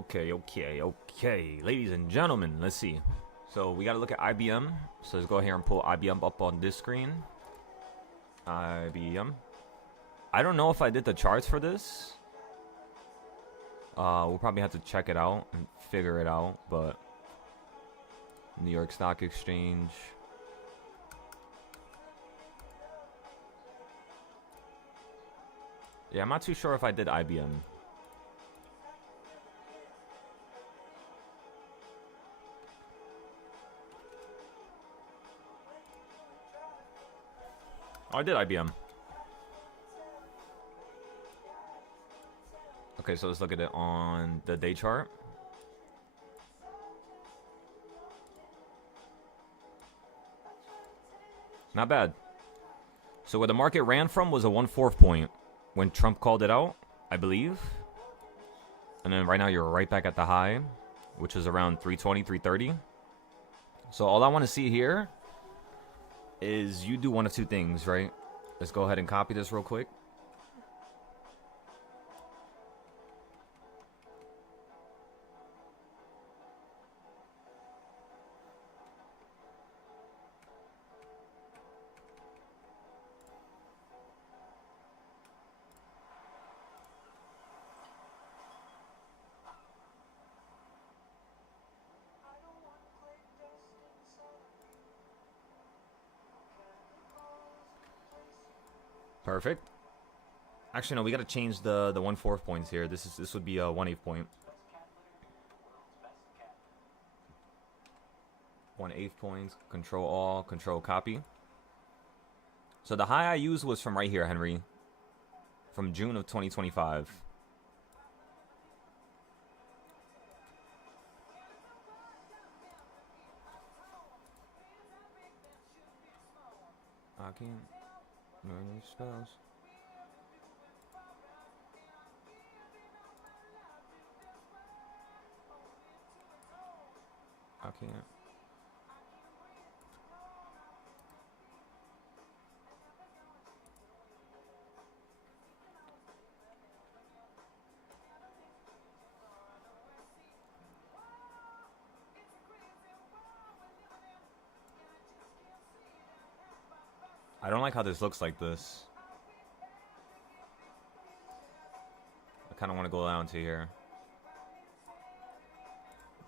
Okay. Ladies and gentlemen, let's see. So we got to look at IBM. So let's go ahead and pull IBM up on this screen. IBM. I don't know if I did the charts for this. We'll probably have to check it out and figure it out. But New York Stock Exchange. Yeah, I'm not too sure if I did IBM. Oh, I did IBM. Okay, so let's look at it on the day chart. Not bad. So where the market ran from was a 1/4 point when Trump called it out, I believe. And then right now you're right back at the high, which is around 320, 330. So all I want to see here is you do one of two things, right? Let's go ahead and copy this real quick. Perfect. Actually, no, we got to change the 1/4 points here. This would be a 1/8 point. 1/8 points. Control all. Control copy. So the high I used was from right here, Henry. From June of 2025. I can't. No any spells. I can't. I don't like how this looks like this. I kind of want to go down to here.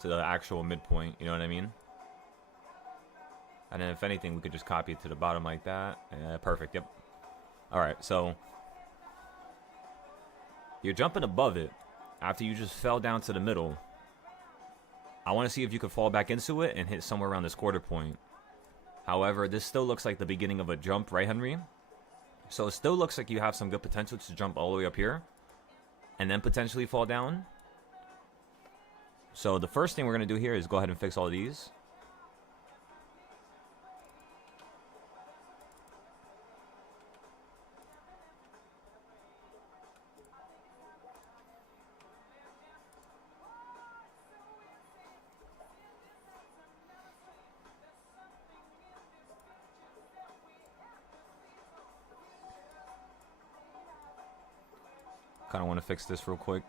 To the actual midpoint, you know what I mean? And then if anything, we could just copy it to the bottom like that. Perfect, yep. Alright, so you're jumping above it after you just fell down to the middle. I want to see if you could fall back into it and hit somewhere around this 1/4 point. However, this still looks like the beginning of a jump, right, Henry? So it still looks like you have some good potential to jump all the way up here and then potentially fall down. So the first thing we're going to do here is go ahead and fix all of these. Kind of want to fix this real quick.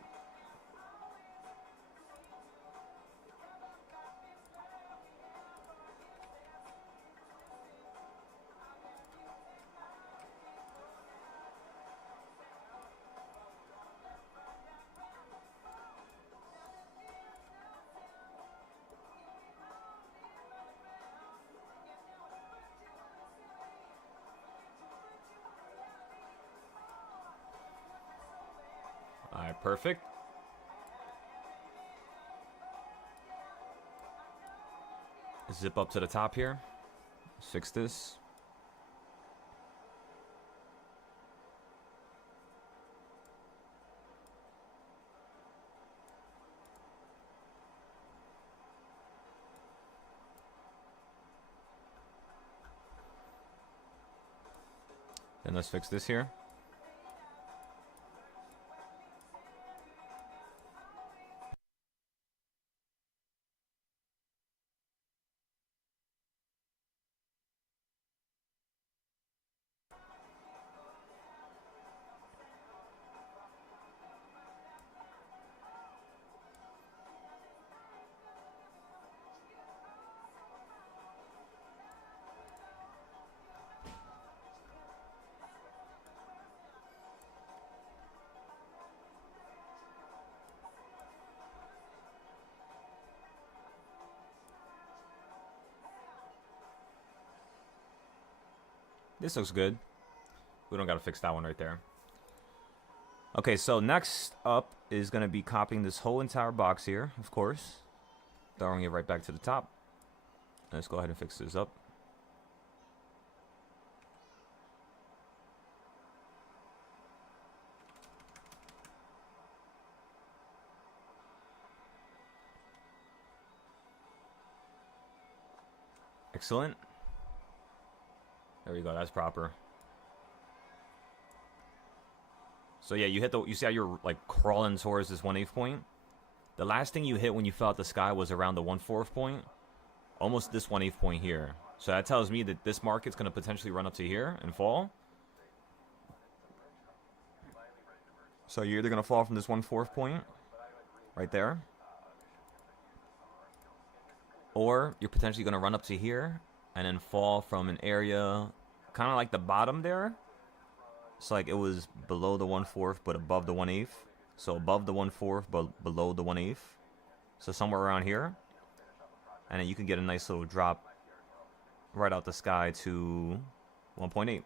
Alright, perfect. Zip up to the top here. Let's fix this. Then let's fix this here. This looks good. We don't got to fix that one right there. Okay, so next up is going to be copying this whole entire box here, of course. Throwing it right back to the top. Let's go ahead and fix this up. Excellent. There we go, that's proper. So yeah, you see how you're like crawling towards this 1/8 point? The last thing you hit when you fell out the sky was around the 1/4 point. Almost this 1/8 point here. So that tells me that this market's going to potentially run up to here and fall. So you're either going to fall from this 1/4 point right there, or you're potentially going to run up to here and then fall from an area kind of like the bottom there. It's like it was below the 1/4 but above the 1/8. So above the 1/4 but below the 1/8. So somewhere around here. And then you can get a nice little drop right out the sky to 1.8.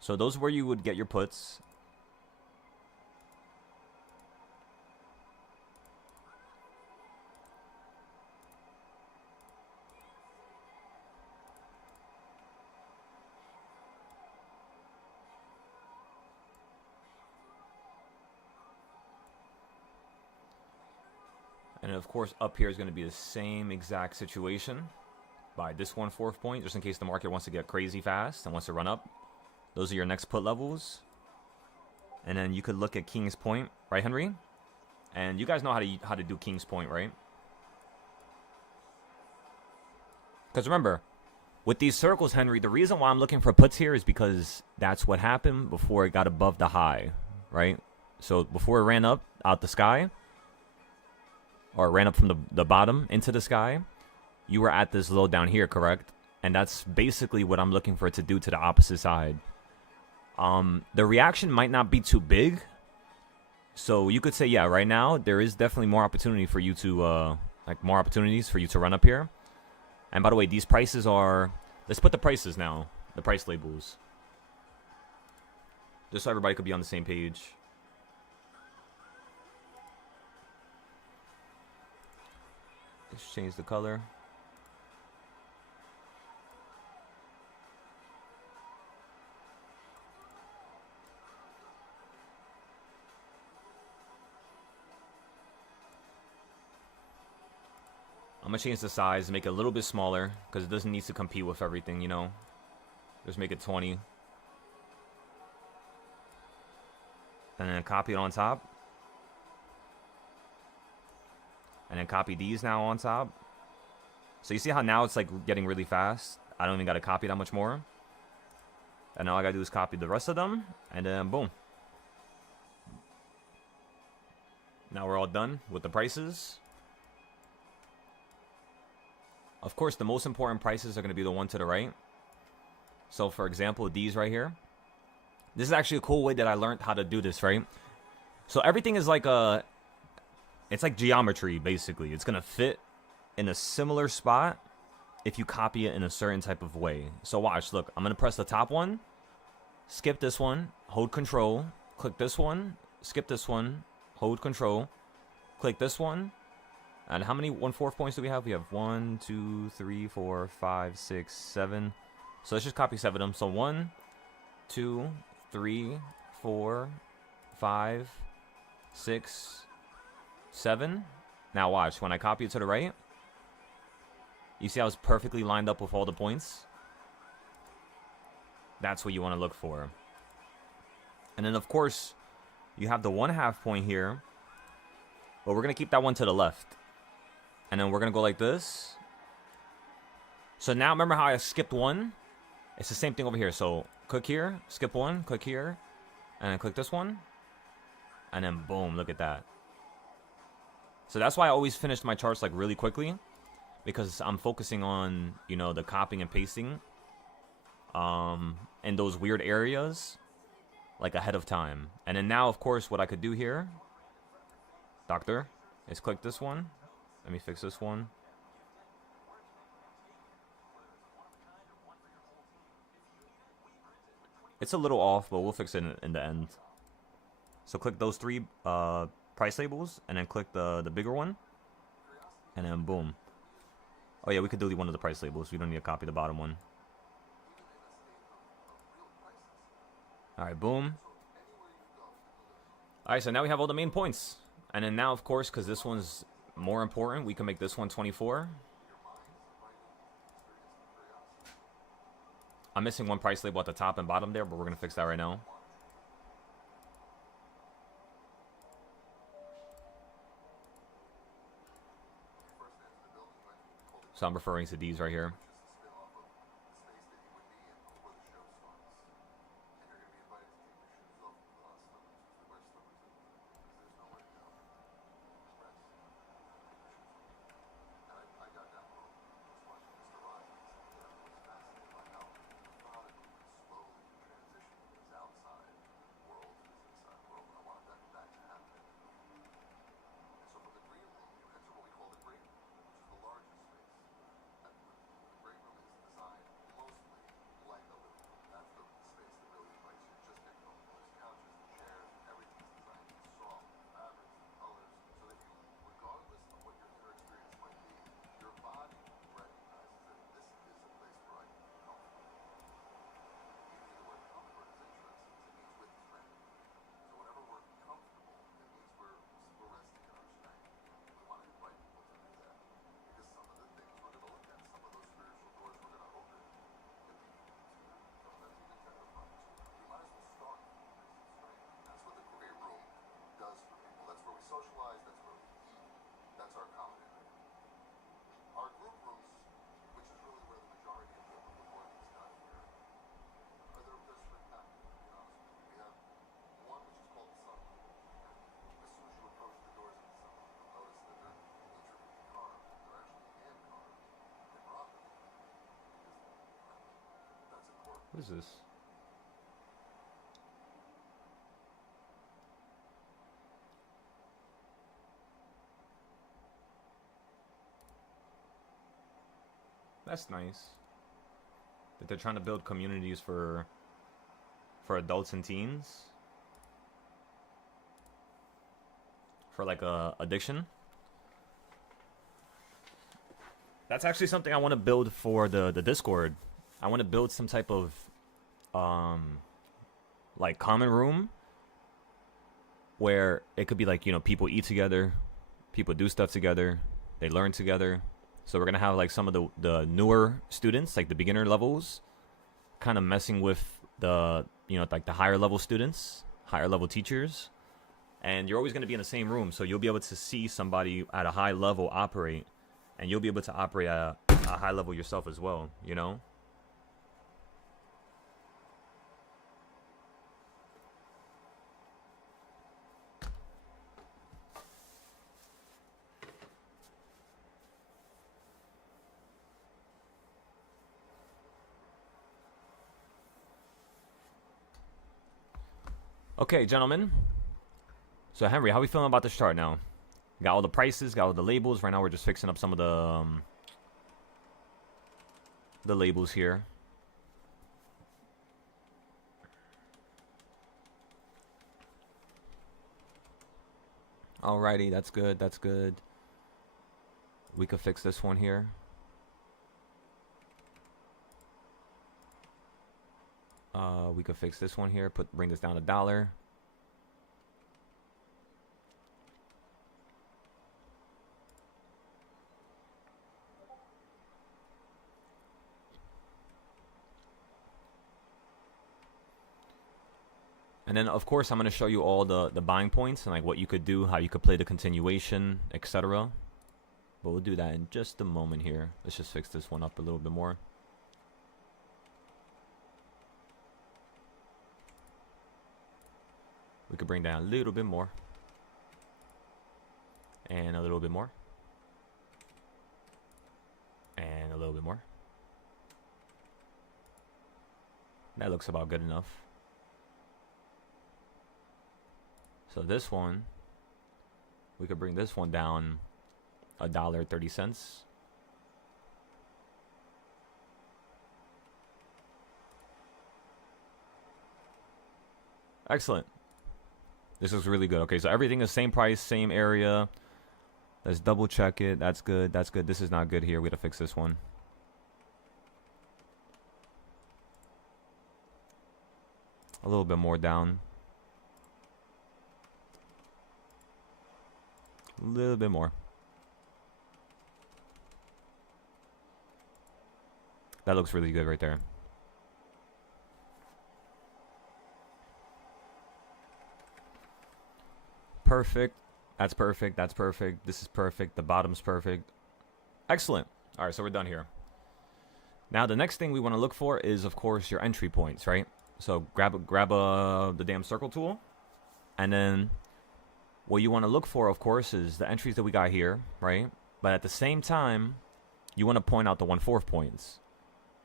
So those are where you would get your puts. And of course, up here is going to be the same exact situation by this 1/4 point, just in case the market wants to get crazy fast and wants to run up. Those are your next put levels. And then you could look at King's Point, right, Henry? And you guys know how to do King's Point, right? Because remember, with these circles, Henry, the reason why I'm looking for puts here is because that's what happened before it got above the high, right? So before it ran up out the sky, or ran up from the bottom into the sky, you were at this low down here, correct? And that's basically what I'm looking for it to do to the opposite side. The reaction might not be too big. So you could say, yeah, right now, there is definitely more opportunity for you to, more opportunities for you to run up here. And by the way, these prices are, let's put the prices now, the price labels. Just so everybody could be on the same page. Let's change the color. I'm going to change the size, make it a little bit smaller, because it doesn't need to compete with everything, you know. Just make it 20. And then copy it on top. And then copy these now on top. So you see how now it's like getting really fast? I don't even got to copy that much more. And all I got to do is copy the rest of them. And then boom. Now we're all done with the prices. Of course, the most important prices are going to be the one to the right. So for example, these right here. This is actually a cool way that I learned how to do this, right? So everything is like it's like geometry, basically. It's going to fit in a similar spot if you copy it in a certain type of way. So watch, look. I'm going to press the top one. Skip this one. Hold control. Click this one. Skip this one. Hold control. Click this one. And how many 1/4 points do we have? We have 1, 2, 3, 4, 5, 6, 7. So let's just copy 7 of them. So 1, 2, 3, 4, 5, 6, 7. Now watch, when I copy it to the right, you see how it's perfectly lined up with all the points? That's what you want to look for. And then of course, you have the 1/2 point here, but we're going to keep that one to the left. And then we're going to go like this. So now remember how I skipped one? It's the same thing over here. So click here, skip one, click here, and then click this one. And then boom, look at that. So that's why I always finish my charts like really quickly, because I'm focusing on, you know, the copying and pasting in those weird areas like ahead of time. And then now, of course, what I could do here, doctor, is click this one. Let me fix this one. It's a little off, but we'll fix it in the end. So click those three price labels, and then click the bigger one, and then boom. Oh yeah, we could delete one of the price labels. We don't need to copy the bottom one. All right, boom. All right, so now we have all the main points. And then now, of course, because this one's more important, we can make this one 24. I'm missing one price label at the top and bottom there, but we're going to fix that right now. So I'm referring to these right here. What is this? That's nice. That they're trying to build communities for adults and teens. For like addiction. That's actually something I want to build for the Discord. I want to build some type of like common room where it could be like, you know, people eat together, people do stuff together, they learn together. So we're gonna have like some of the newer students, like the beginner levels, kind of messing with the, you know, like the higher level students, higher level teachers. And you're always going to be in the same room, so you'll be able to see somebody at a high level operate, and you'll be able to operate at a high level yourself as well, you know? Okay, gentlemen. So, Henry, how are we feeling about this chart now? Got all the prices, got all the labels. Right now, we're just fixing up some of the labels here. Alrighty, that's good, that's good. We could fix this one here. We could fix this one here. Bring this down $1. And then, of course, I'm going to show you all the buying points and like what you could do, how you could play the continuation, etc. But we'll do that in just a moment here. Let's just fix this one up a little bit more. We could bring down a little bit more. And a little bit more. And a little bit more. That looks about good enough. So this one, We could bring this one down $1.30. Excellent. This looks really good. Okay, so everything is same price, same area. Let's double check it. That's good. That's good. This is not good here. We gotta fix this one. A little bit more down. A little bit more. That looks really good right there. Perfect. That's perfect. That's perfect. This is perfect. The bottom's perfect. Excellent. All right, so we're done here. Now, the next thing we want to look for is, of course, your entry points, right? So grab the damn circle tool. And then what you want to look for, of course, is the entries that we got here, right? But at the same time, you want to point out the 1/4 points.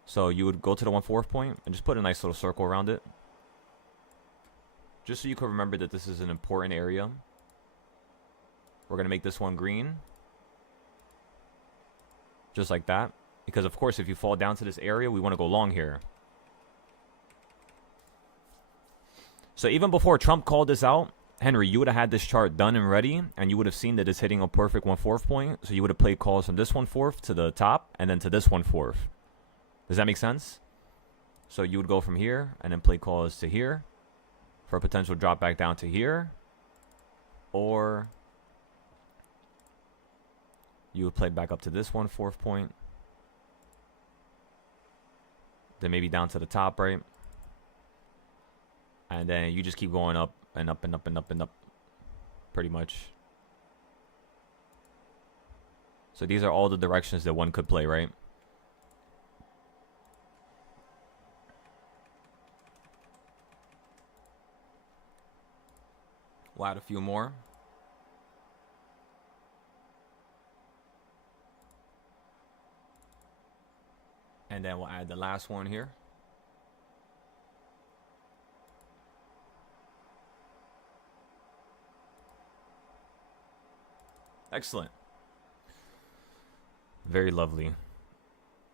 So you would go to the 1/4 point and just put a nice little circle around it. Just so you can remember that this is an important area. We're going to make this one green. Just like that. Because, of course, if you fall down to this area, we want to go long here. So even before Trump called this out, Henry, you would have had this chart done and ready, and you would have seen that it's hitting a perfect 1/4 point. So you would have played calls from this 1/4 to the top, and then to this 1/4. Does that make sense? So you would go from here, and then play calls to here, for a potential drop back down to here. Or you would play back up to this 1/4 point. Then maybe down to the top, right? And then you just keep going up and up and up and up and up. Pretty much. So these are all the directions that one could play, right? We'll add a few more. And then we'll add the last one here. Excellent. Very lovely.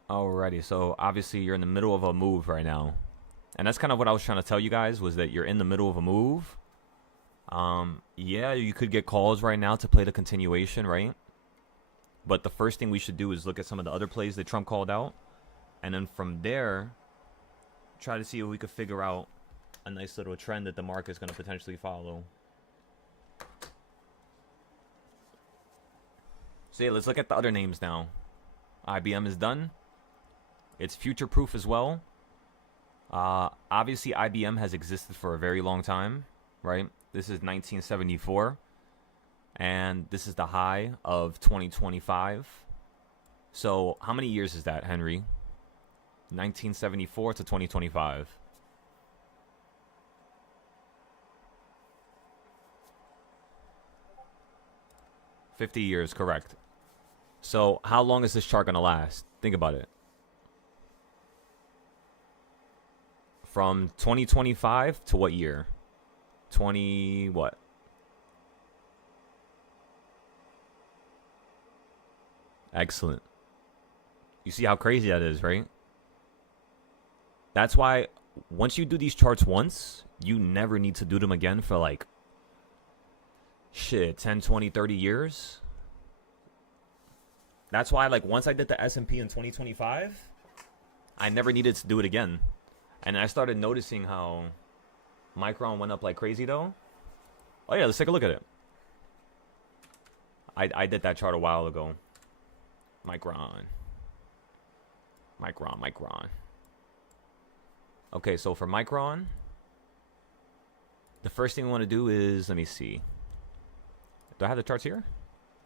Alrighty, so obviously you're in the middle of a move right now. And that's kind of what I was trying to tell you guys, was that you're in the middle of a move. Yeah, you could get calls right now to play the continuation, right? But the first thing we should do is look at some of the other plays that Trump called out. And then from there, try to see if we could figure out a nice little trend that the market's going to potentially follow. So yeah, let's look at the other names now. IBM is done. It's future-proof as well. Obviously, IBM has existed for a very long time, right? This is 1974. And this is the high of 2025. So how many years is that, Henry? 1974 to 2025. 50 years, correct. So how long is this chart going to last? Think about it. From 2025 to what year? 20 what? Excellent. You see how crazy that is, right? That's why once you do these charts once, you never need to do them again for like, shit, 10, 20, 30 years. That's why, like, once I did the S&P in 2025, I never needed to do it again. And I started noticing how Micron went up like crazy, though. Oh, yeah, let's take a look at it. I did that chart a while ago. Micron. Okay, so for Micron, the first thing we want to do is, let me see. Do I have the charts here?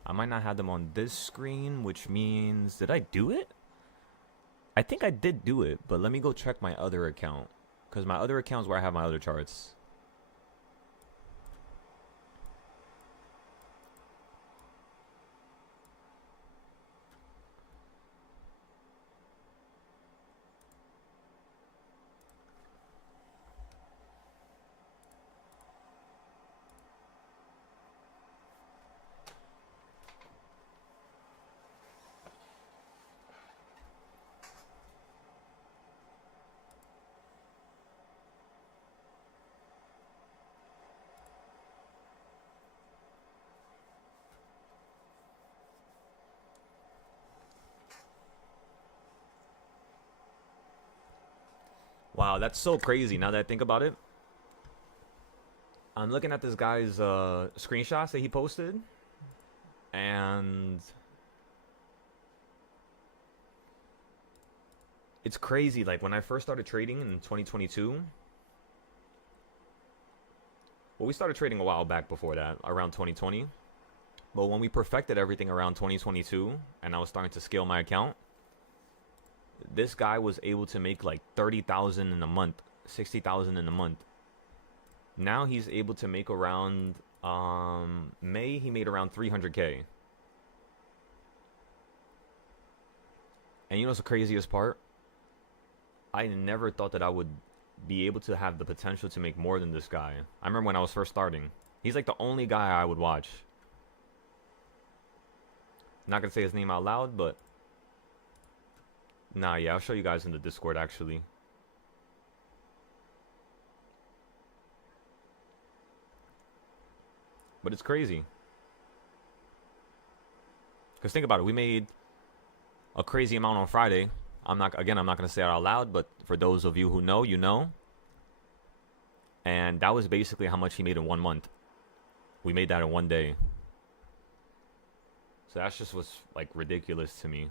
I might not have them on this screen, which means, did I do it? I think I did do it, but let me go check my other account. Because my other account is where I have my other charts. That's so crazy now that I think about it. I'm looking at this guy's screenshots that he posted, and it's crazy. Like when I first started trading in 2022, well, we started trading a while back before that, around 2020. But when we perfected everything around 2022, and I was starting to scale my account, this guy was able to make like 30,000 in a month, 60,000 in a month. Now he's able to make around May he made around 300K. And you know what's the craziest part? I never thought that I would be able to have the potential to make more than this guy. I remember when I was first starting. He's like the only guy I would watch. Not gonna say his name out loud, but nah, yeah, I'll show you guys in the Discord actually. But it's crazy. Because think about it, we made a crazy amount on Friday. I'm not gonna say it out loud, but for those of you who know, you know. And that was basically how much he made in 1 month. We made that in 1 day. So that's just was like ridiculous to me.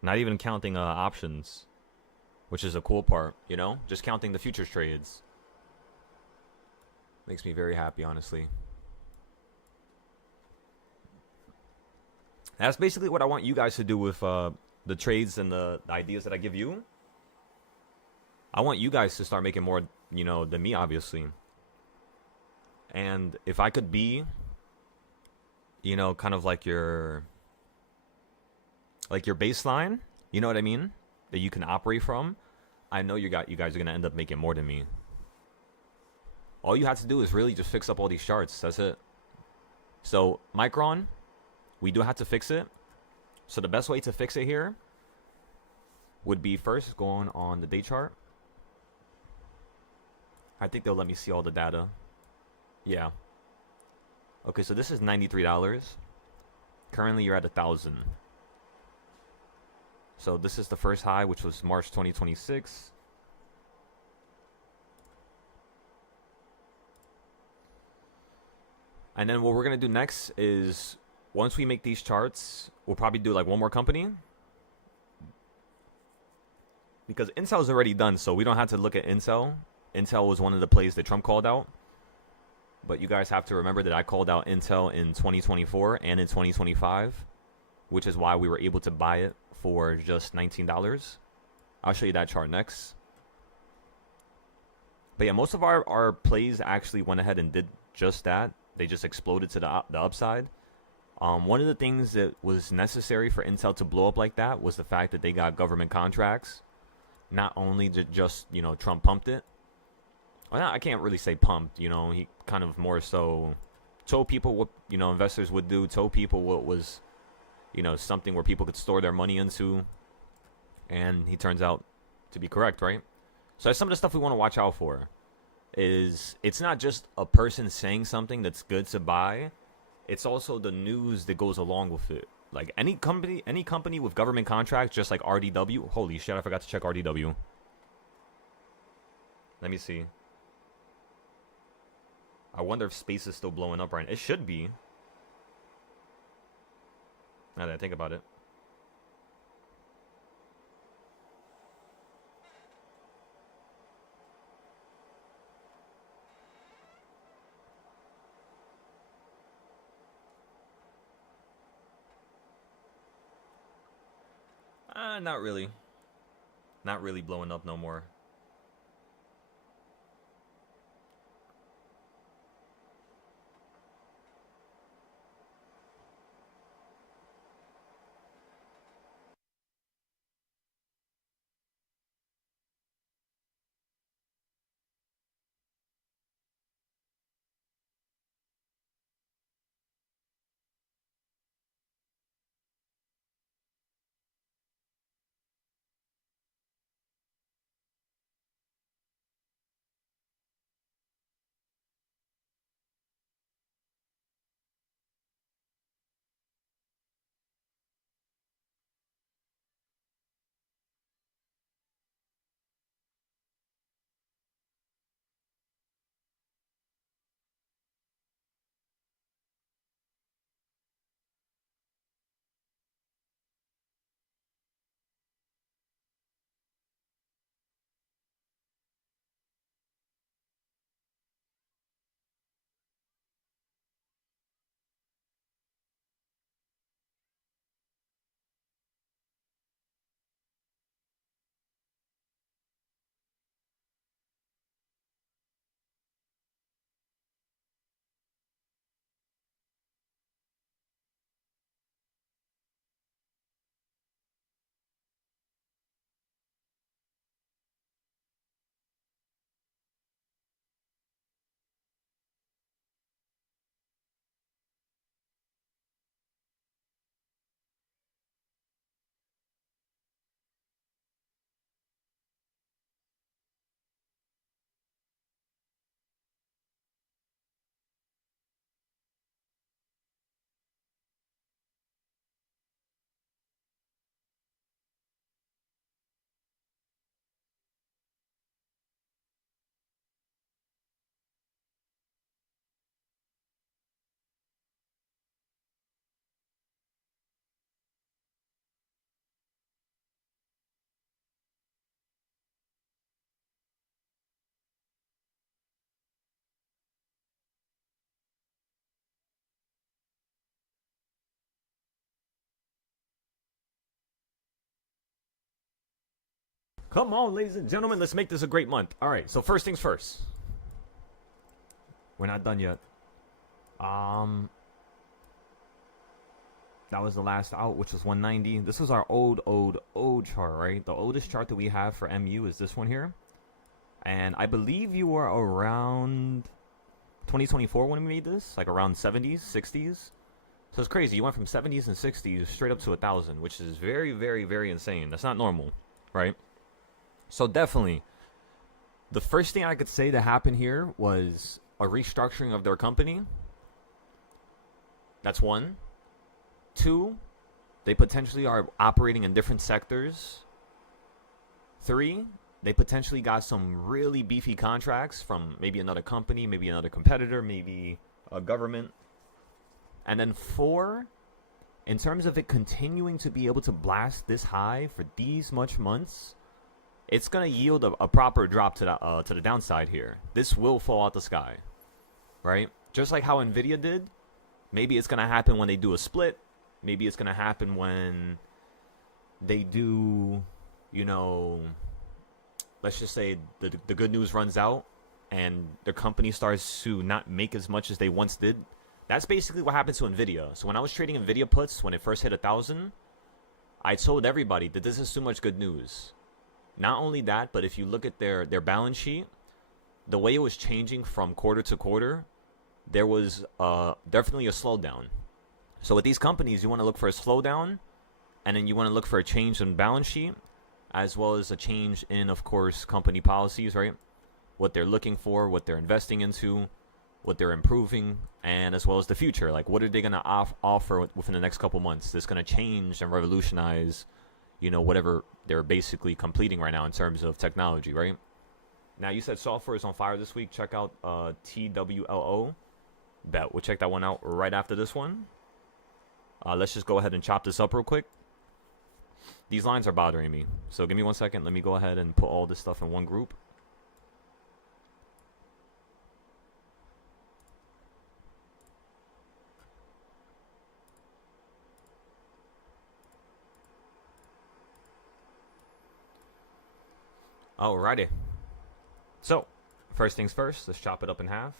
Not even counting options, which is a cool part, you know? Just counting the futures trades. Makes me very happy, honestly. That's basically what I want you guys to do with the trades and the ideas that I give you. I want you guys to start making more, you know, than me, obviously. And if I could be, you know, kind of like your baseline, you know what I mean? That you can operate from, I know you guys are going to end up making more than me. All you have to do is really just fix up all these charts. That's it. So, Micron, we do have to fix it. So the best way to fix it here would be first going on the day chart. I think they'll let me see all the data. Yeah. Okay, so this is $93. Currently you're at 1,000. So this is the first high, which was March 2026. And then what we're going to do next is, once we make these charts, we'll probably do like one more company. Because Intel is already done, so we don't have to look at Intel. Intel was one of the plays that Trump called out. But you guys have to remember that I called out Intel in 2024 and in 2025, which is why we were able to buy it for just $19. I'll show you that chart next. But yeah, most of our plays actually went ahead and did just that. They just exploded to the upside. One of the things that was necessary for Intel to blow up like that was the fact that they got government contracts. Not only did just, you know, Trump pumped it. Well, I can't really say pumped, you know. He kind of more so told people what, you know, investors would do. Told people what was, you know, something where people could store their money into. And he turns out to be correct, right? So that's some of the stuff we want to watch out for. Is it's not just a person saying something that's good to buy. It's also the news that goes along with it. Like any company with government contracts, just like RDW. Holy shit, I forgot to check RDW. Let me see. I wonder if space is still blowing up right now. It should be. Now that I think about it. Not really. Not really blowing up no more. Come on, ladies and gentlemen, let's make this a great month. All right, so first things first. We're not done yet. That was the last out, which was 190. This was our old chart, right? The oldest chart that we have for MU is this one here. And I believe you were around 2024 when we made this, like around 70s, 60s. So it's crazy. You went from 70s and 60s straight up to 1,000, which is very, very, very insane. That's not normal, right? So definitely, the first thing I could say that happened here was a restructuring of their company. That's one. Two, they potentially are operating in different sectors. Three, they potentially got some really beefy contracts from maybe another company, maybe another competitor, maybe a government. And then four, in terms of it continuing to be able to blast this high for these much months, it's going to yield a proper drop to the downside here. This will fall out the sky, right? Just like how Nvidia did. Maybe it's going to happen when they do a split. Maybe it's going to happen when they do, you know, let's just say the good news runs out and their company starts to not make as much as they once did. That's basically what happened to Nvidia. So when I was trading Nvidia puts, when it first hit 1,000, I told everybody that this is too much good news. Not only that, but if you look at their balance sheet, the way it was changing from quarter to quarter, there was definitely a slowdown. So with these companies, you want to look for a slowdown, and then you want to look for a change in balance sheet, as well as a change in, of course, company policies, right? What they're looking for, what they're investing into, what they're improving, and as well as the future. Like, what are they going to offer within the next couple months that's going to change and revolutionize, you know, whatever they're basically completing right now in terms of technology, right? Now, you said software is on fire this week. Check out TWLO. Bet. We'll check that one out right after this one. Let's just go ahead and chop this up real quick. These lines are bothering me. So give me 1 second. Let me go ahead and put all this stuff in one group. Alrighty. So, first things first, let's chop it up in half.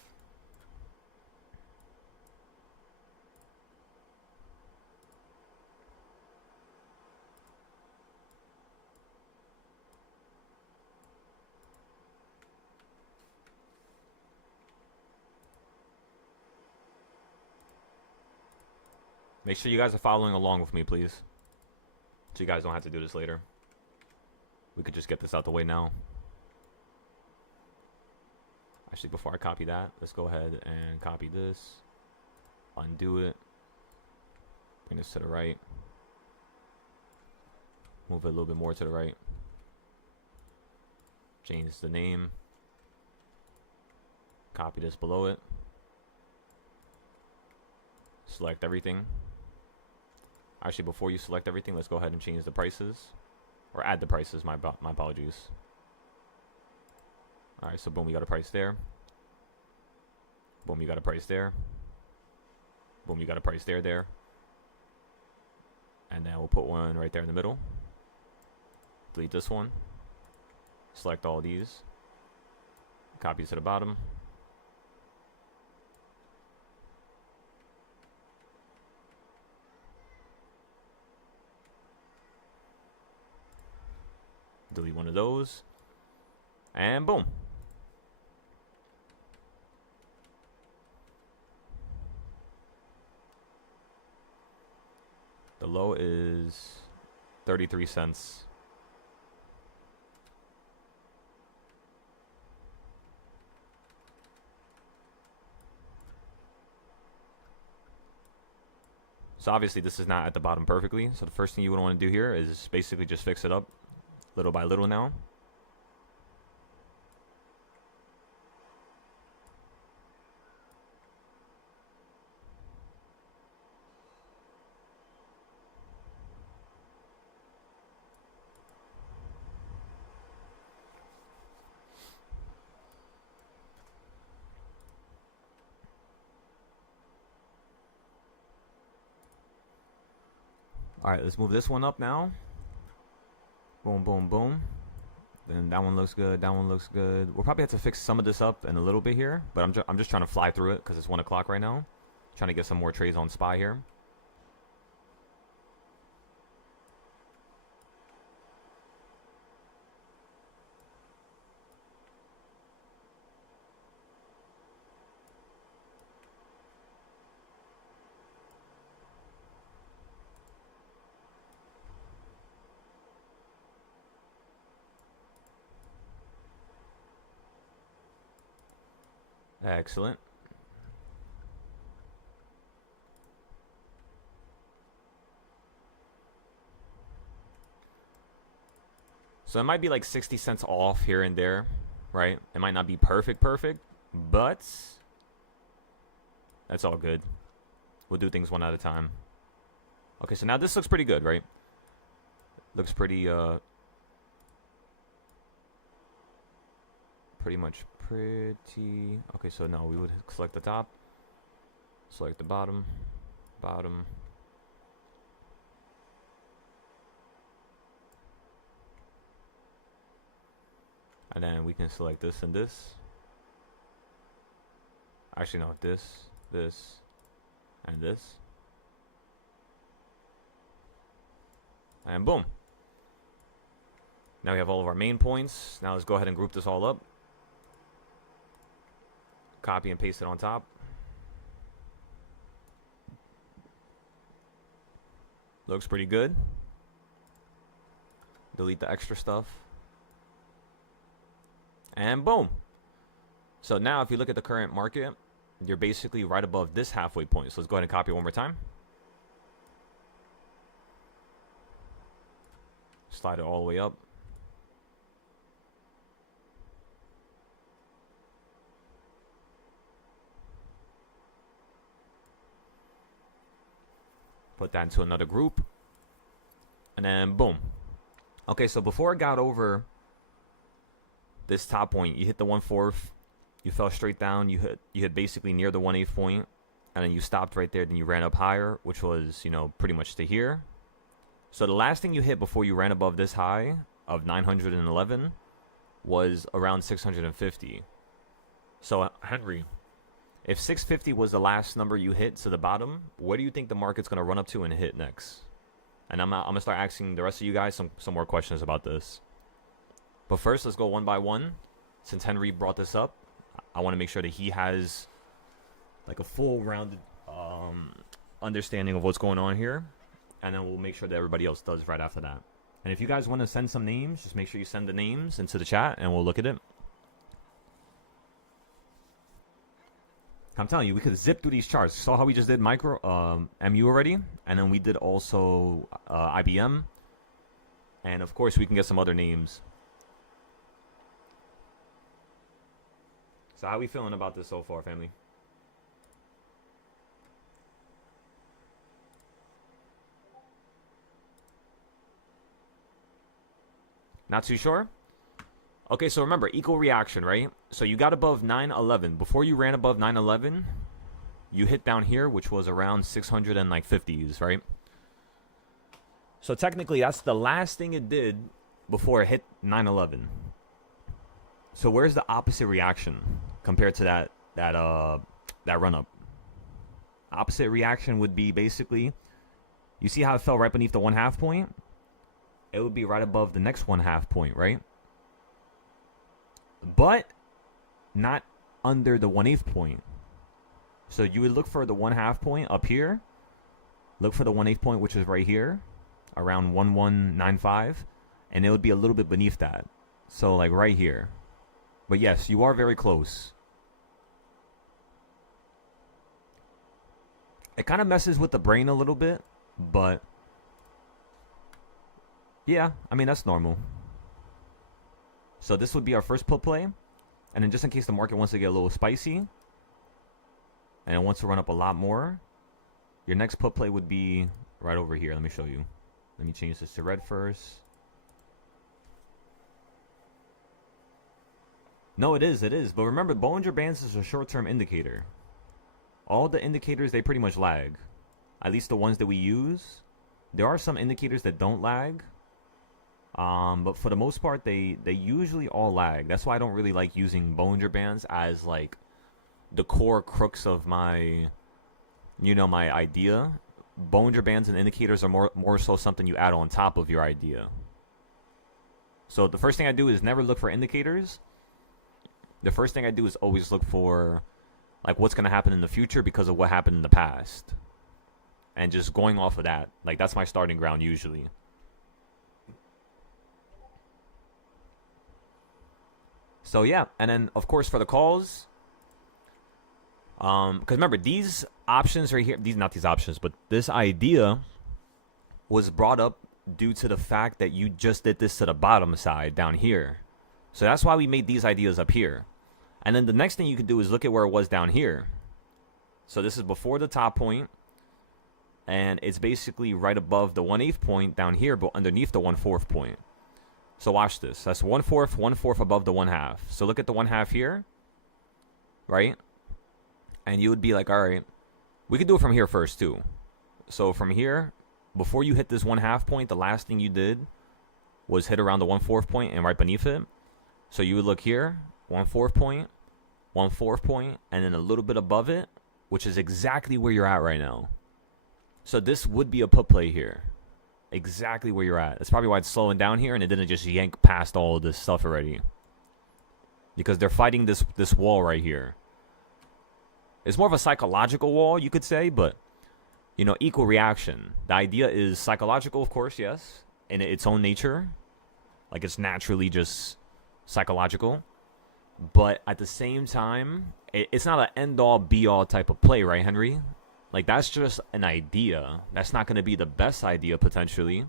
Make sure you guys are following along with me, please. So you guys don't have to do this later. We could just get this out the way now. Actually, before I copy that, let's go ahead and copy this. Undo it. Bring this to the right. Move it a little bit more to the right. Change the name. Copy this below it. Select everything. Actually, before you select everything, let's go ahead and change the prices. Or add the prices, my apologies. Alright, so boom, we got a price there. Boom, you got a price there. Boom, you got a price there. And then we'll put one right there in the middle. Delete this one. Select all these. Copy to the bottom. Delete one of those. And boom. The low is 33 cents. So obviously this is not at the bottom perfectly. So the first thing you would want to do here is basically just fix it up little by little now. All right, let's move this one up now. Boom, boom, boom. Then that one looks good. That one looks good. We'll probably have to fix some of this up in a little bit here, but I'm just trying to fly through it because it's 1 o'clock right now. Trying to get some more trades on SPY here. Excellent. So it might be like 60 cents off here and there, right? It might not be perfect, but that's all good. We'll do things one at a time. Okay, so now this looks pretty good, right? Looks pretty, pretty much pretty. Okay, so no, we would select the top, select the bottom, bottom. And then we can select this and this. Actually, no, this, and this. And boom. Now we have all of our main points. Now let's go ahead and group this all up. Copy and paste it on top. Looks pretty good. Delete the extra stuff. And boom. So now if you look at the current market, you're basically right above this halfway point. So let's go ahead and copy it one more time. Slide it all the way up. Put that into another group. And then boom. Okay, so before it got over this top point, you hit the 1/4, you fell straight down, you hit basically near the 1/8 point, and then you stopped right there, then you ran up higher, which was, you know, pretty much to here. So the last thing you hit before you ran above this high of 911 was around 650. So Henry, if 650 was the last number you hit to the bottom, what do you think the market's going to run up to and hit next? And I'm going to start asking the rest of you guys some more questions about this. But first, let's go one by one. Since Henry brought this up, I want to make sure that he has like a full rounded understanding of what's going on here. And then we'll make sure that everybody else does right after that. And if you guys want to send some names, just make sure you send the names into the chat and we'll look at it. I'm telling you, we could zip through these charts. Saw how we just did micro MU already, and then we did also IBM, and of course we can get some other names. So how are we feeling about this so far, family? Not too sure? Okay, so remember, equal reaction, right? So you got above 911. Before you ran above 911, you hit down here, which was around 650s, right? So technically, that's the last thing it did before it hit 911. So where's the opposite reaction compared to that run-up? Opposite reaction would be basically, you see how it fell right beneath the 1/2 point? It would be right above the next 1/2 point, right? But not under the 1/8 point. So you would look for the 1/2 point up here. Look for the 1/8 point, which is right here, around 1195, and it would be a little bit beneath that. So like right here. But yes, you are very close. It kind of messes with the brain a little bit, but yeah, I mean, that's normal. So this would be our first put play. And then just in case the market wants to get a little spicy and it wants to run up a lot more, your next put play would be right over here. Let me show you. Let me change this to red first. No, it is. But remember, Bollinger Bands is a short-term indicator. All the indicators, they pretty much lag. At least the ones that we use. There are some indicators that don't lag. But for the most part, they usually all lag. That's why I don't really like using Bollinger Bands as like the core crux of my, my idea. Bollinger Bands and indicators are more so something you add on top of your idea. So the first thing I do is never look for indicators. The first thing I do is always look for like what's going to happen in the future because of what happened in the past. And just going off of that. Like that's my starting ground usually. So yeah, and then of course for the calls, because remember these options right here, not these options, but this idea was brought up due to the fact that you just did this to the bottom side down here. So that's why we made these ideas up here. And then the next thing you could do is look at where it was down here. So this is before the top point, and it's basically right above the 1/8 point down here, but underneath the 1/4 point. So watch this. That's 1/4 above the 1/2. So look at the 1/2 here, right? And you would be like, all right, we could do it from here first too. So from here, before you hit this 1/2 point, the last thing you did was hit around the 1/4 point and right beneath it. So you would look here, 1/4 point, 1/4 point, and then a little bit above it, which is exactly where you're at right now. So this would be a put play here. Exactly where you're at. That's probably why it's slowing down here and it didn't just yank past all of this stuff already. Because they're fighting this wall right here. It's more of a psychological wall, you could say, but, equal reaction. The idea is psychological, of course, yes, in its own nature. Like, it's naturally just psychological. But at the same time, it's not an end-all, be-all type of play, right, Henry? Like, that's just an idea. That's not going to be the best idea, potentially.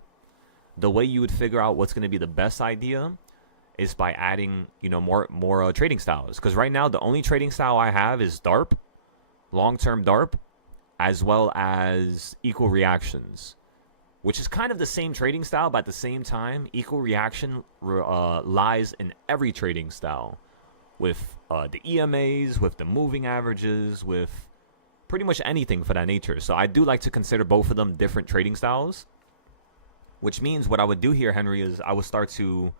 The way you would figure out what's going to be the best idea is by adding, more trading styles. Because right now, the only trading style I have is Darp, long-term Darp, as well as equal reactions, which is kind of the same trading style, but at the same time, equal reaction lies in every trading style. With the EMAs, with the moving averages, with pretty much anything for that nature. So I do like to consider both of them different trading styles, which means what I would do here, Henry, is I would start to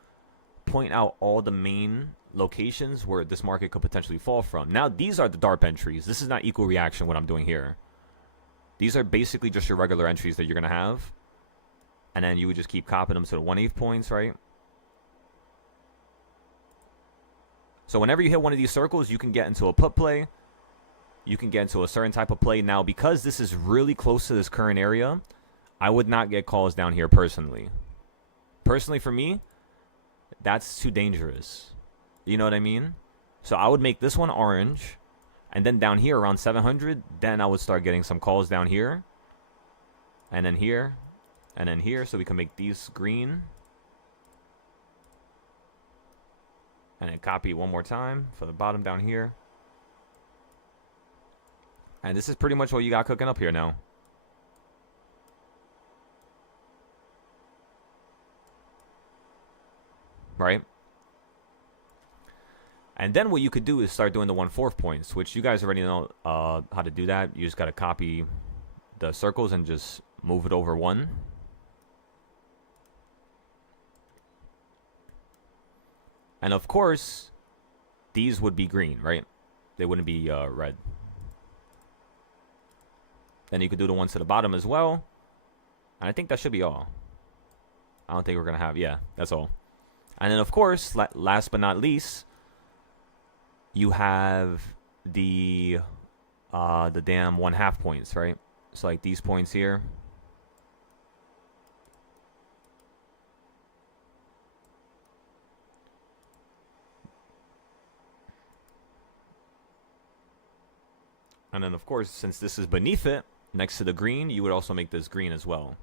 point out all the main locations where this market could potentially fall from. Now, these are the DARP entries. This is not equal reaction, what I'm doing here. These are basically just your regular entries that you're going to have. And then you would just keep copying them to the 1/8 points, right? So whenever you hit one of these circles, you can get into a put play. You can get into a certain type of play. Now, because this is really close to this current area, I would not get calls down here personally. Personally, for me, that's too dangerous. You know what I mean? So I would make this one orange. And then down here around 700, then I would start getting some calls down here. And then here. And then here. So we can make these green. And then copy one more time for the bottom down here. And this is pretty much what you got cooking up here now. Right? And then what you could do is start doing the 1/4 points, which you guys already know how to do that. You just got to copy the circles and just move it over one. And of course, these would be green, right? They wouldn't be red. Then you could do the ones to the bottom as well. And I think that should be all. I don't think we're going to have... Yeah, that's all. And then, of course, last but not least, you have the damn 1/2 points, right? So, like, these points here. And then, of course, since this is beneath it, next to the green, you would also make this green as well.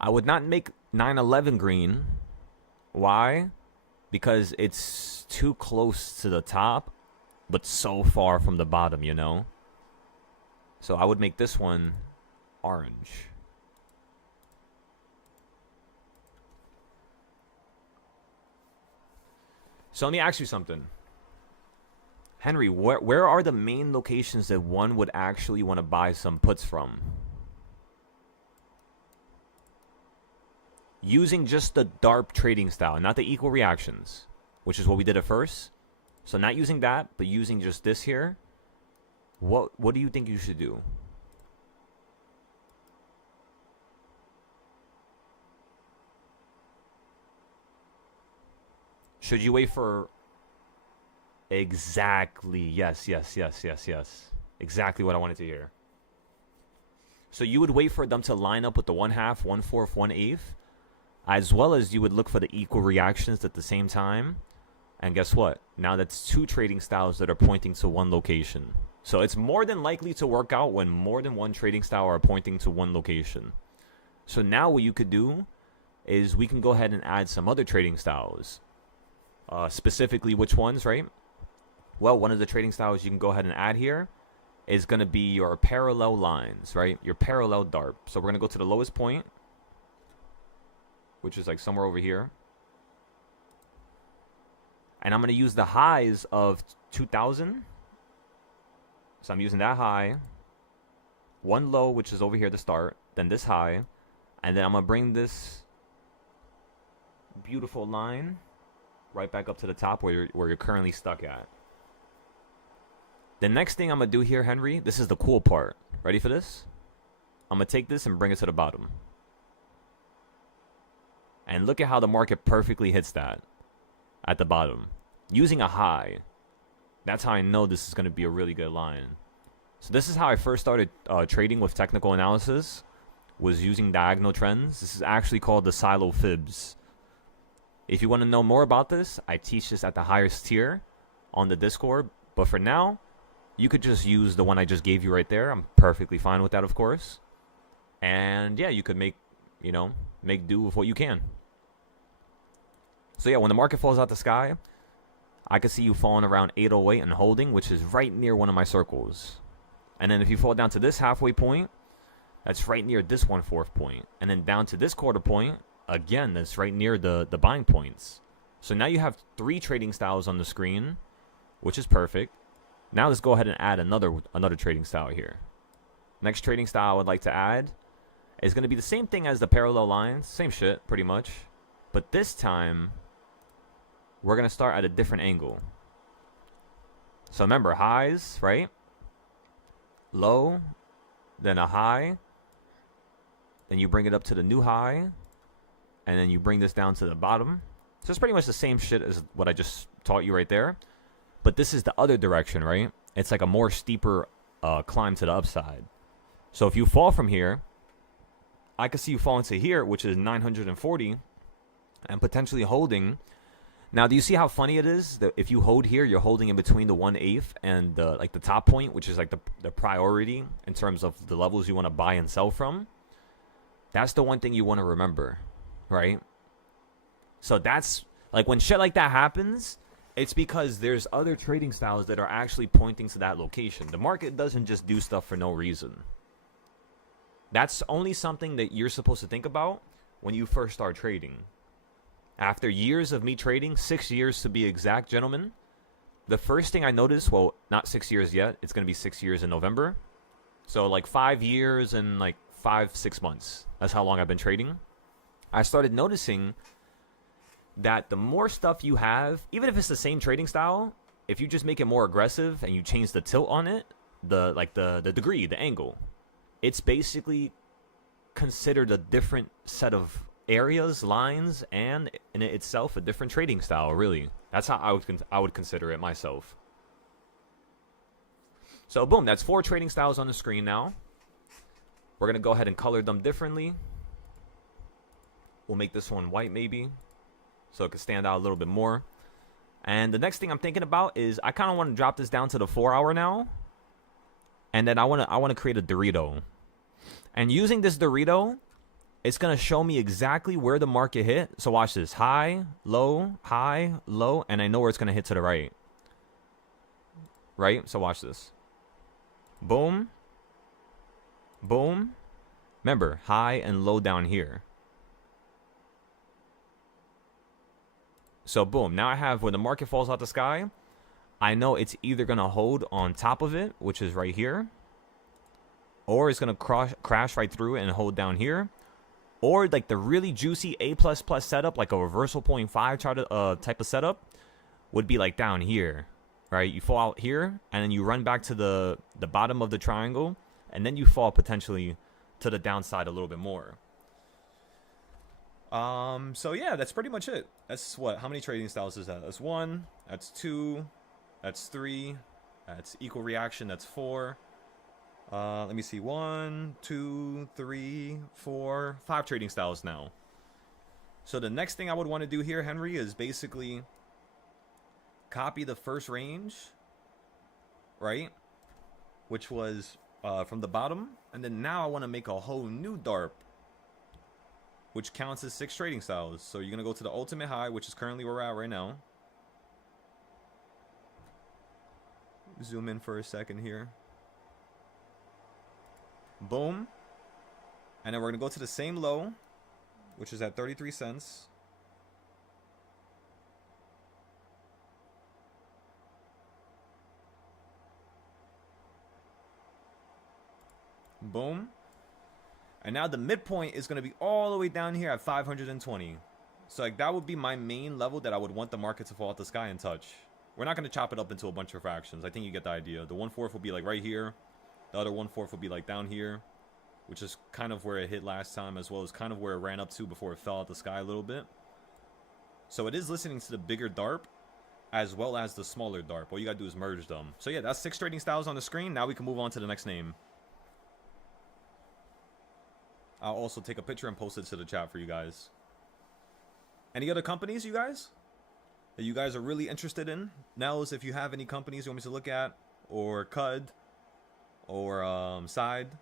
I would not make 9/11 green. Why? Because it's too close to the top, but so far from the bottom, you know? So I would make this one orange. So let me ask you something. Henry, where are the main locations that one would actually want to buy some puts from? using just the Darp trading style, not the equal reactions, which is what we did at first. So not using that, but using just this here. What do you think you should do? Should you wait for... Exactly. Yes. Exactly what I wanted to hear. So you would wait for them to line up with the 1/2, 1/4, 1/8, as well as you would look for the equal reactions at the same time. And guess what? Now that's 2 trading styles that are pointing to one location. So it's more than likely to work out when more than one trading style are pointing to one location. So now what you could do is we can go ahead and add some other trading styles. Specifically which ones, right? Well, one of the trading styles you can go ahead and add here is going to be your parallel lines, right? Your parallel Darp. So we're going to go to the lowest point, which is like somewhere over here. And I'm going to use the highs of 2000. So I'm using that high. One low, which is over here to start. Then this high. And then I'm going to bring this beautiful line right back up to the top where you're currently stuck at. The next thing I'm going to do here, Henry, this is the cool part. Ready for this? I'm going to take this and bring it to the bottom. And look at how the market perfectly hits that at the bottom. Using a high. That's how I know this is going to be a really good line. So this is how I first started trading with technical analysis. Was using diagonal trends. This is actually called the silo fibs. If you want to know more about this, I teach this at the highest tier on the Discord. But for now, you could just use the one I just gave you right there. I'm perfectly fine with that, of course. And yeah, you could make do with what you can. So yeah, when the market falls out the sky, I could see you falling around 808 and holding, which is right near one of my circles. And then if you fall down to this halfway point, that's right near this 1/4 point. And then down to this quarter point, again, that's right near the buying points. So now you have 3 trading styles on the screen, which is perfect. Now let's go ahead and add another trading style here. Next trading style I would like to add is going to be the same thing as the parallel lines. Same shit, pretty much. But this time, we're going to start at a different angle. So remember, highs, right? Low, then a high. Then you bring it up to the new high. And then you bring this down to the bottom. So it's pretty much the same shit as what I just taught you right there. But this is the other direction, right? It's like a more steeper climb to the upside. So if you fall from here, I could see you fall into here, which is 940, and potentially holding. Now, do you see how funny it is that if you hold here, you're holding in between the 1/8 and the top point, which is like the priority in terms of the levels you want to buy and sell from? That's the one thing you want to remember, right? So that's like when shit like that happens, it's because there's other trading styles that are actually pointing to that location. The market doesn't just do stuff for no reason. That's only something that you're supposed to think about when you first start trading. After years of me trading, 6 years to be exact, gentlemen, the first thing I noticed, well, not 6 years yet. It's going to be 6 years in November. So like 5 years and like 5-6 months. That's how long I've been trading. I started noticing that the more stuff you have, even if it's the same trading style, if you just make it more aggressive and you change the tilt on it, the degree, the angle, it's basically considered a different set of areas, lines, and in it itself a different trading style, really. That's how I would consider it myself. So boom, that's 4 trading styles on the screen now. We're going to go ahead and color them differently. We'll make this one white maybe, so it can stand out a little bit more. And the next thing I'm thinking about is I kind of want to drop this down to the 4 hour now. And then I want to create a Dorito. And using this Dorito, it's going to show me exactly where the market hit. So watch this. High, low, and I know where it's going to hit to the right. Right? So watch this. Boom. Boom. Remember, high and low down here. So boom, now I have when the market falls out the sky, I know it's either going to hold on top of it, which is right here, or it's going to crash right through it and hold down here, Or like the really juicy A++ setup, like a reversal 0.5 chart type of setup, would be like down here, right? You fall out here, and then you run back to the bottom of the triangle, and then you fall potentially to the downside a little bit more. So yeah, that's pretty much it. That's what? How many trading styles is that? That's 1. That's 2. That's 3. That's equal reaction. That's 4. Let me see. 1, 2, 3, 4, 5 trading styles now. So the next thing I would want to do here, Henry, is basically copy the first range, right? Which was from the bottom. And then now I want to make a whole new Darp, which counts as 6 trading styles. So you're going to go to the ultimate high, which is currently where we're at right now. Zoom in for a second here. Boom. And then we're going to go to the same low, which is at 33 cents. Boom. And now the midpoint is going to be all the way down here at 520. So like that would be my main level that I would want the market to fall out the sky and touch. We're not going to chop it up into a bunch of fractions. I think you get the idea. The 1/4 will be like right here. The other 1/4 will be like down here, which is kind of where it hit last time, as well as kind of where it ran up to before it fell out the sky a little bit. So it is listening to the bigger Darp as well as the smaller Darp. All you got to do is merge them. So yeah, that's 6 trading styles on the screen. Now we can move on to the next name. I'll also take a picture and post it to the chat for you guys. Any other companies, you guys, that you guys are really interested in? Nels, if you have any companies you want me to look at, or CUD, or Side,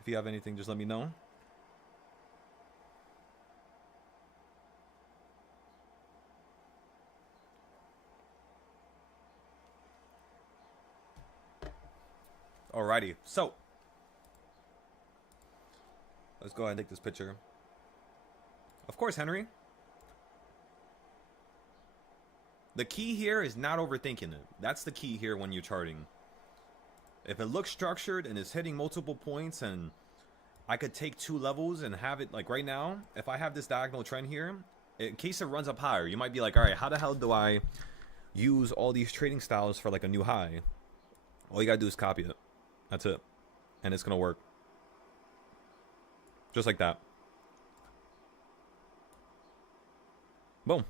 if you have anything, just let me know. Alrighty, so let's go ahead and take this picture. Of course, Henry. The key here is not overthinking it. That's the key here when you're charting. If it looks structured and is hitting multiple points, and I could take 2 levels and have it like right now, if I have this diagonal trend here, in case it runs up higher, you might be like, all right, how the hell do I use all these trading styles for like a new high? All you gotta do is copy it. That's it. And it's gonna work. Just like that. Boom.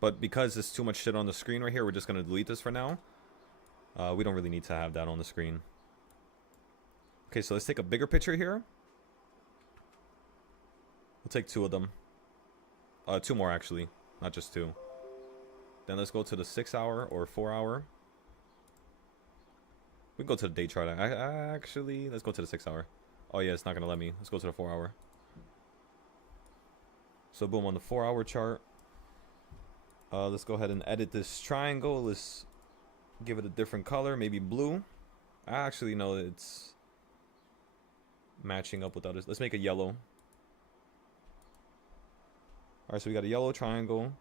But because there's too much shit on the screen right here, we're just going to delete this for now. We don't really need to have that on the screen. Okay, so let's take a bigger picture here. We'll take 2 of them. 2 more, actually. Not just 2. Then let's go to the 6 hour or 4 hour. We can go to the day chart. Actually, let's go to the 6 hour. Oh, yeah, it's not going to let me. Let's go to the 4 hour. So, boom, on the 4 hour chart. Let's go ahead and edit this triangle. Let's give it a different color, maybe blue. I actually know it's matching up with others. Let's make it yellow. Alright, so we got a yellow triangle.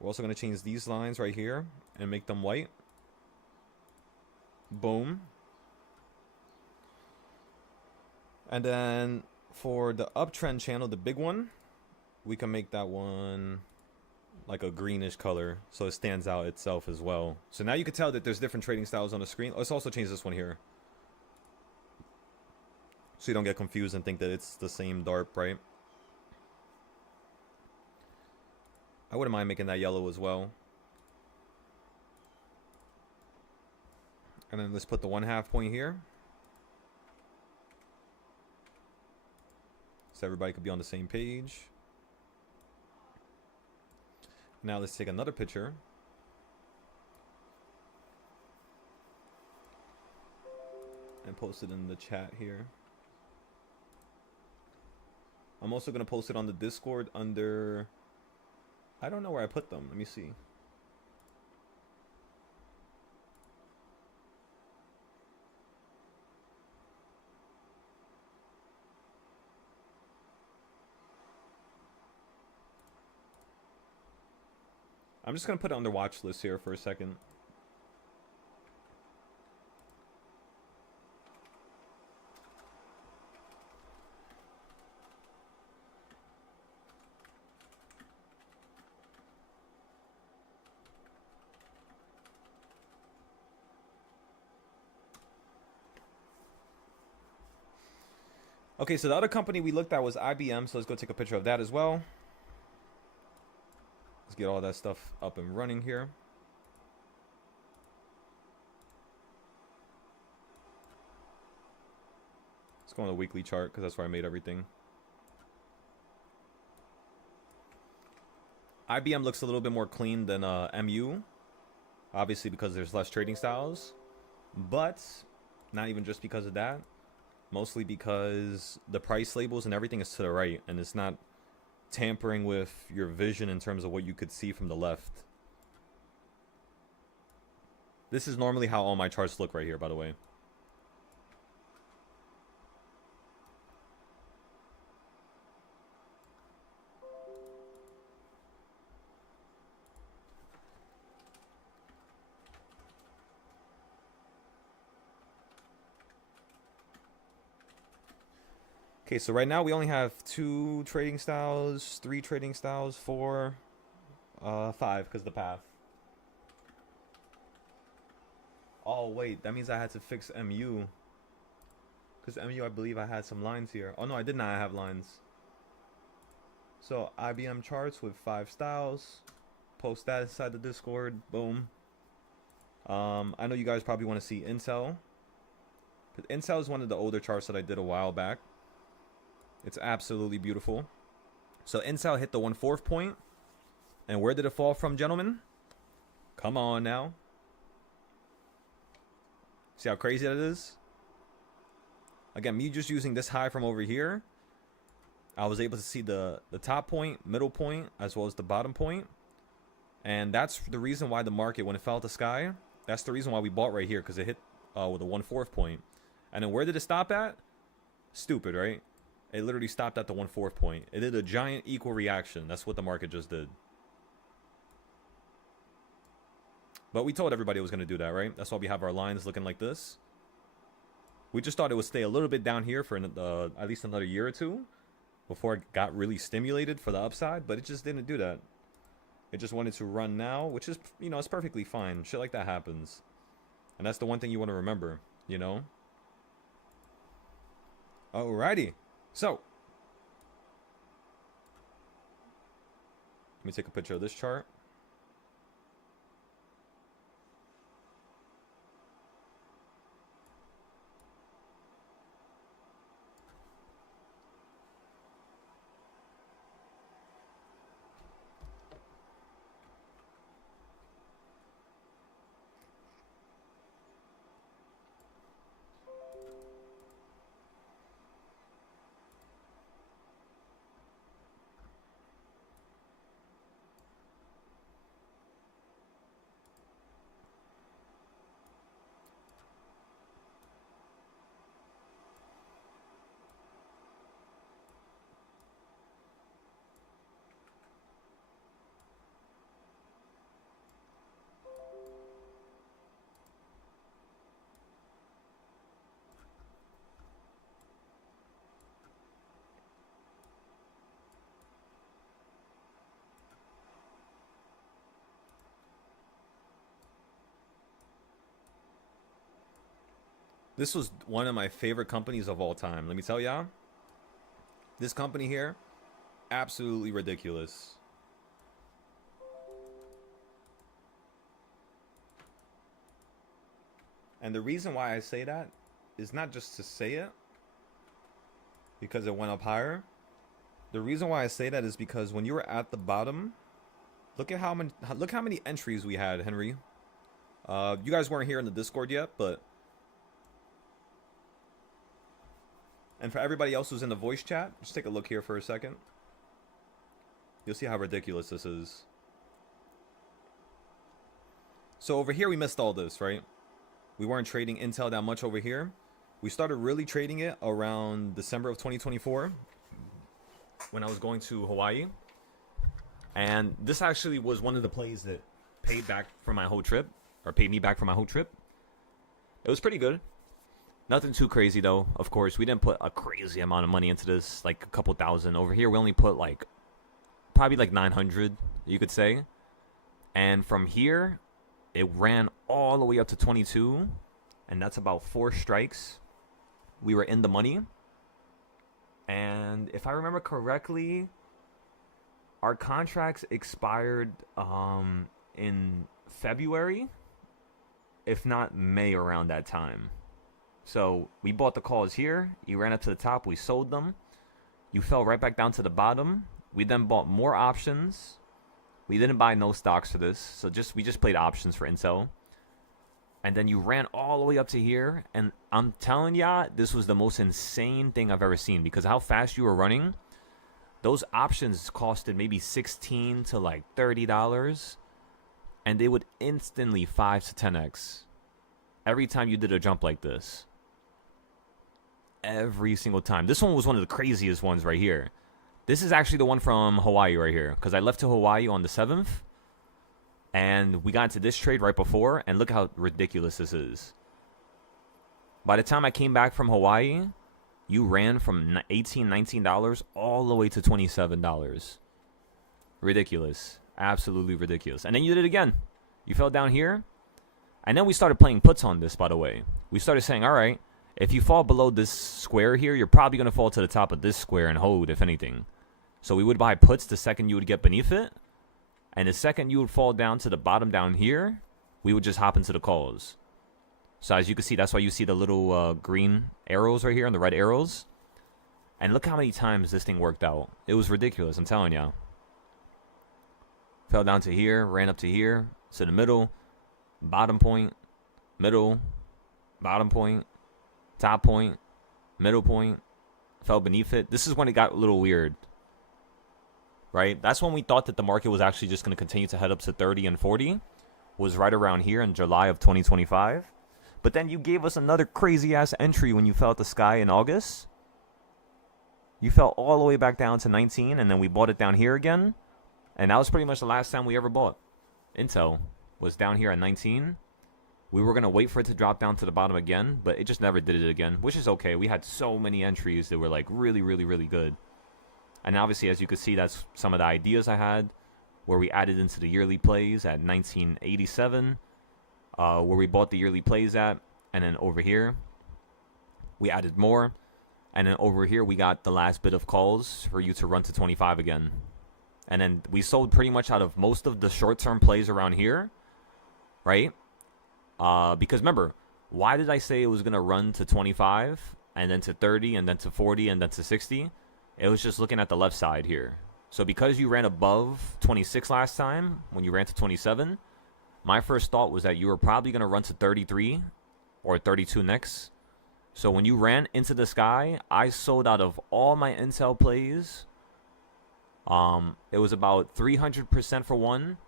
We're also going to change these lines right here and make them white. Boom. And then for the uptrend channel, the big one, we can make that one like a greenish color so it stands out itself as well. So now you can tell that there's different trading styles on the screen. Let's also change this one here, so you don't get confused and think that it's the same Darp, right? I wouldn't mind making that yellow as well. And then let's put the 1/2 point here, so everybody could be on the same page. Now let's take another picture. And post it in the chat here. I'm also going to post it on the Discord under... I don't know where I put them. Let me see. I'm just going to put it on the watch list here for a second. Okay, so the other company we looked at was IBM, so let's go take a picture of that as well. Let's get all that stuff up and running here. Let's go on the weekly chart because that's where I made everything. IBM looks a little bit more clean than MU, obviously because there's less trading styles, but not even just because of that, mostly because the price labels and everything is to the right, and it's not tampering with your vision in terms of what you could see from the left. This is normally how all my charts look right here, by the way. Okay, so right now we only have 2 trading styles, 3 trading styles, 4, 5 because the path. Oh wait, that means I had to fix MU. Because MU, I believe I had some lines here. Oh no, I did not have lines. So IBM charts with 5 styles. Post that inside the Discord. Boom. I know you guys probably want to see Intel. But Intel is one of the older charts that I did a while back. It's absolutely beautiful. So Intel hit the 1/4 point. And where did it fall from, gentlemen? Come on now. See how crazy that is? Again, me just using this high from over here, I was able to see the top point, middle point, as well as the bottom point. And that's the reason why the market, when it fell out the sky, that's the reason why we bought right here, because it hit with a 1/4 point. And then where did it stop at? Stupid, right? It literally stopped at the 1/4 point. It did a giant equal reaction. That's what the market just did. But we told everybody it was going to do that, right? That's why we have our lines looking like this. We just thought it would stay a little bit down here for at least another year or two before it got really stimulated for the upside, but it just didn't do that. It just wanted to run now, which is, you know, it's perfectly fine. Shit like that happens. And that's the one thing you want to remember, you know? Alrighty. So, let me take a picture of this chart. This was one of my favorite companies of all time. Let me tell y'all. This company here, absolutely ridiculous. And the reason why I say that is not just to say it because it went up higher. The reason why I say that is because when you were at the bottom, look how many entries we had, Henry. You guys weren't here in the Discord yet, but and for everybody else who's in the voice chat, just take a look here for a second. You'll see how ridiculous this is. So over here we missed all this, right? We weren't trading Intel that much over here. We started really trading it around December of 2024 when I was going to Hawaii. And this actually was one of the plays that paid back for my whole trip, or paid me back for my whole trip. It was pretty good. Nothing too crazy though. Of course, we didn't put a crazy amount of money into this, like a couple thousand. Over here, we only put like probably like 900, you could say. And from here, it ran all the way up to 22, and that's about 4 strikes. We were in the money. And if I remember correctly, our contracts expired in February, if not May, around that time. So we bought the calls here. You ran up to the top. We sold them. You fell right back down to the bottom. We then bought more options. We didn't buy no stocks for this. So we just played options for Intel. And then you ran all the way up to here. And I'm telling ya, this was the most insane thing I've ever seen. Because how fast you were running, those options costed maybe $16 to like $30. And they would instantly 5 to 10x every time you did a jump like this. Every single time. This one was one of the craziest ones right here. This is actually the one from Hawaii right here. Because I left to Hawaii on the 7th. And we got into this trade right before. And look how ridiculous this is. By the time I came back from Hawaii, you ran from $18, $19 all the way to $27. Ridiculous. Absolutely ridiculous. And then you did it again. You fell down here. And then we started playing puts on this, by the way. We started saying, all right, if you fall below this square here, you're probably going to fall to the top of this square and hold, if anything. So we would buy puts the second you would get beneath it. And the second you would fall down to the bottom down here, we would just hop into the calls. So as you can see, that's why you see the little green arrows right here and the red arrows. And look how many times this thing worked out. It was ridiculous, I'm telling you. Fell down to here, ran up to here, to the middle, bottom point, middle, bottom point, top point, middle point, fell beneath it. This is when it got a little weird. Right? That's when we thought that the market was actually just going to continue to head up to 30 and 40. Was right around here in July of 2025. But then you gave us another crazy-ass entry when you fell at the sky in August. You fell all the way back down to 19, and then we bought it down here again. And that was pretty much the last time we ever bought. Intel was down here at 19. We were going to wait for it to drop down to the bottom again, but it just never did it again, which is okay. We had so many entries that were like really, really, really good. And obviously, as you can see, that's some of the ideas I had, where we added into the yearly plays at 1987, where we bought the yearly plays at, and then over here, we added more, and then over here, we got the last bit of calls for you to run to 25 again. And then we sold pretty much out of most of the short-term plays around here, right? Because remember, why did I say it was going to run to 25, and then to 30, and then to 40, and then to 60? It was just looking at the left side here. So because you ran above 26 last time, when you ran to 27, my first thought was that you were probably going to run to 33 or 32 next. So when you ran into the sky, I sold out of all my Intel plays. It was about 300% for one,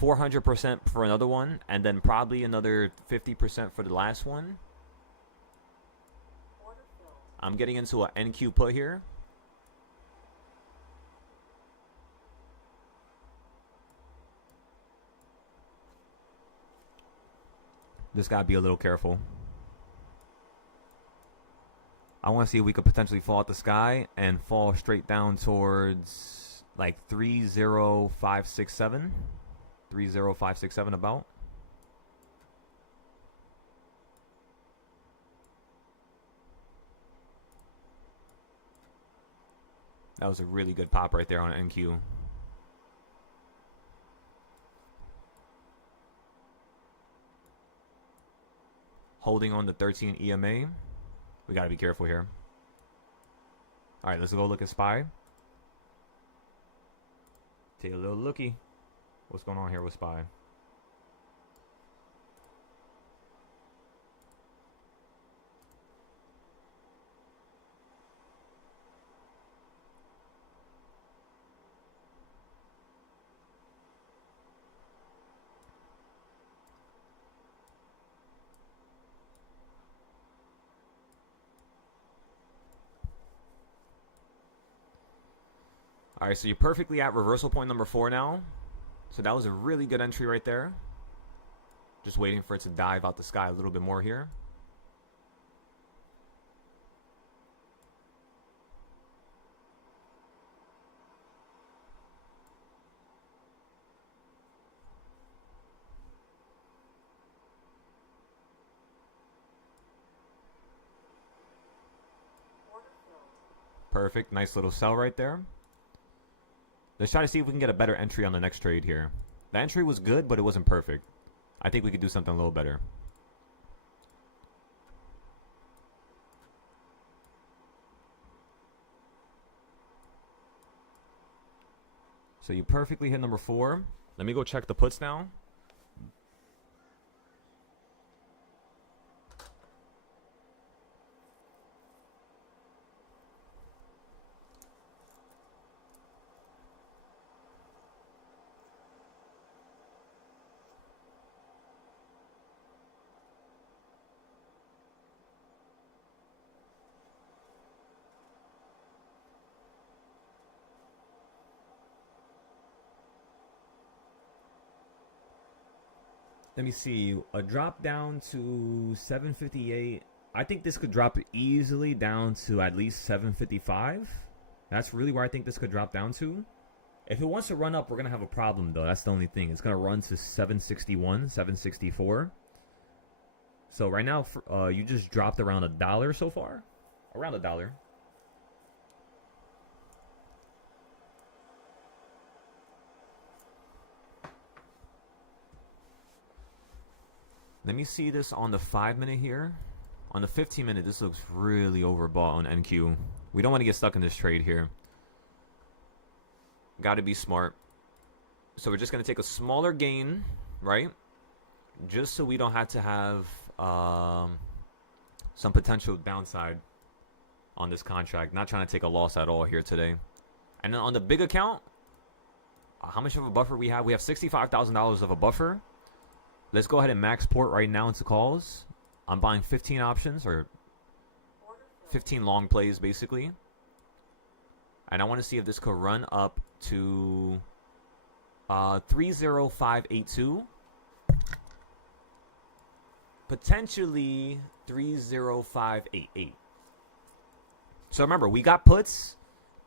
400% for another one, and then probably another 50% for the last one. I'm getting into an NQ put here. Just gotta be a little careful. I want to see if we could potentially fall out the sky and fall straight down towards like 30567. 30567 about. That was a really good pop right there on NQ. Holding on to 13 EMA. We got to be careful here. All right, let's go look at SPY. Take a little looky. What's going on here with SPY? All right, so you're perfectly at reversal point number 4 now. So that was a really good entry right there. Just waiting for it to dive out the sky a little bit more here. Perfect. Nice little sell right there. Let's try to see if we can get a better entry on the next trade here. The entry was good, but it wasn't perfect. I think we could do something a little better. So you perfectly hit number 4. Let me go check the puts now. Let me see. A drop down to 758. I think this could drop easily down to at least 755. That's really where I think this could drop down to. If it wants to run up, we're going to have a problem, though. That's the only thing. It's going to run to 761, 764. So right now, you just dropped around $1 so far. Around $1. Let me see this on the 5-minute here. On the 15-minute, this looks really overbought on NQ. We don't want to get stuck in this trade here. Got to be smart. So we're just going to take a smaller gain, right? Just so we don't have to have some potential downside on this contract. Not trying to take a loss at all here today. And then on the big account, how much of a buffer we have? We have $65,000 of a buffer. Let's go ahead and max port right now into calls. I'm buying 15 options or 15 long plays basically. And I want to see if this could run up to 30582. Potentially 30588. So remember, we got puts,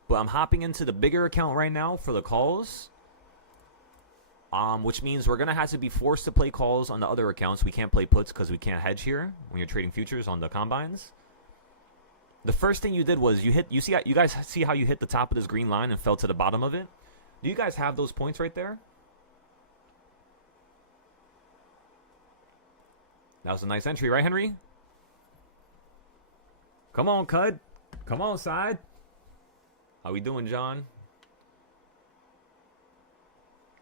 but I'm hopping into the bigger account right now for the calls. Which means we're going to have to be forced to play calls on the other accounts. We can't play puts because we can't hedge here when you're trading futures on the combines. The first thing you did was you guys see how you hit the top of this green line and fell to the bottom of it? Do you guys have those points right there? That was a nice entry, right, Henry? Come on, Cud. Come on, side. How we doing, John?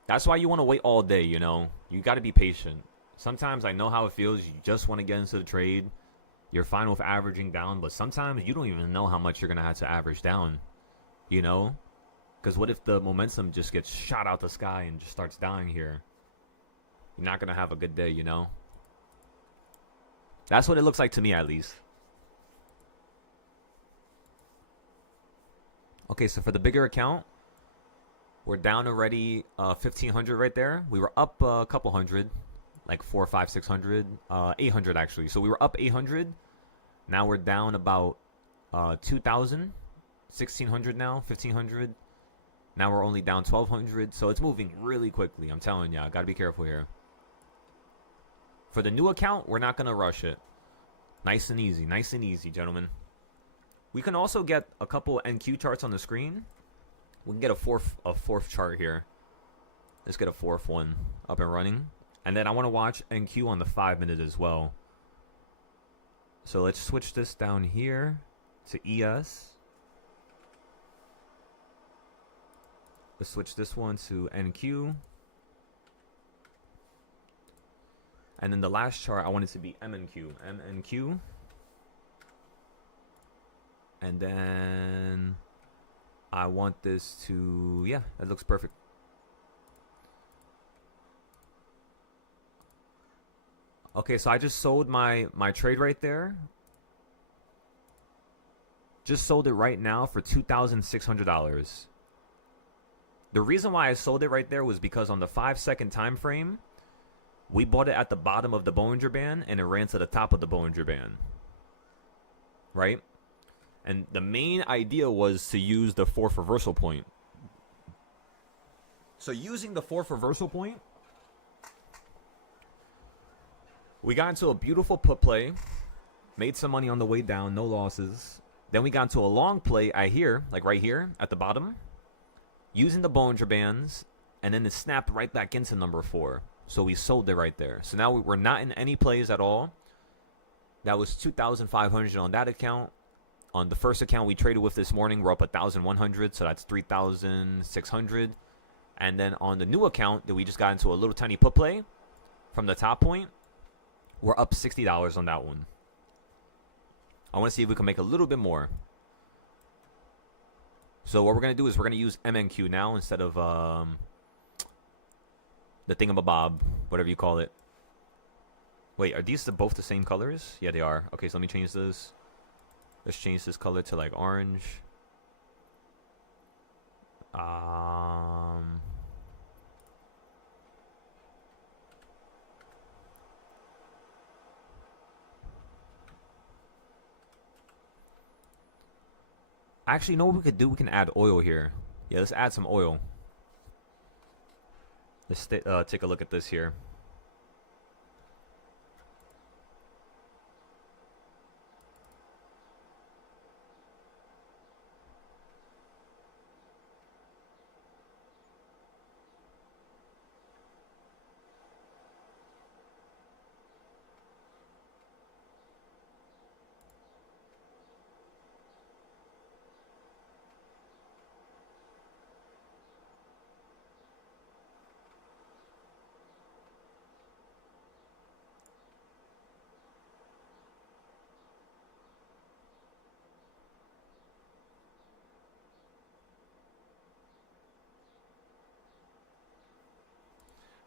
That's why you want to wait all day, you know. You got to be patient. Sometimes I know how it feels. You just want to get into the trade. You're fine with averaging down, but sometimes you don't even know how much you're going to have to average down, you know. Because what if the momentum just gets shot out the sky and just starts dying here? You're not going to have a good day, you know. That's what it looks like to me, at least. Okay, so for the bigger account, we're down already 1,500 right there. We were up a couple hundred, like 400, 500, 600, 800 actually. So we were up 800. Now we're down about 2,000, 1,600 now, 1,500. Now we're only down 1,200. So it's moving really quickly. I'm telling you, I got to be careful here. For the new account, we're not going to rush it. Nice and easy, gentlemen. We can also get a couple NQ charts on the screen. We can get a fourth chart here. Let's get a fourth one up and running. And then I want to watch NQ on the 5-minute as well. So let's switch this down here to ES. Let's switch this one to NQ. And then the last chart, I want it to be MNQ. MNQ. And then I want this to, yeah, that looks perfect. Okay, so I just sold my trade right there. Just sold it right now for $2,600. The reason why I sold it right there was because on the 5-second time frame, we bought it at the bottom of the Bollinger Band and it ran to the top of the Bollinger Band. Right? And the main idea was to use the fourth reversal point. So using the fourth reversal point, we got into a beautiful put play. Made some money on the way down, no losses. Then we got into a long play, I hear, like right here at the bottom, using the Bollinger Bands, and then it snapped right back into number 4. So we sold it right there. So now we're not in any plays at all. That was 2,500 on that account. On the first account we traded with this morning, we're up 1,100, so that's 3,600. And then on the new account that we just got into a little tiny put play from the top point, we're up $60 on that one. I want to see if we can make a little bit more. So what we're going to do is we're going to use MNQ now instead of the thingamabob, whatever you call it. Wait, are these both the same colors? Yeah, they are. Okay, so let me change this. Let's change this color to like orange. Actually, you know what we could do? We can add oil here. Yeah, let's add some oil. Let's take a look at this here.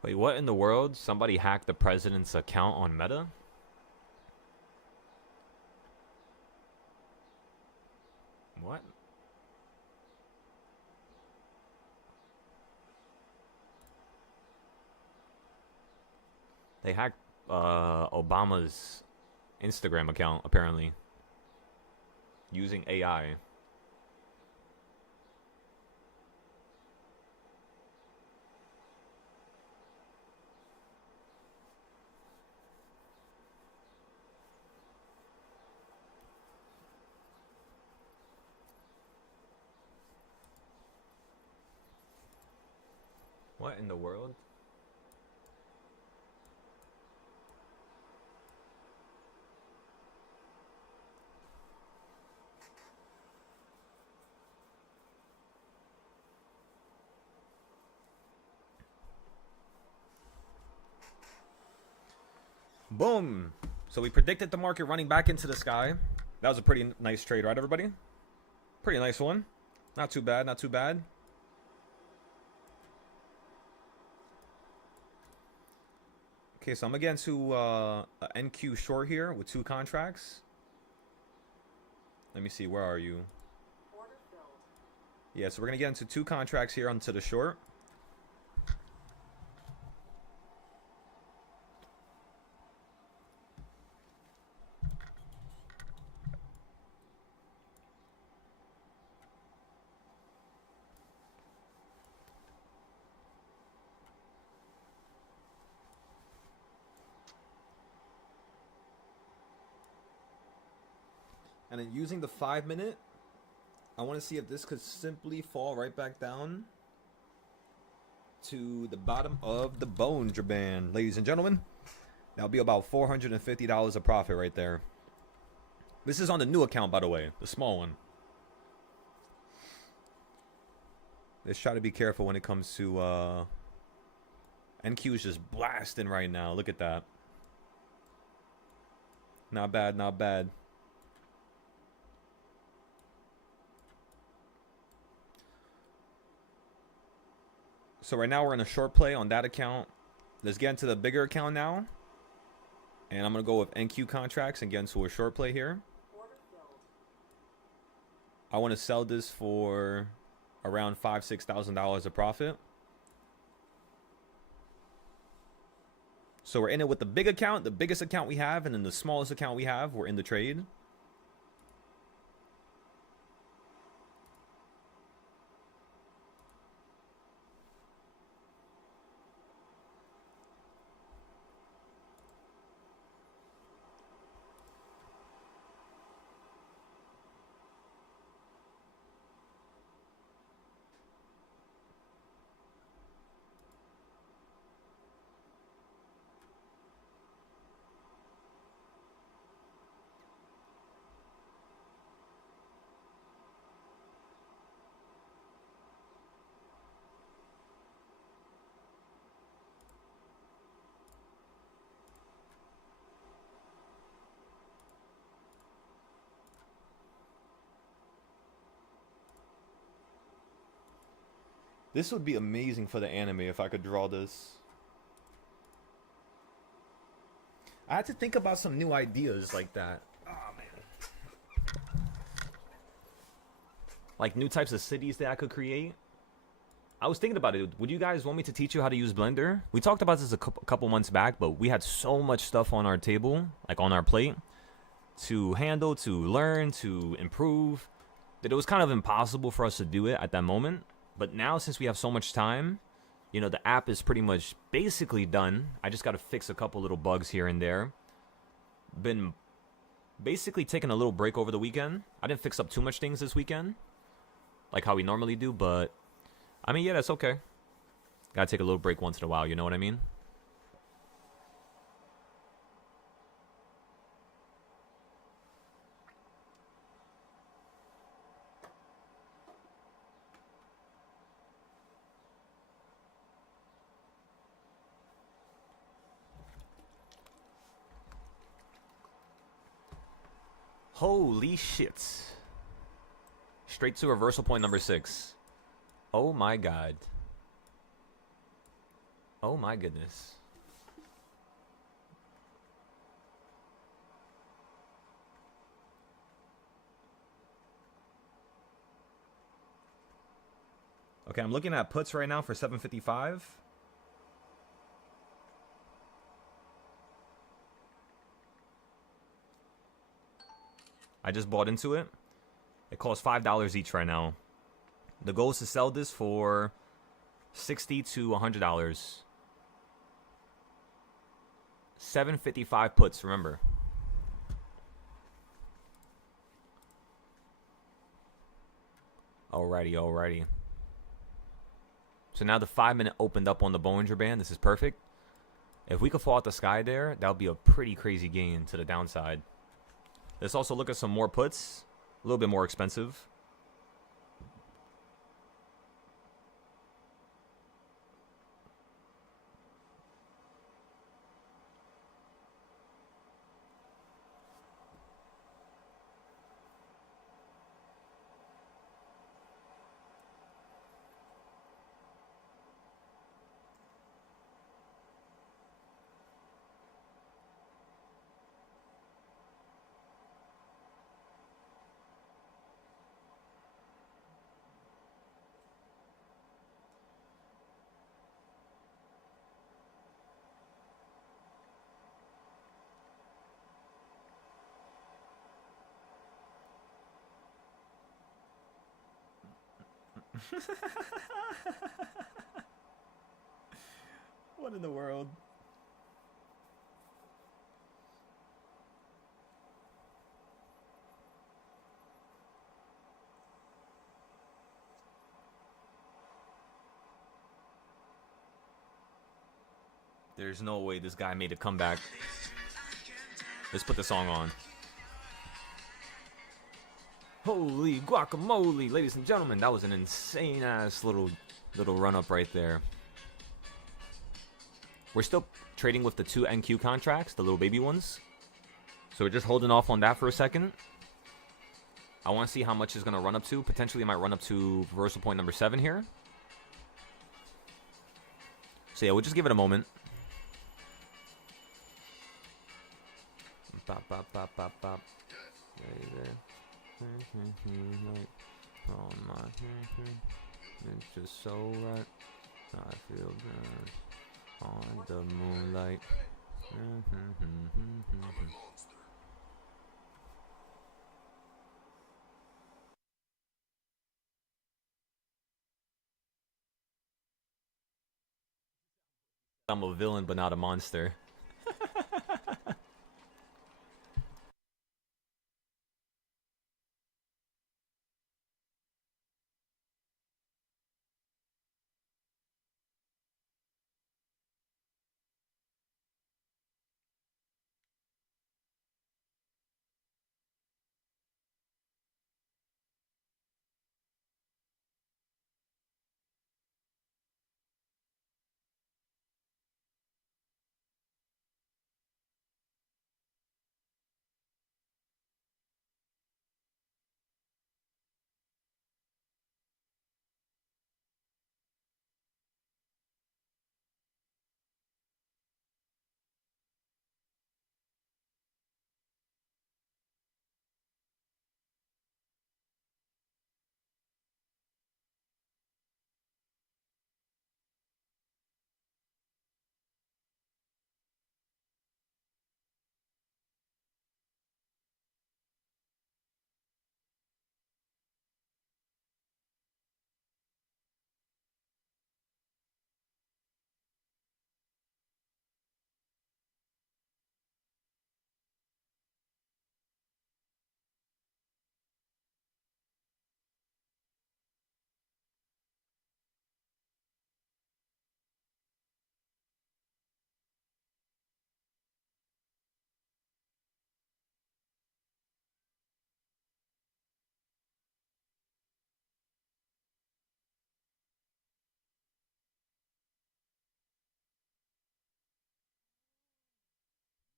Wait, what in the world? Somebody hacked the president's account on Meta? What? They hacked Obama's Instagram account, apparently, using AI. What in the world? Boom! So we predicted the market running back into the sky. That was a pretty nice trade, right, everybody? Pretty nice one. Not too bad, not too bad. Okay, so I'm going to get into a NQ short here with 2 contracts. Let me see, where are you? Yeah, so we're going to get into 2 contracts here onto the short. And then using the 5-minute, I want to see if this could simply fall right back down to the bottom of the Bollinger Band. Ladies and gentlemen, that'll be about $450 of profit right there. This is on the new account, by the way, the small one. Let's try to be careful when it comes to NQ is just blasting right now. Look at that. Not bad, not bad. So right now we're in a short play on that account. Let's get into the bigger account now. And I'm going to go with NQ contracts and get into a short play here. I want to sell this for around $5,000-$6,000 of profit. So we're in it with the big account, the biggest account we have, and then the smallest account we have. We're in the trade. This would be amazing for the anime if I could draw this. I had to think about some new ideas like that. Oh, man. Like new types of cities that I could create. I was thinking about it. Would you guys want me to teach you how to use Blender? We talked about this a couple months back, but we had so much stuff on our table, like on our plate, to handle, to learn, to improve, that it was kind of impossible for us to do it at that moment. But now, since we have so much time, you know, the app is pretty much basically done. I just got to fix a couple little bugs here and there. Been basically taking a little break over the weekend. I didn't fix up too much things this weekend, like how we normally do, but I mean, yeah, that's okay. Gotta take a little break once in a while, you know what I mean? Holy shit. Straight to reversal point number 6. Oh my god. Oh my goodness. Okay, I'm looking at puts right now for 755. I just bought into it. It costs $5 each right now. The goal is to sell this for $60 to $100. 755 puts, remember. Alrighty. So now the 5-minute opened up on the Bollinger Band. This is perfect. If we could fall out the sky there, that would be a pretty crazy gain to the downside. Let's also look at some more puts. A little bit more expensive. What in the world? There's no way this guy made a comeback. Let's put the song on. Holy guacamole, ladies and gentlemen. That was an insane ass little run up right there. We're still trading with the 2 NQ contracts, the little baby ones. So we're just holding off on that for a second. I want to see how much it's going to run up to. Potentially it might run up to reversal point number 7 here. So yeah, we'll just give it a moment. Bop, bop, bop, bop, bop. There. Oh my, it's just so right. I feel good on the moonlight. I'm a villain, but not a monster.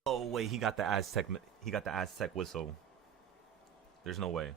Oh wait, he got the Aztec. He got the Aztec whistle. There's no way.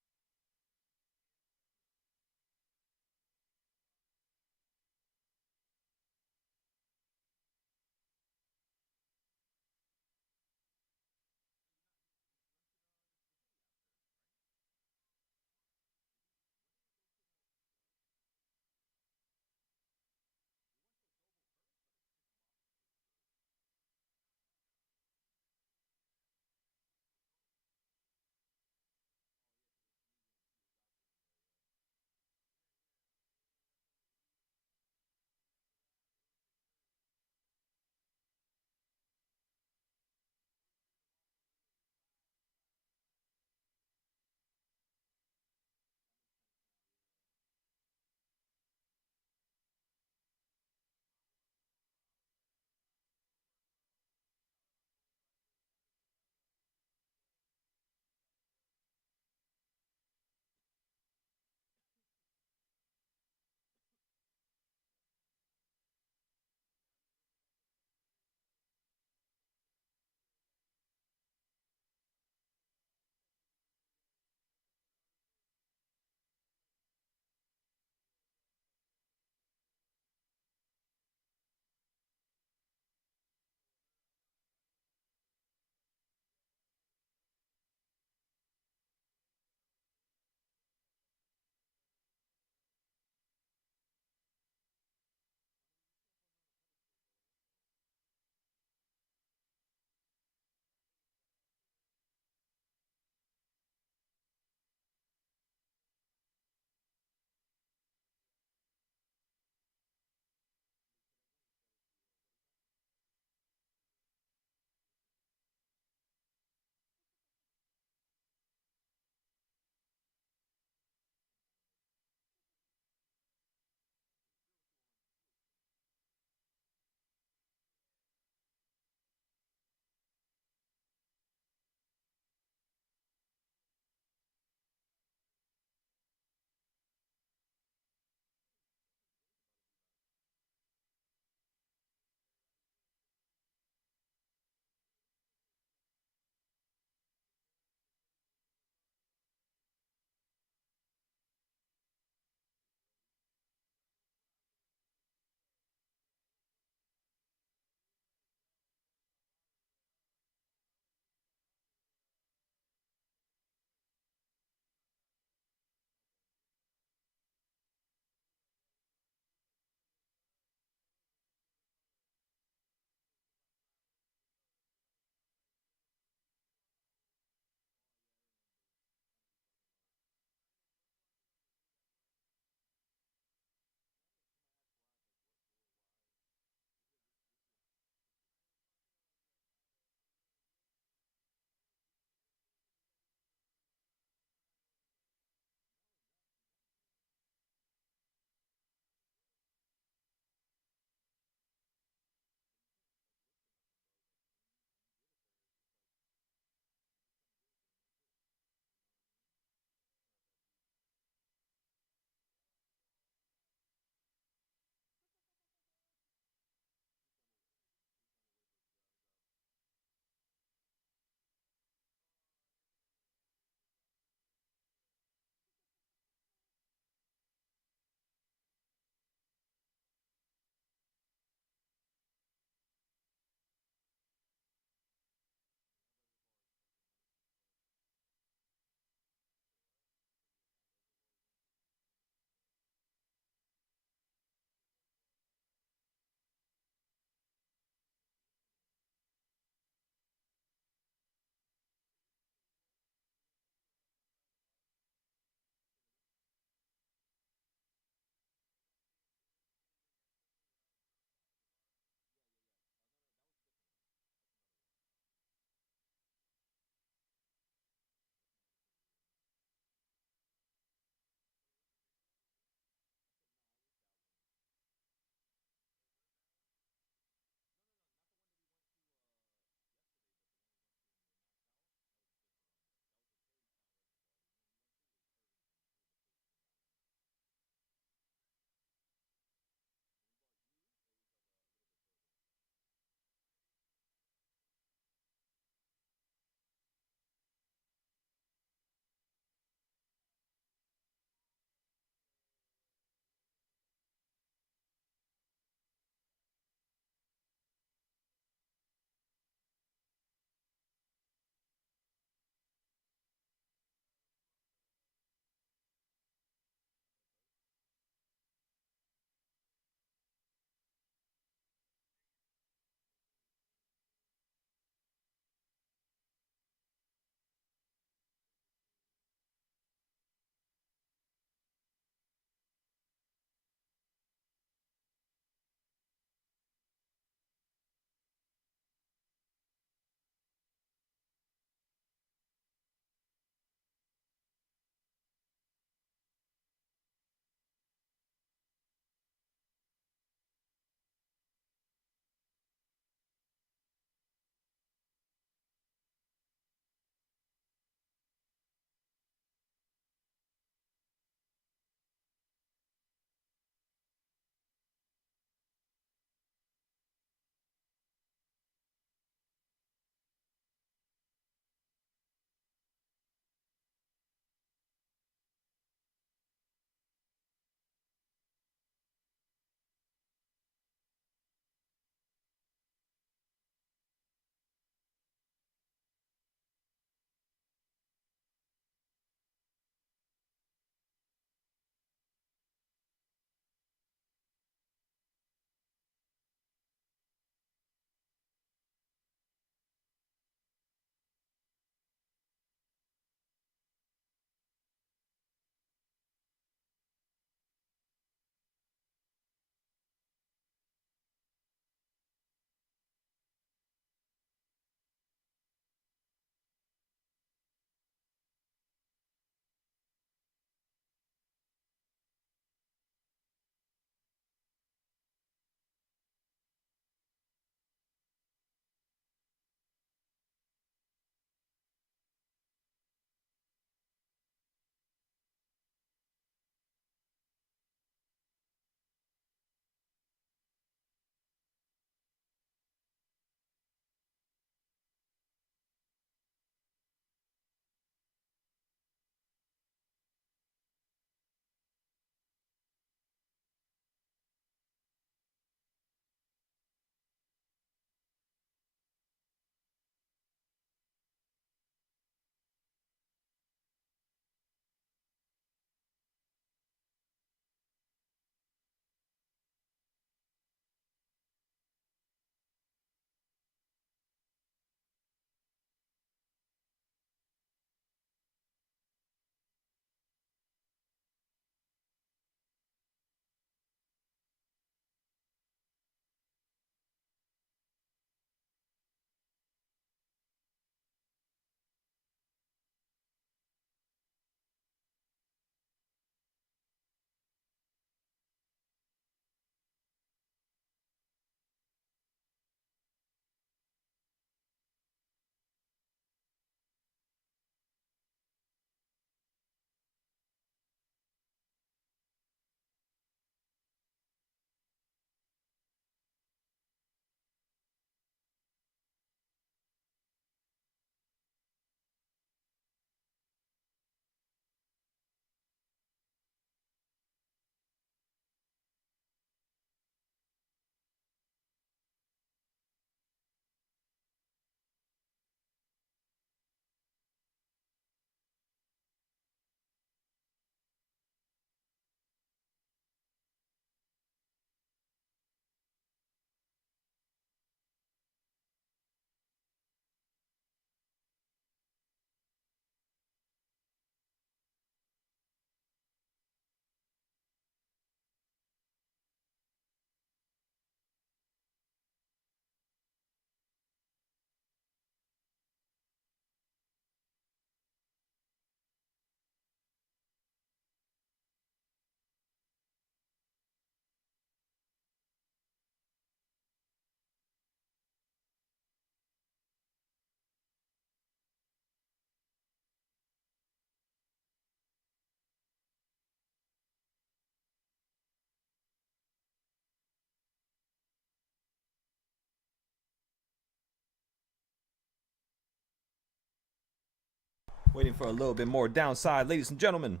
Waiting for a little bit more downside, ladies and gentlemen.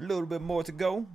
A little bit more to go.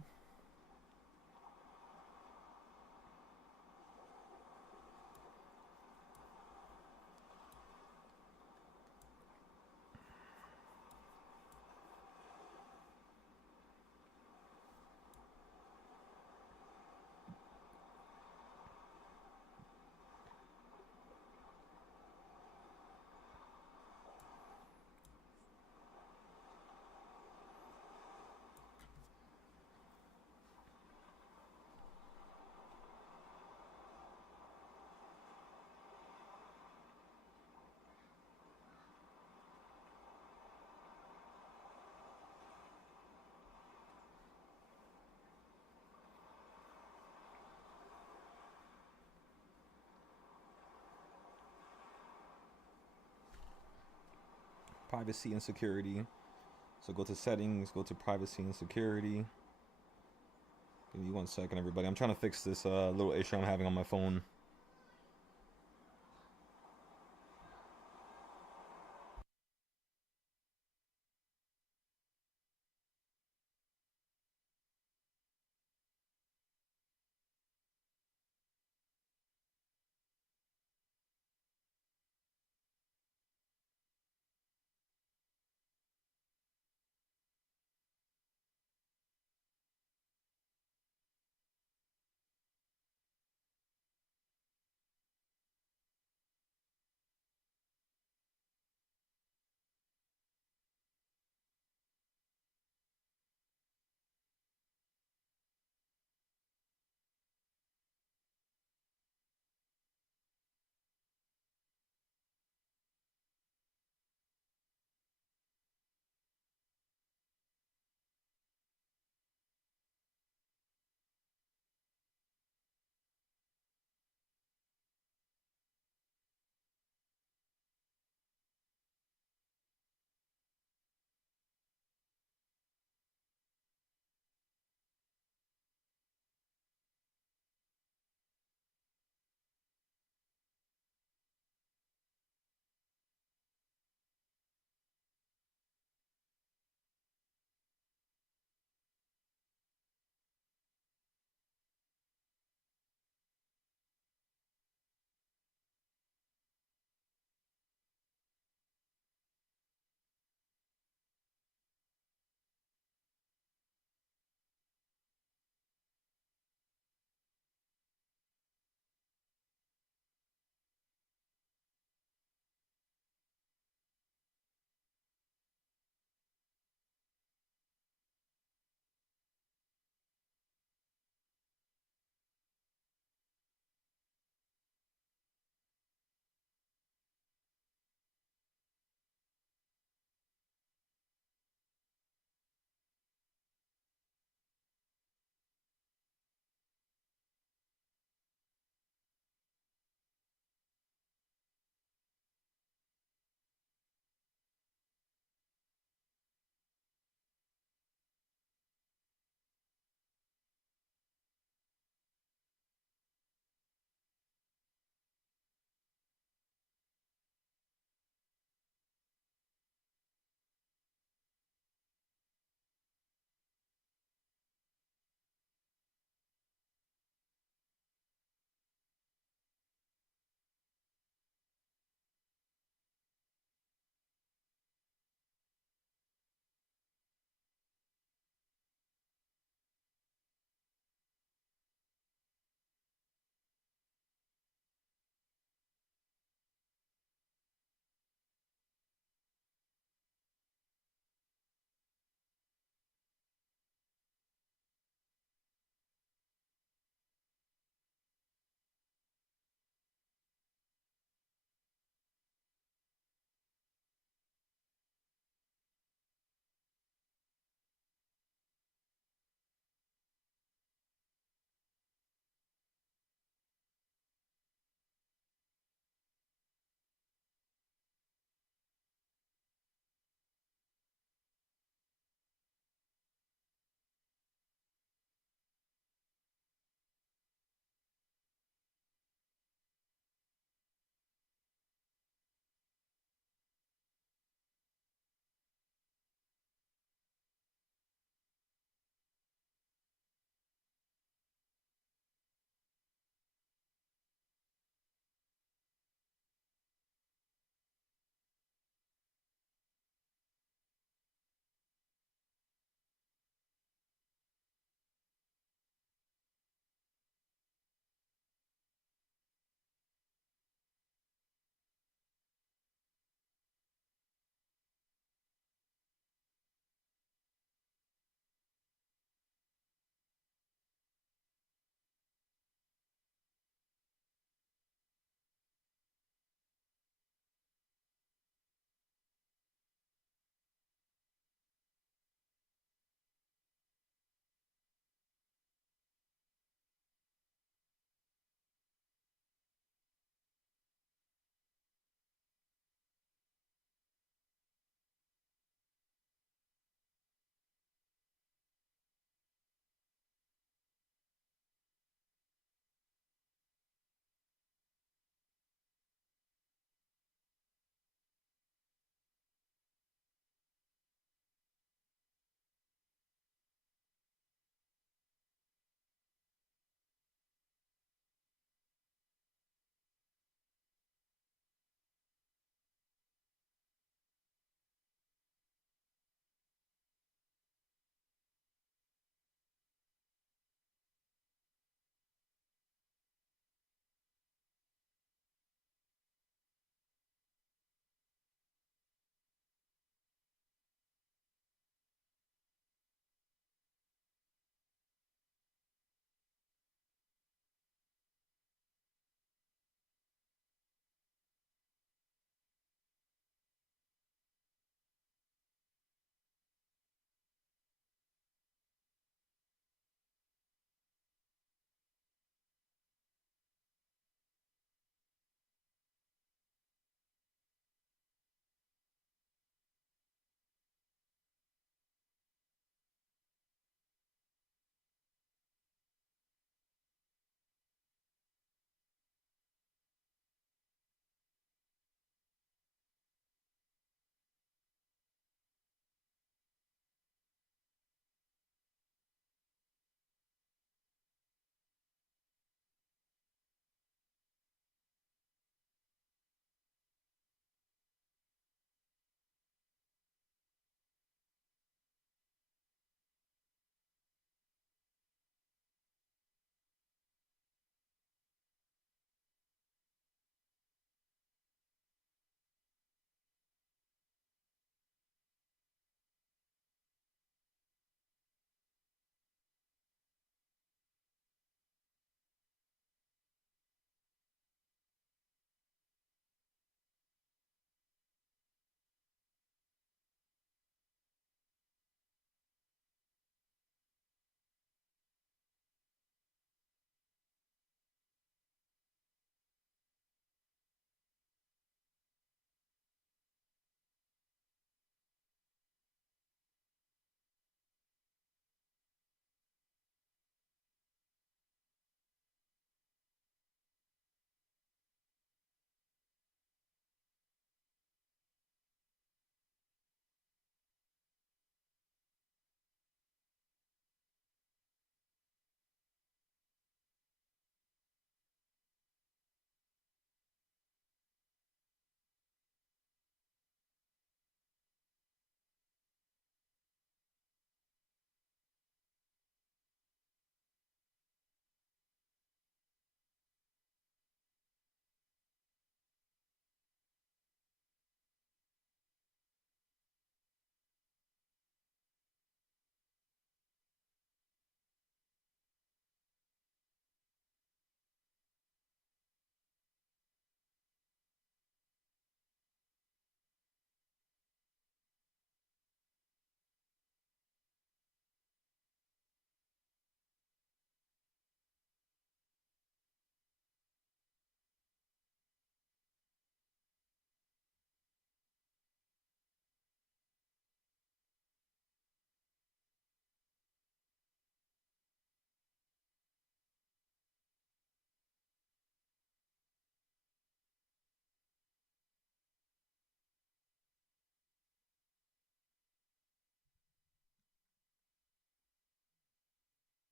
Privacy and security. So go to settings, go to privacy and security. Give me 1 second, everybody. I'm trying to fix this little issue I'm having on my phone.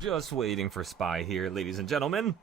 Just waiting for SPY here, ladies and gentlemen.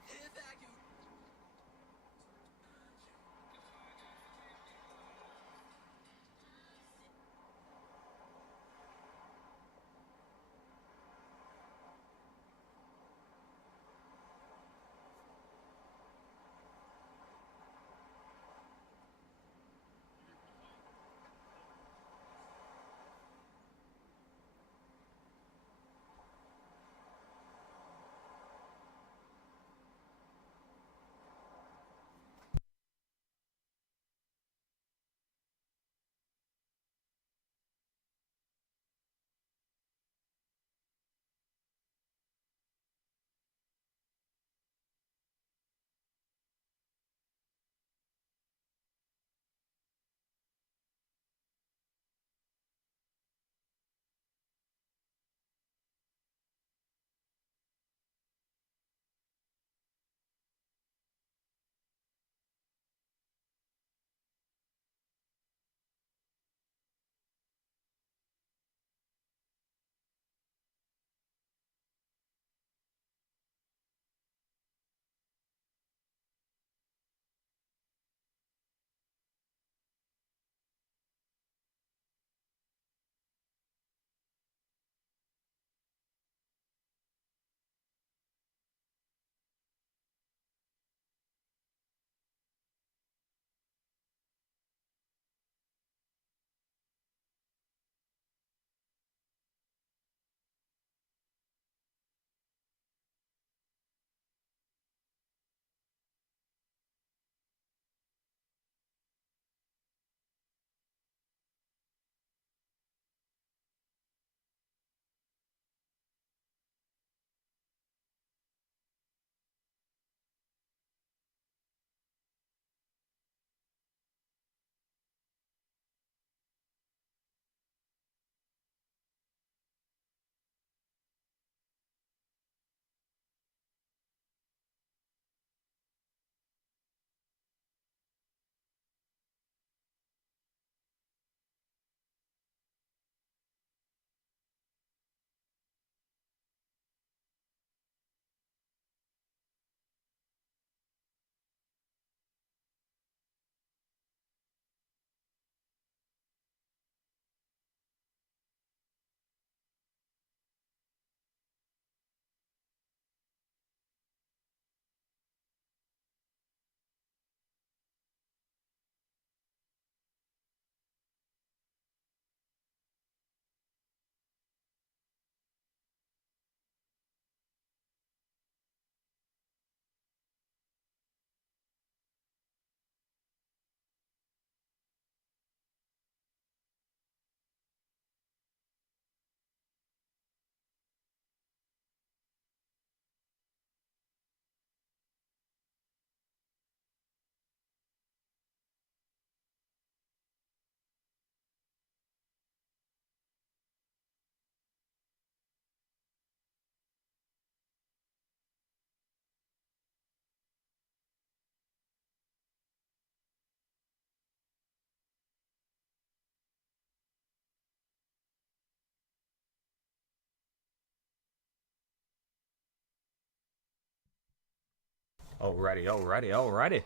Alrighty.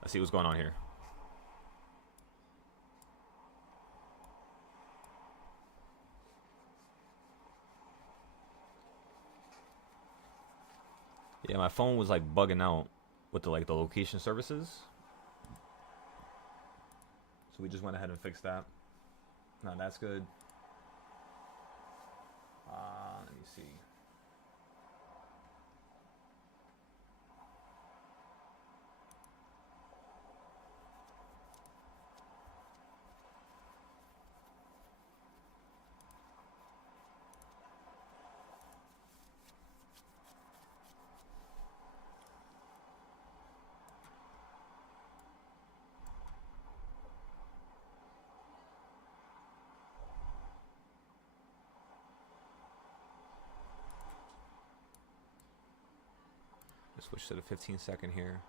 Let's see what's going on here. Yeah, my phone was like bugging out with the location services. So we just went ahead and fixed that. Now that's good. Let me see. Let's switch to the 15-second here.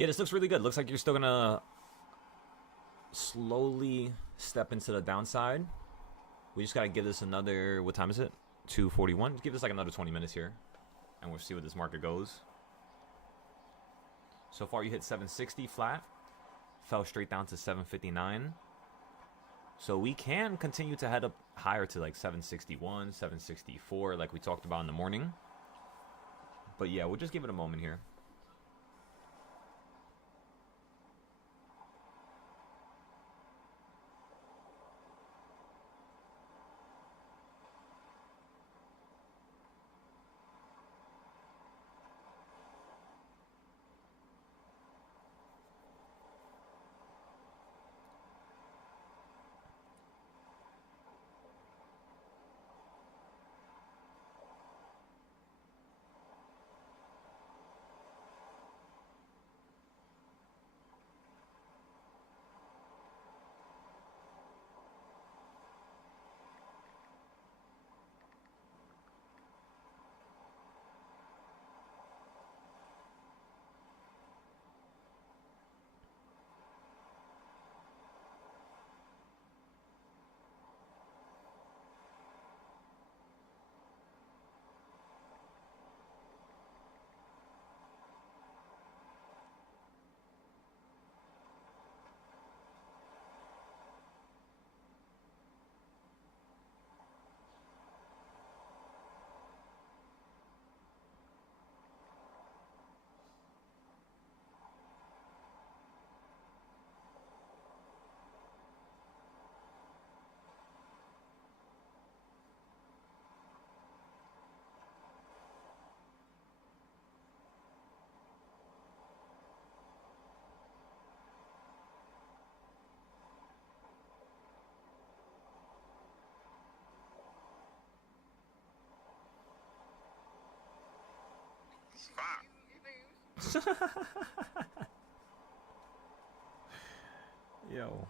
Yeah, this looks really good. Looks like you're still gonna slowly step into the downside. We just gotta give this another, what time is it? 2:41. Give this like another 20 minutes here, and we'll see where this market goes. So far, you hit 760 flat, fell straight down to 759. So we can continue to head up higher to like 761, 764, like we talked about in the morning. But yeah, we'll just give it a moment here. Yo.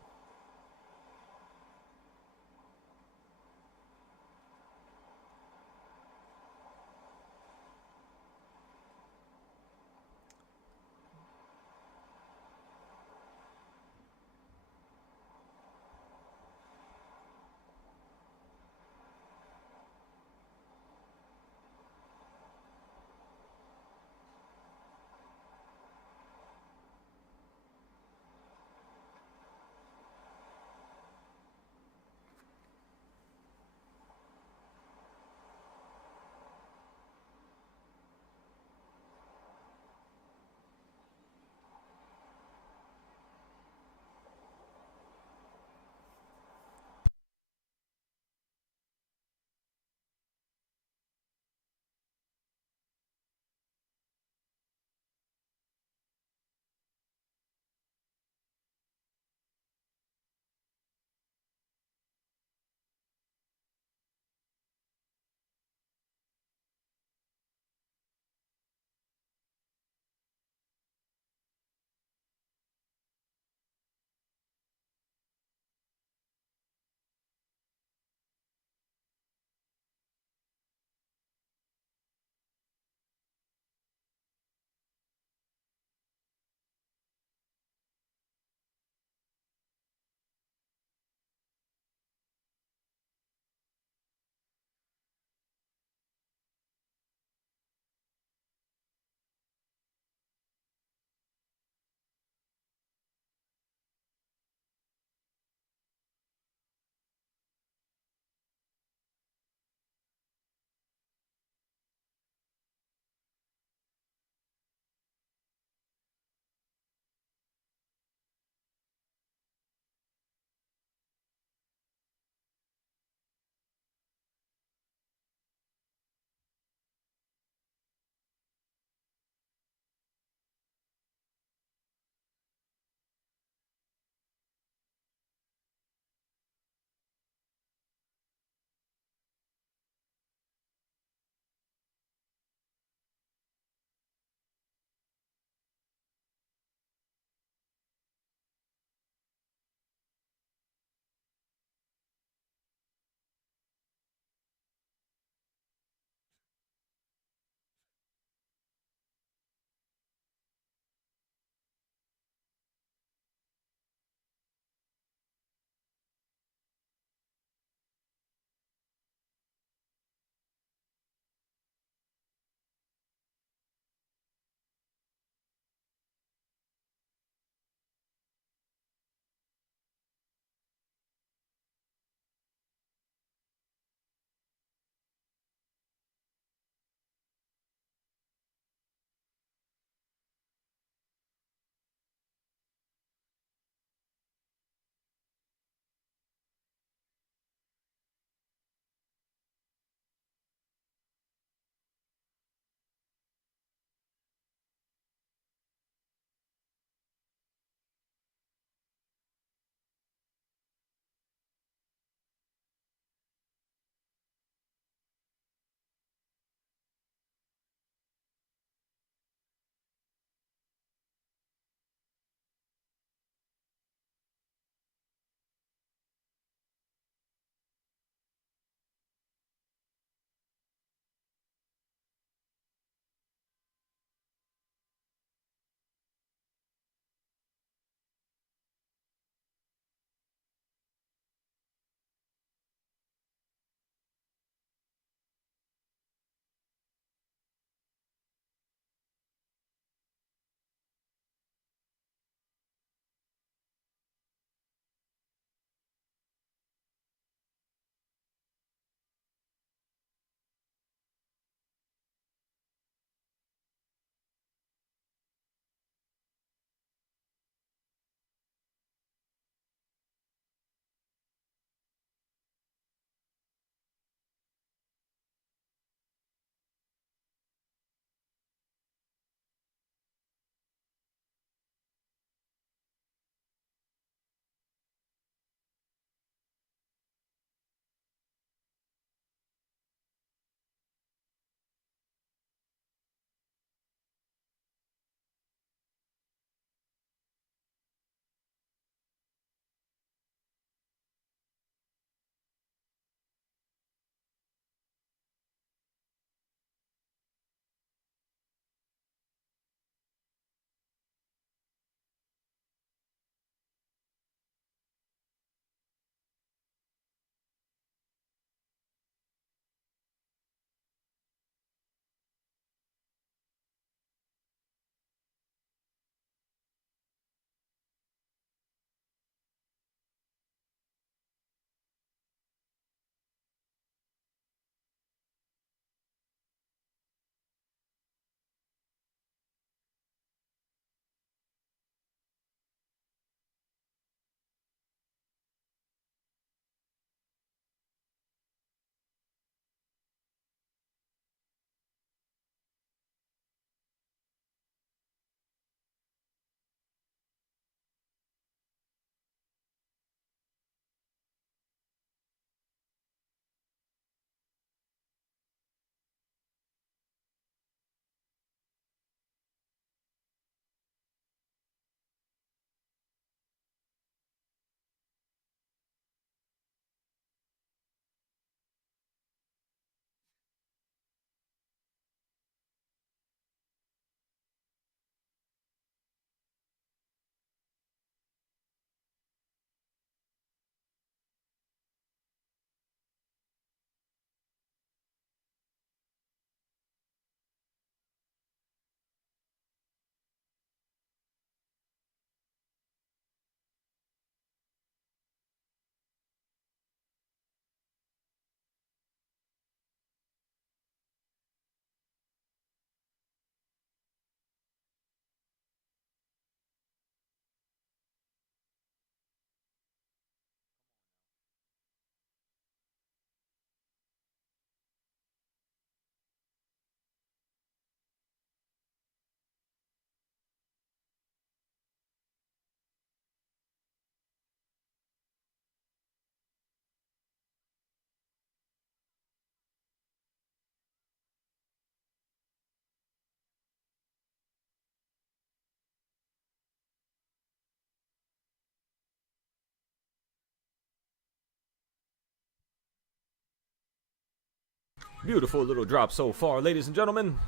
Beautiful little drop so far, ladies and gentlemen.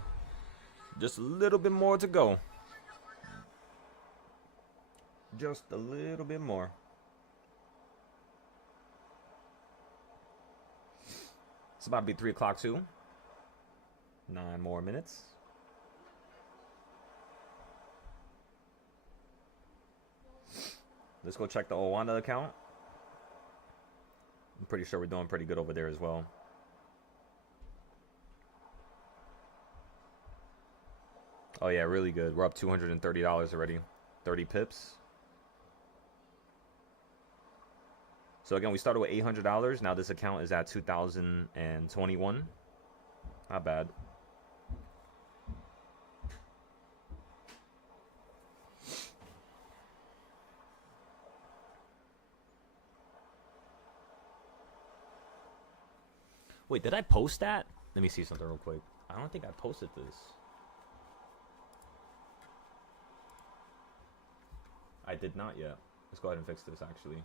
Just a little bit more to go. Just a little bit more. It's about to be 3 o'clock too. 9 more minutes. Let's go check the Owanda account. I'm pretty sure we're doing pretty good over there as well. Oh yeah, really good. We're up $230 already. 30 pips. So again, we started with $800. Now this account is at $2,021. Not bad. Wait, did I post that? Let me see something real quick. I don't think I posted this. I did not yet. Let's go ahead and fix this, actually.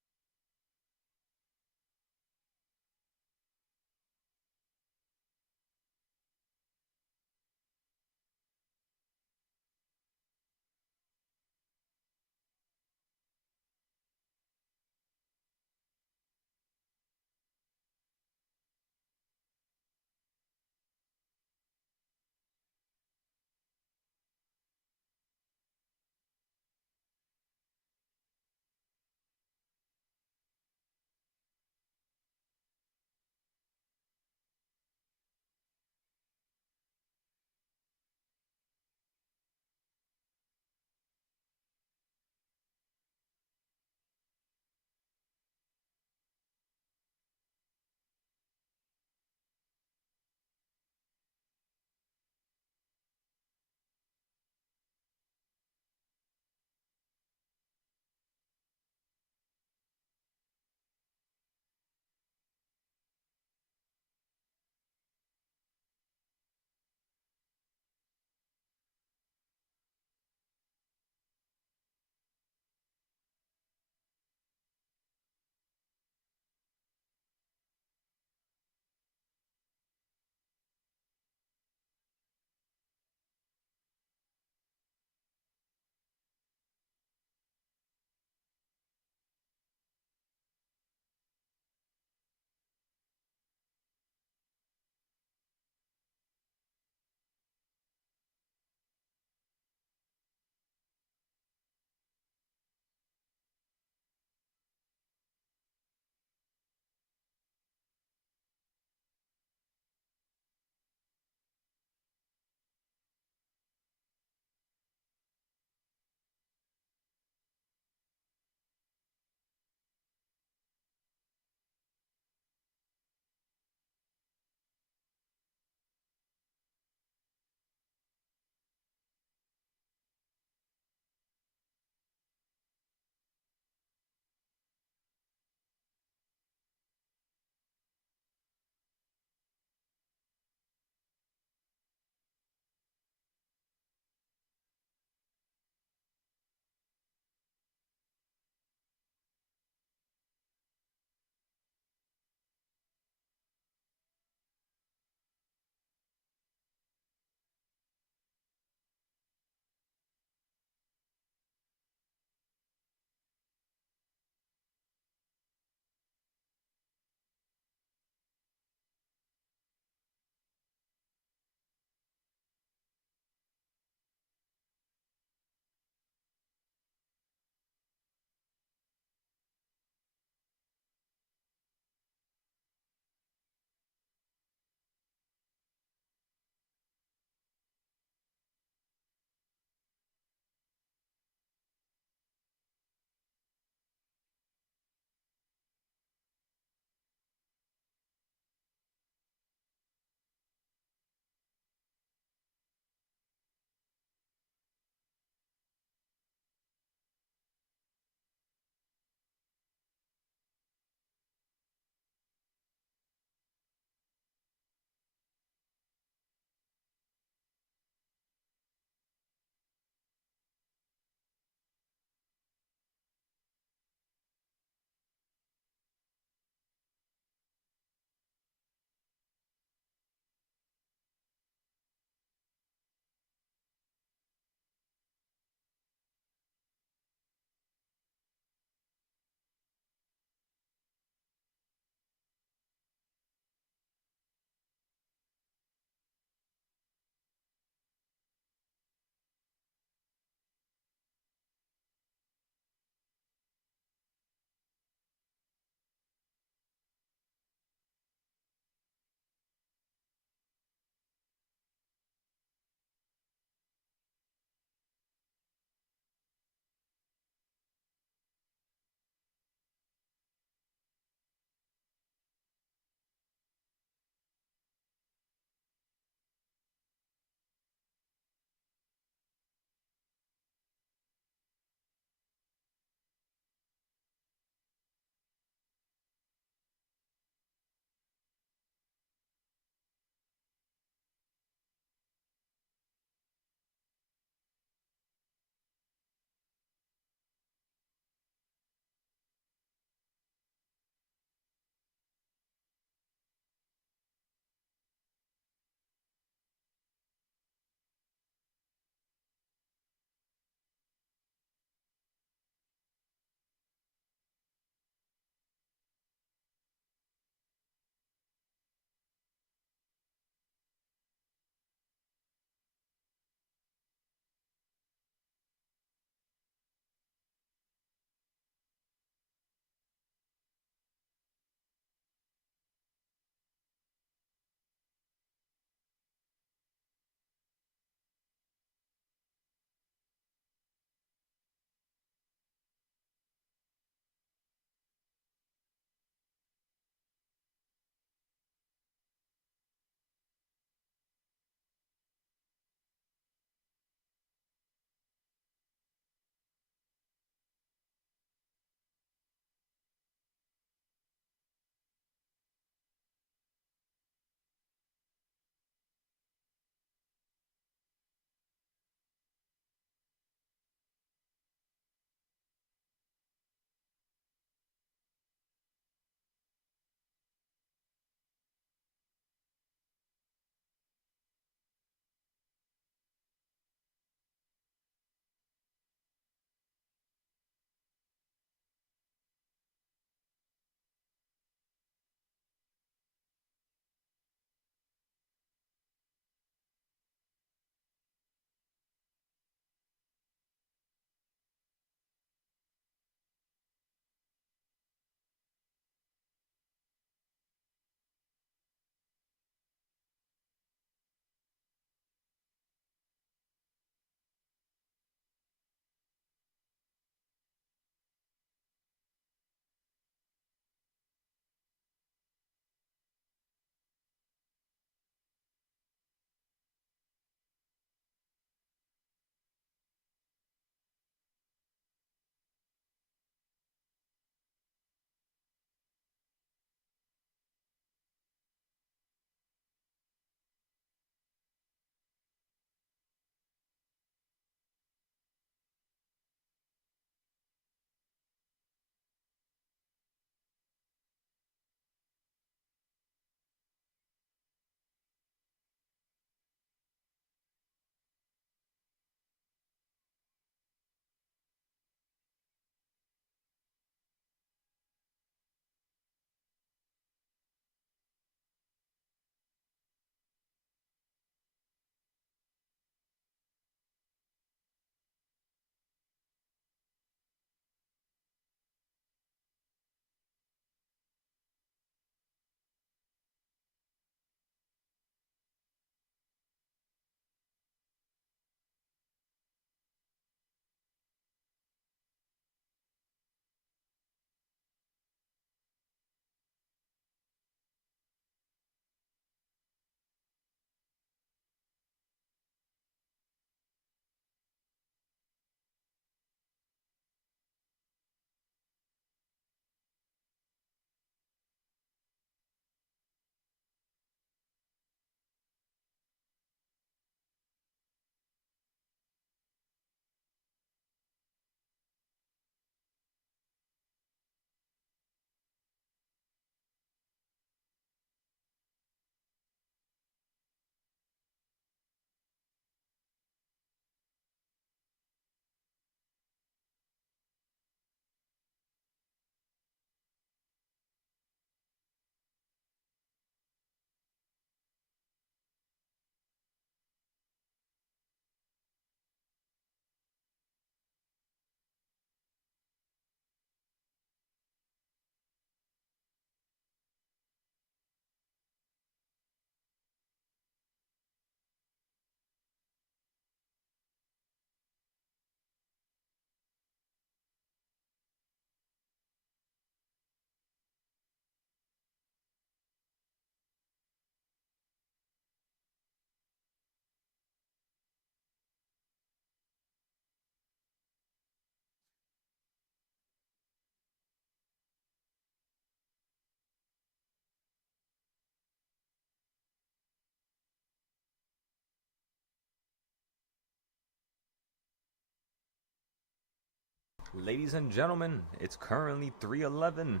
Ladies and gentlemen, it's currently 3:11.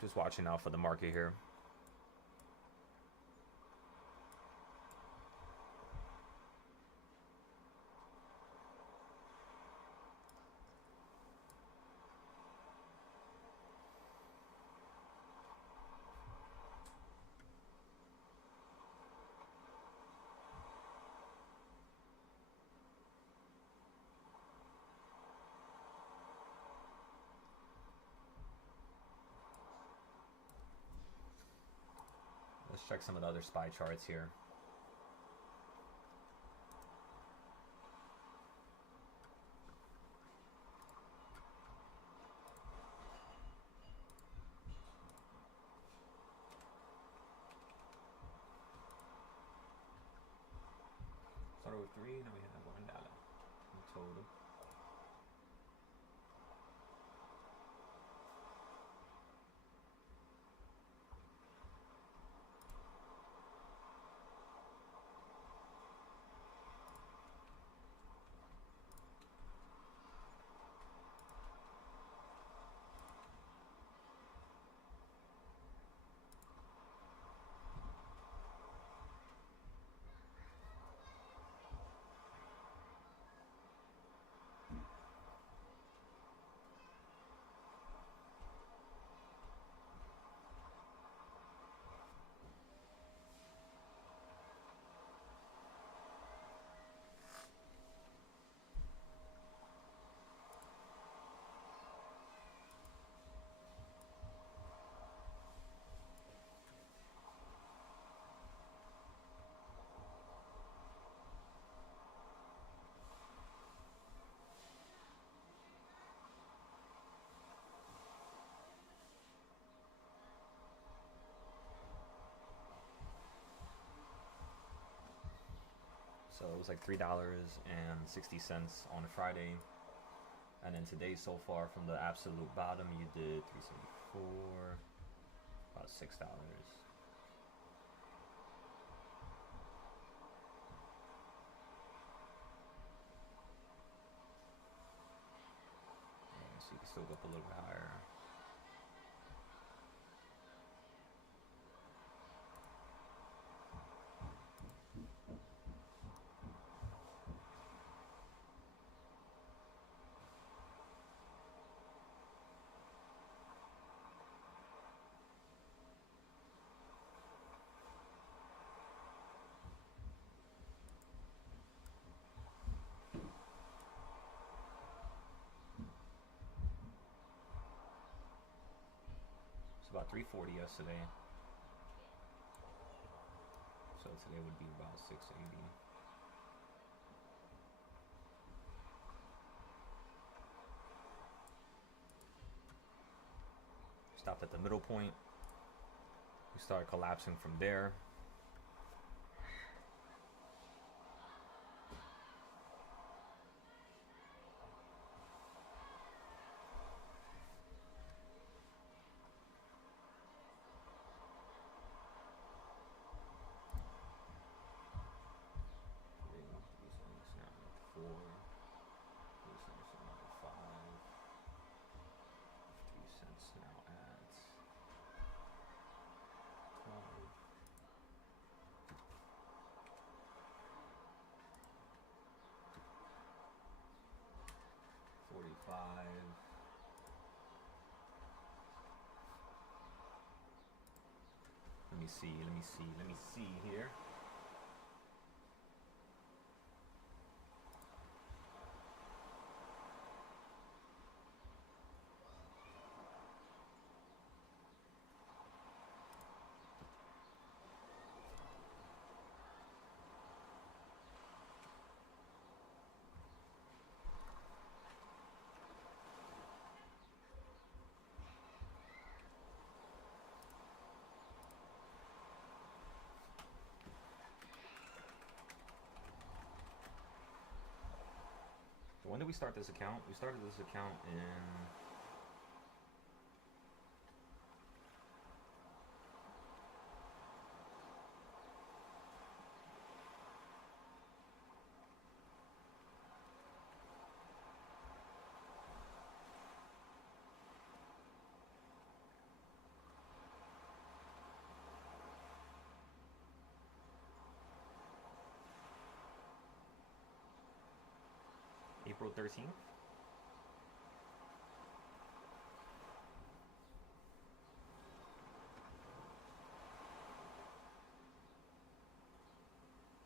Just watching out for the market here. Let's check some of the other SPY charts here. Start with 3, now we have $1 in total. So it was like $3.60 on a Friday. And then today so far from the absolute bottom you did $3.74, about $6. Yeah, so you can still go up a little bit higher. About 340 yesterday, so today would be about 680. Stopped at the middle point. We started collapsing from there. Let me see here. When did we start this account? We started this account in April 13th.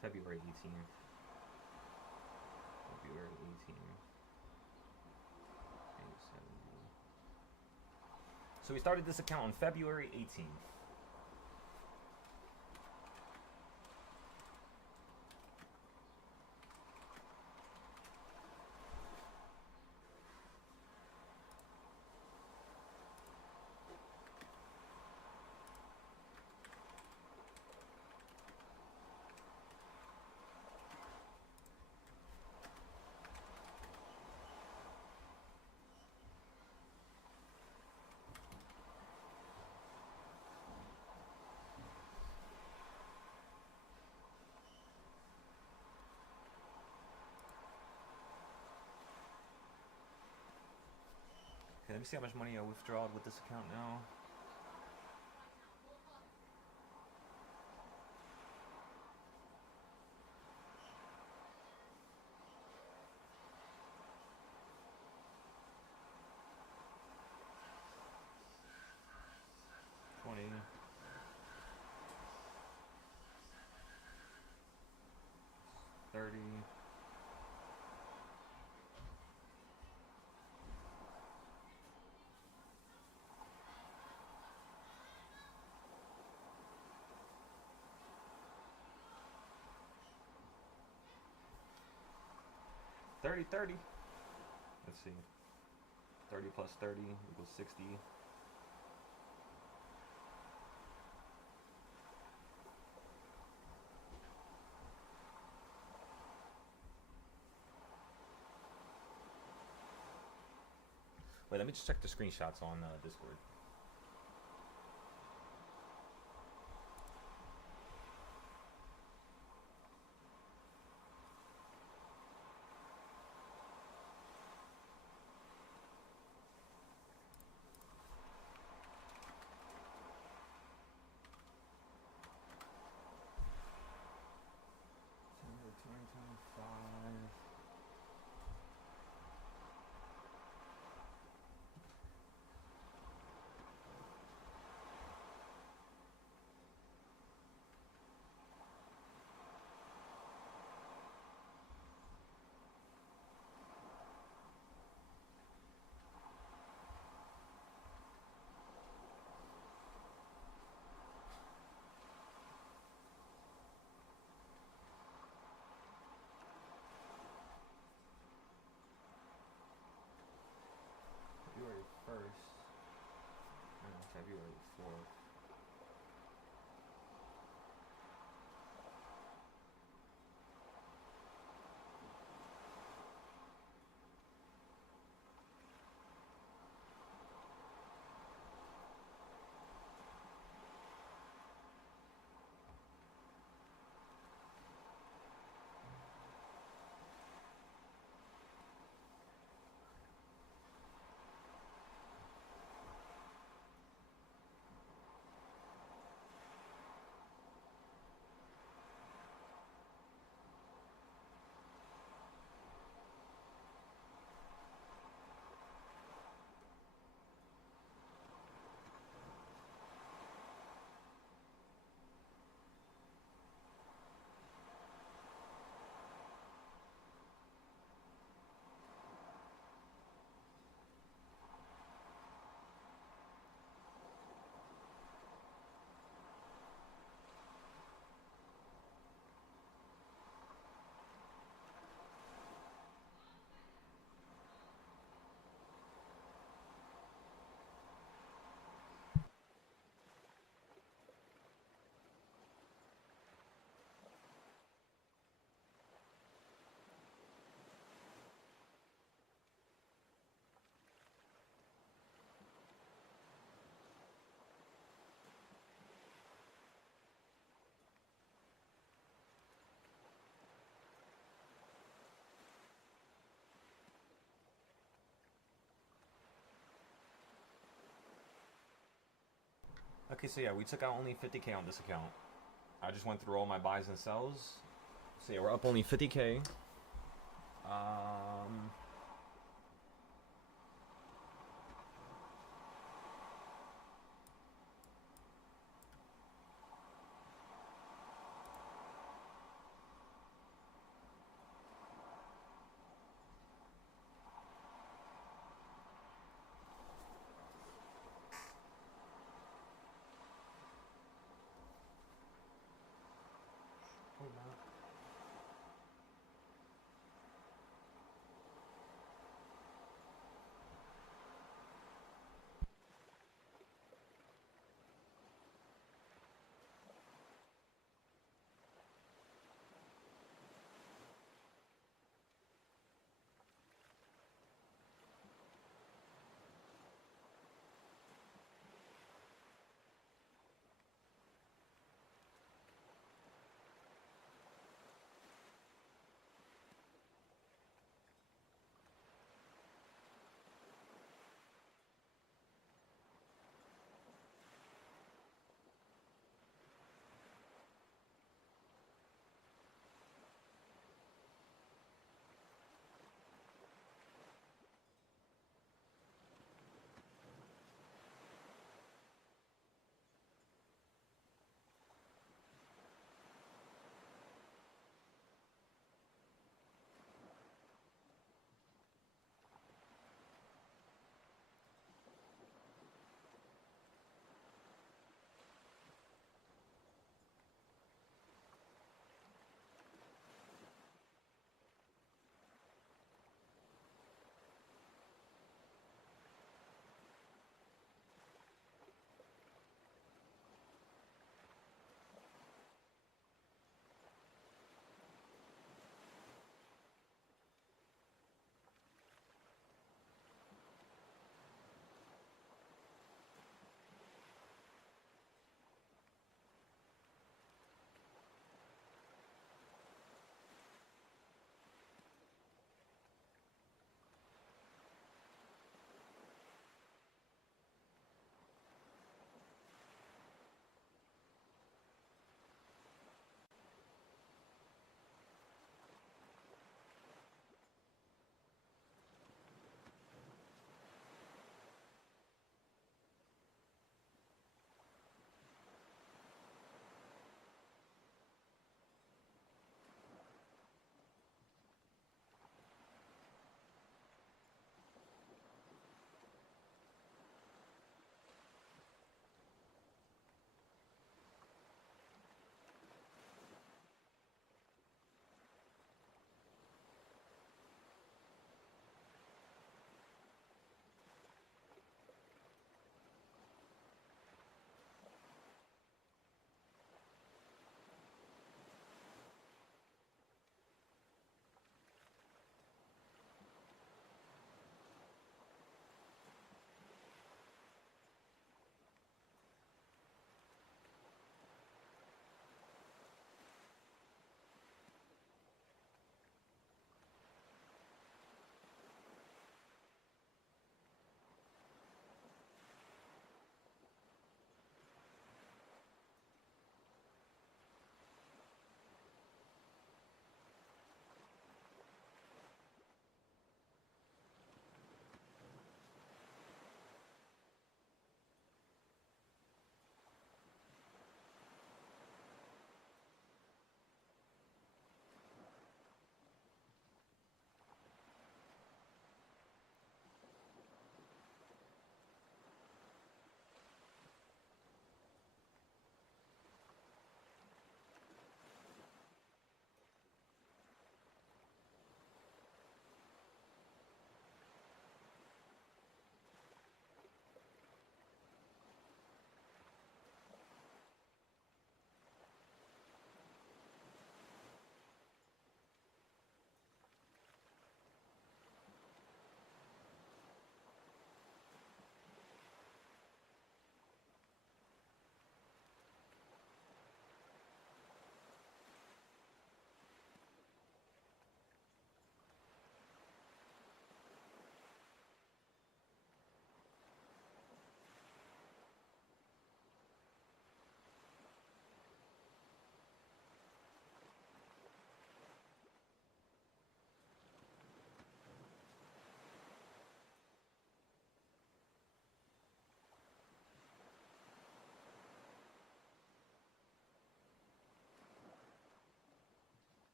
February 18th. February 18th. So we started this account on February 18th. Okay, let me see how much money I withdrawed with this account now. $20. $30. $30. Let's see. 30 plus 30 equals 60. Wait, let me just check the screenshots on Discord. September 2025. February 1st. No, February 4th. Okay, so yeah, we took out only 50K on this account. I just went through all my buys and sells. So yeah, we're up only 50K.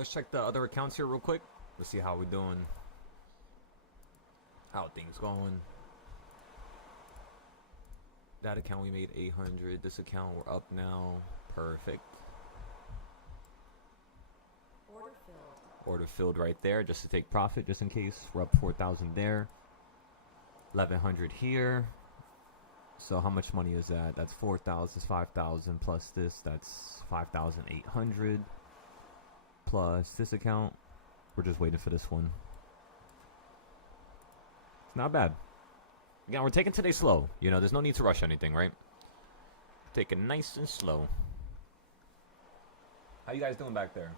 Let's check the other accounts here real quick. Let's see how we're doing. How things going. That account we made 800. This account we're up now. Perfect. Order filled. Order filled right there just to take profit just in case. We're up 4,000 there. 1,100 here. So how much money is that? That's 4,000, 5,000 plus this. That's 5,800 plus this account. We're just waiting for this one. It's not bad. Again, we're taking today slow. You know, there's no need to rush anything, right? Take it nice and slow. How you guys doing back there?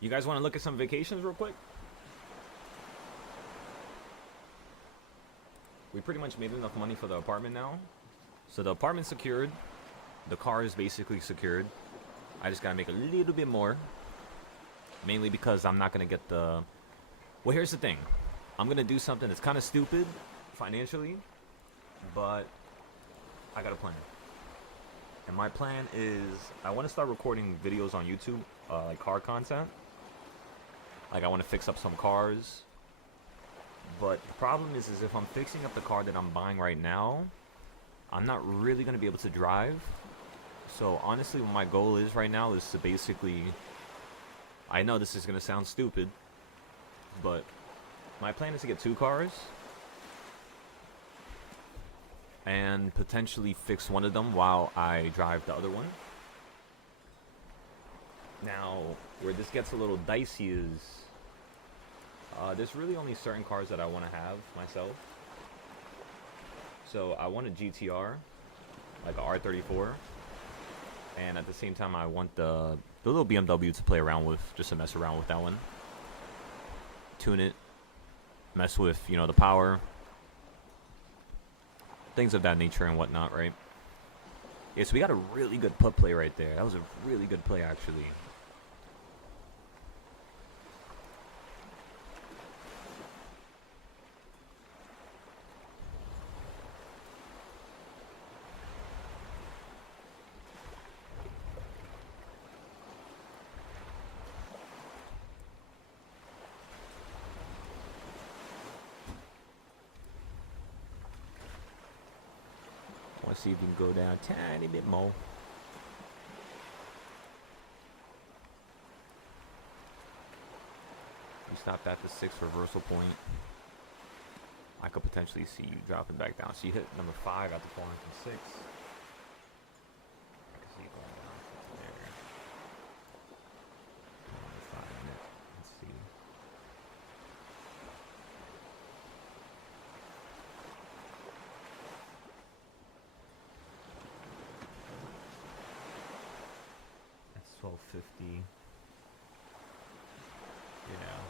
You guys want to look at some vacations real quick? We pretty much made enough money for the apartment now. So the apartment's secured. The car is basically secured. I just gotta make a little bit more. Mainly because I'm not gonna get the... Well, here's the thing. I'm gonna do something that's kind of stupid financially. But I got a plan. And my plan is I want to start recording videos on YouTube, like car content. Like I want to fix up some cars. But the problem is if I'm fixing up the car that I'm buying right now, I'm not really going to be able to drive. So honestly, what my goal is right now is to basically... I know this is going to sound stupid, but my plan is to get 2 cars. And potentially fix one of them while I drive the other one. Now, where this gets a little dicey is... there's really only certain cars that I want to have myself. So I want a GTR, like a R34. And at the same time, I want the little BMW to play around with, just to mess around with that one. Tune it, mess with, you know, the power. Things of that nature and whatnot, right? Yeah, so we got a really good put play right there. That was a really good play, actually. Let's see if we can go down a tiny bit more. You stopped at the 6th reversal point. I could potentially see you dropping back down. So you hit number 5 at the 406. I can see you going down from there. Number 5 minutes. Let's see. That's 1250. Yeah.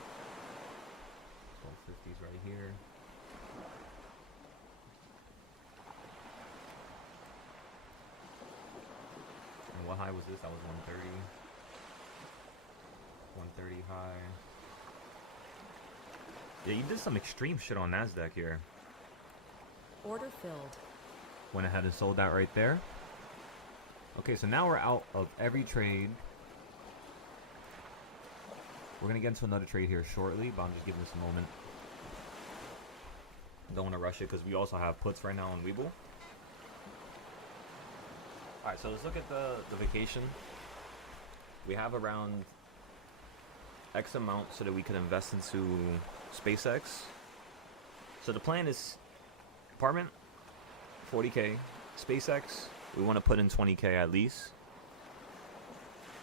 1250's right here. And what high was this? That was 130. 130 high. Yeah, you did some extreme shit on NASDAQ here. Order filled. Went ahead and sold that right there. Okay, so now we're out of every trade. We're going to get into another trade here shortly, but I'm just giving this a moment. Don't want to rush it because we also have puts right now on Weeble. Alright, so let's look at the vacation. We have around X amount so that we can invest into SpaceX. So the plan is apartment, 40K. SpaceX, we want to put in 20K at least.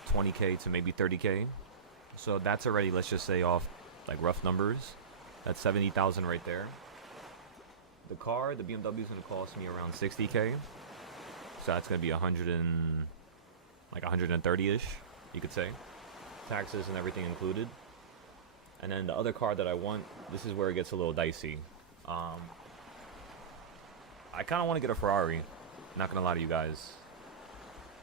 20K to maybe 30K. So that's already, let's just say, off like rough numbers. That's 70,000 right there. the car, the BMW is gonna cost me around 60K. So that's gonna be 130-ish, you could say, taxes and everything included. And then the other car that I want, this is where it gets a little dicey. I kind of want to get a Ferrari. Not gonna lie to you guys.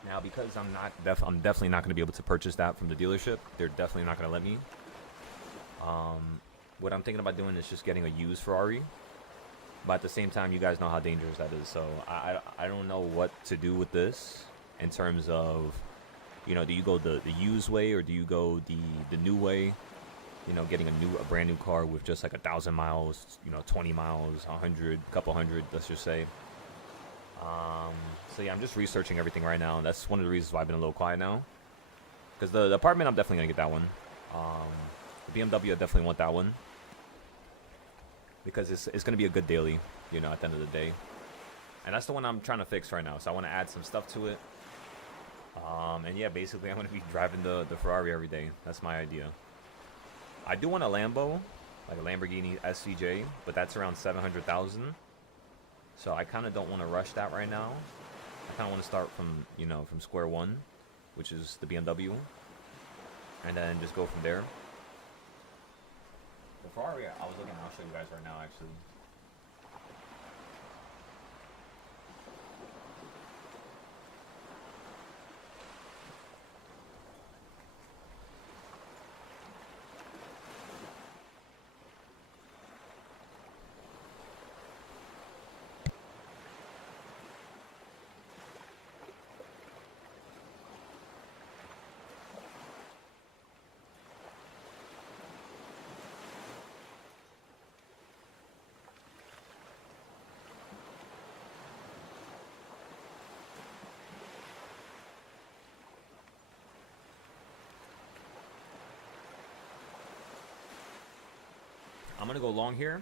Now, because I'm definitely not gonna be able to purchase that from the dealership. They're definitely not gonna let me. What I'm thinking about doing is just getting a used Ferrari. But at the same time, you guys know how dangerous that is. So I don't know what to do with this in terms of, you know, do you go the used way or do you go the new way? You know, getting a brand new car with just like 1,000 miles, you know, 20 miles, 100, couple hundred, let's just say. So yeah, I'm just researching everything right now. That's one of the reasons why I've been a little quiet now. Because the apartment, I'm definitely gonna get that one. The BMW, I definitely want that one. Because it's gonna be a good daily, you know, at the end of the day. And that's the one I'm trying to fix right now. So I want to add some stuff to it. And yeah, basically I'm gonna be driving the Ferrari every day. That's my idea. I do want a Lambo, like a Lamborghini SCJ, but that's around 700,000. So I kind of don't want to rush that right now. I kind of want to start from, you know, from square one, which is the BMW, and then just go from there. The Ferrari, I was looking, I'll show you guys right now, actually. I'm gonna go long here.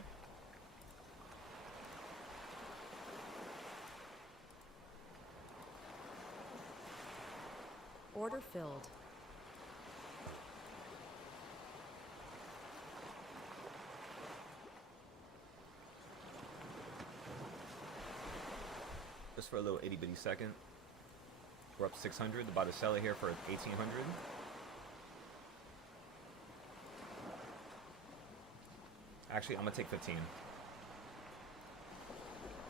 Order filled. Just for a little itty bitty second. We're up 600. About to sell it here for 1,800. Actually, I'm gonna take 15.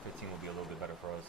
15 will be a little bit better for us.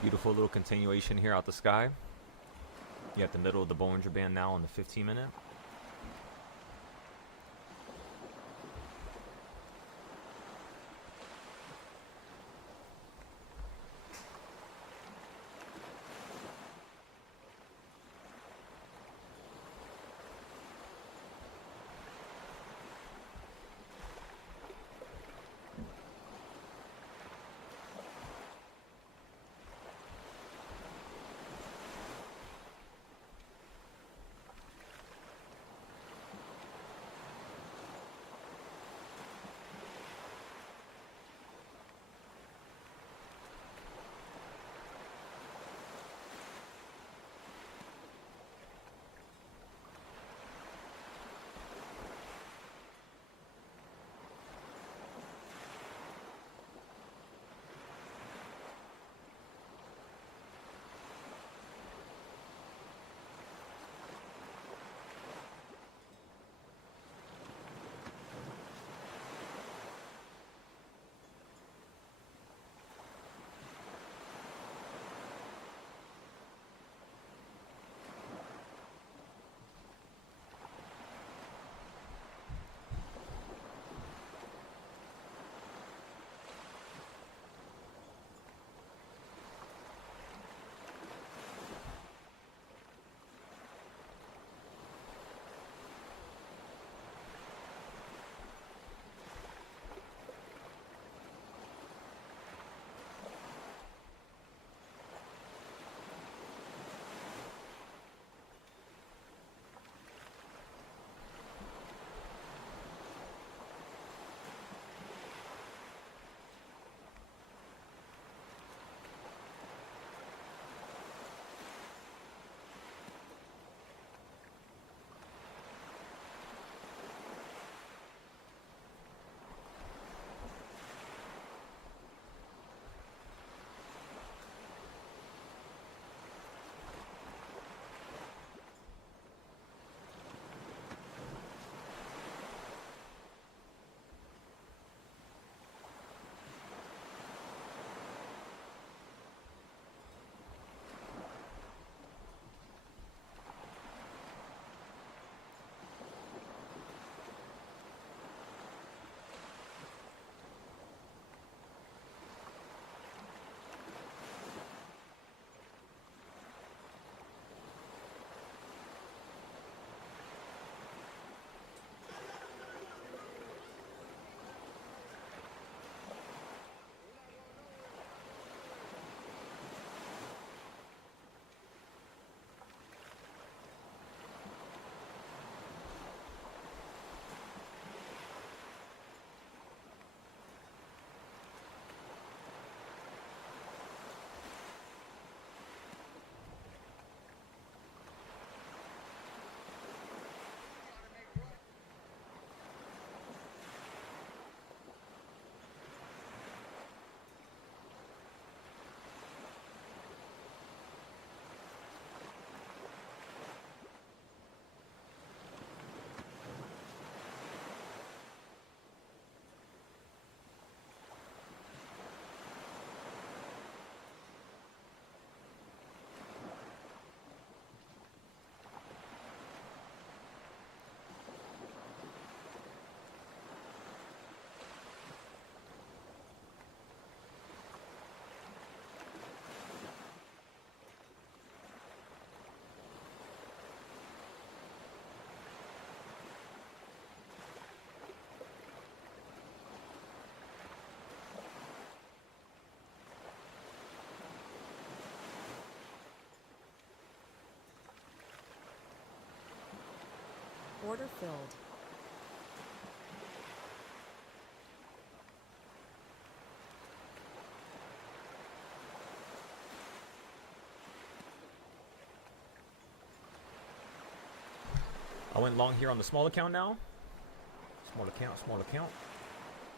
Beautiful little continuation here out the sky. You have the middle of the Bollinger Band now on the 15-minute. Order filled. I went long here on the small account now. Small account, small account.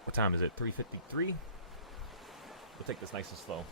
What time is it? 3:53. We'll take this nice and slow.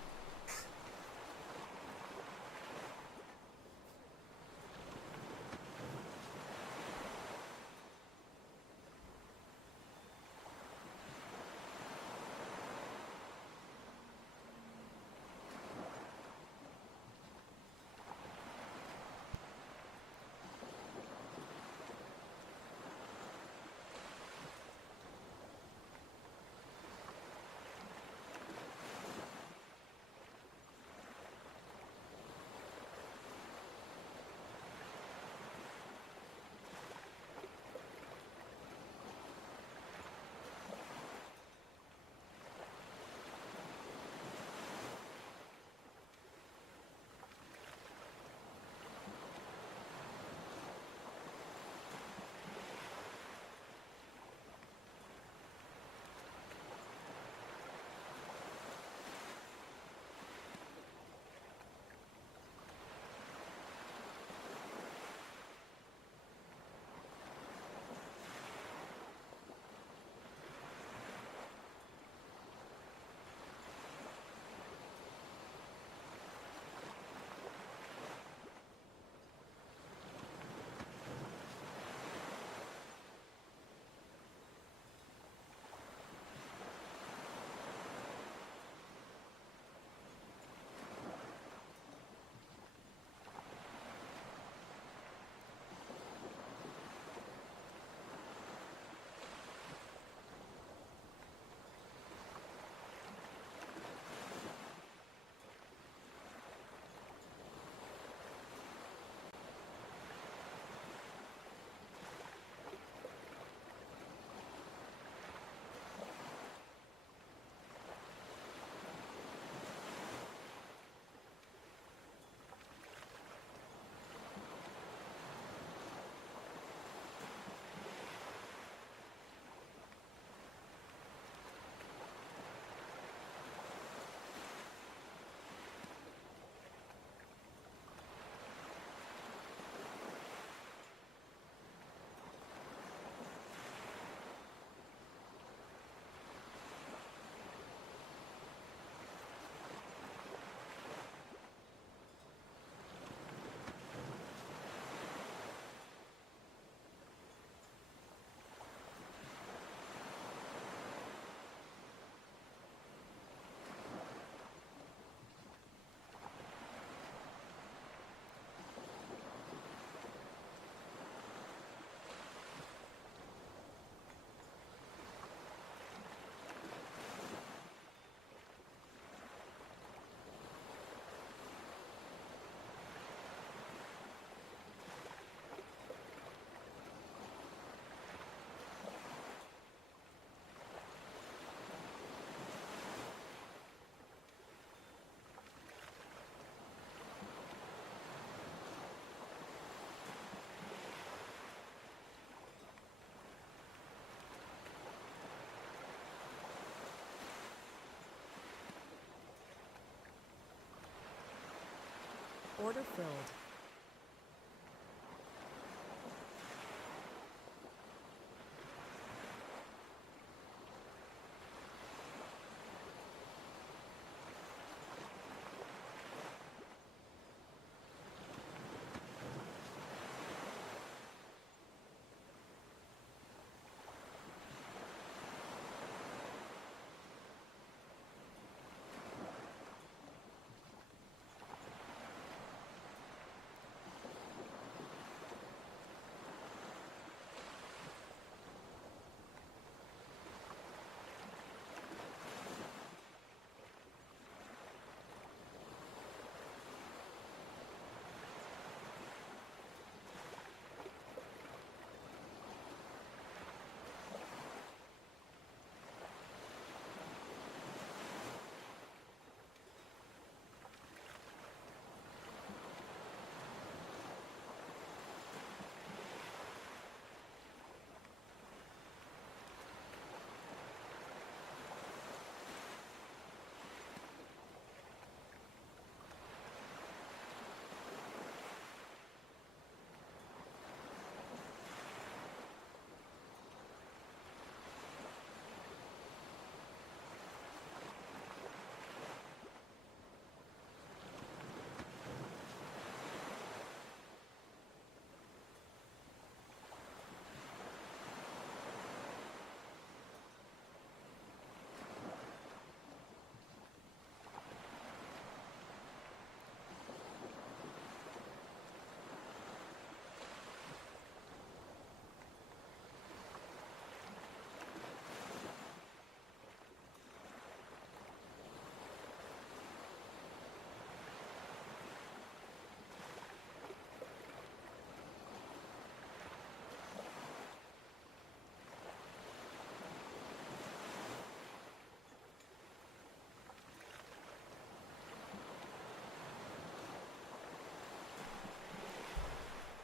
Order filled.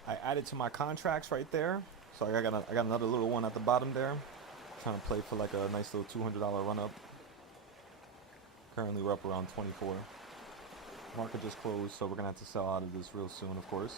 I added to my contracts right there. So I got another little one at the bottom there. Trying to play for like a nice little $200 run up. Currently we're up around 24. Market just closed, so we're gonna have to sell out of this real soon, of course.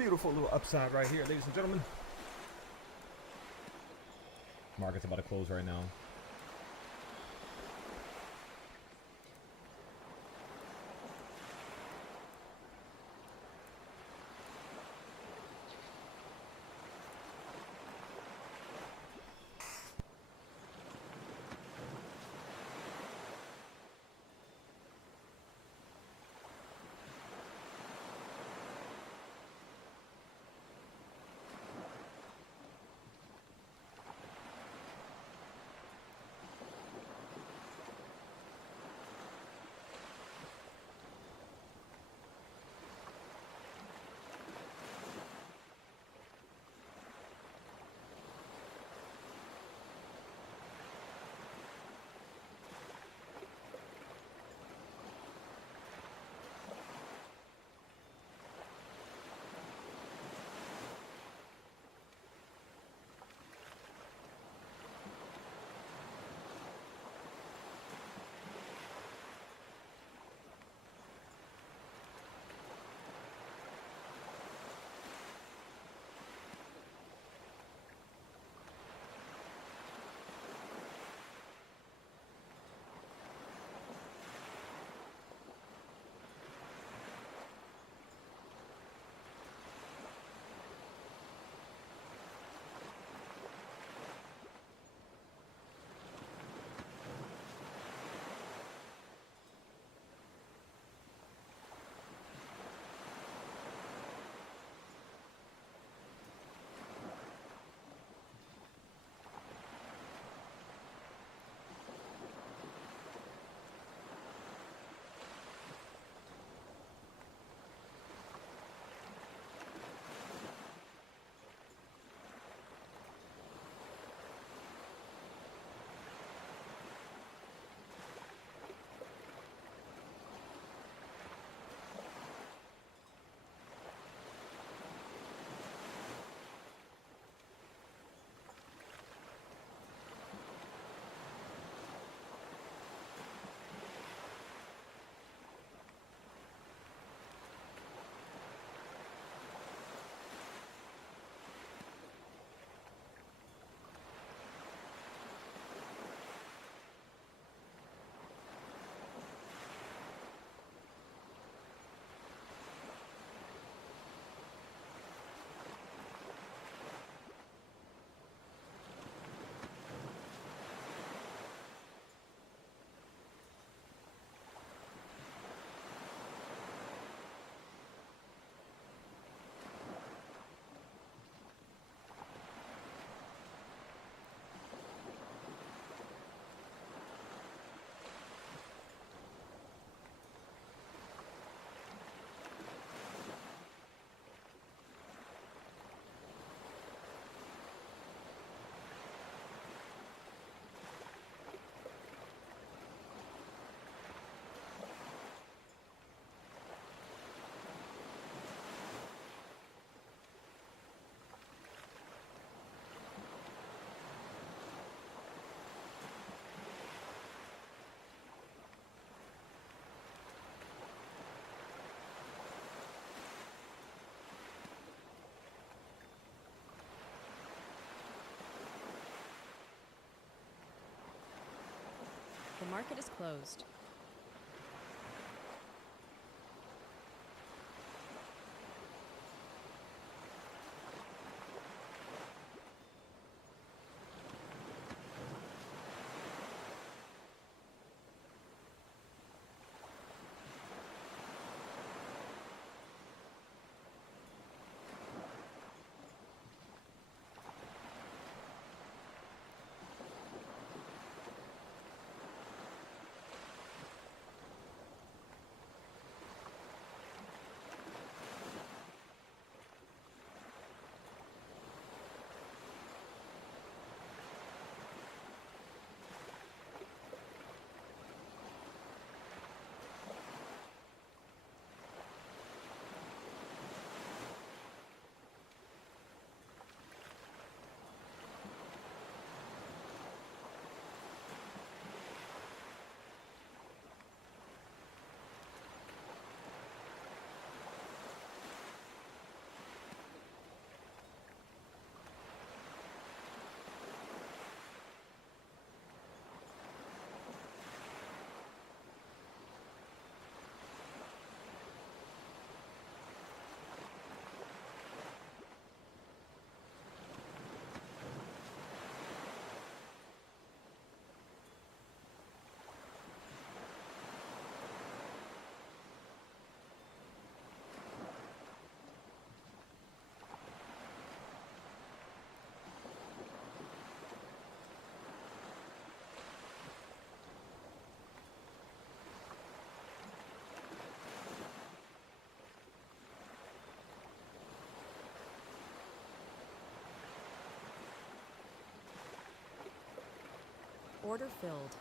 Beautiful little upside right here, ladies and gentlemen. Market's about to close right now. The market is closed. Order filled.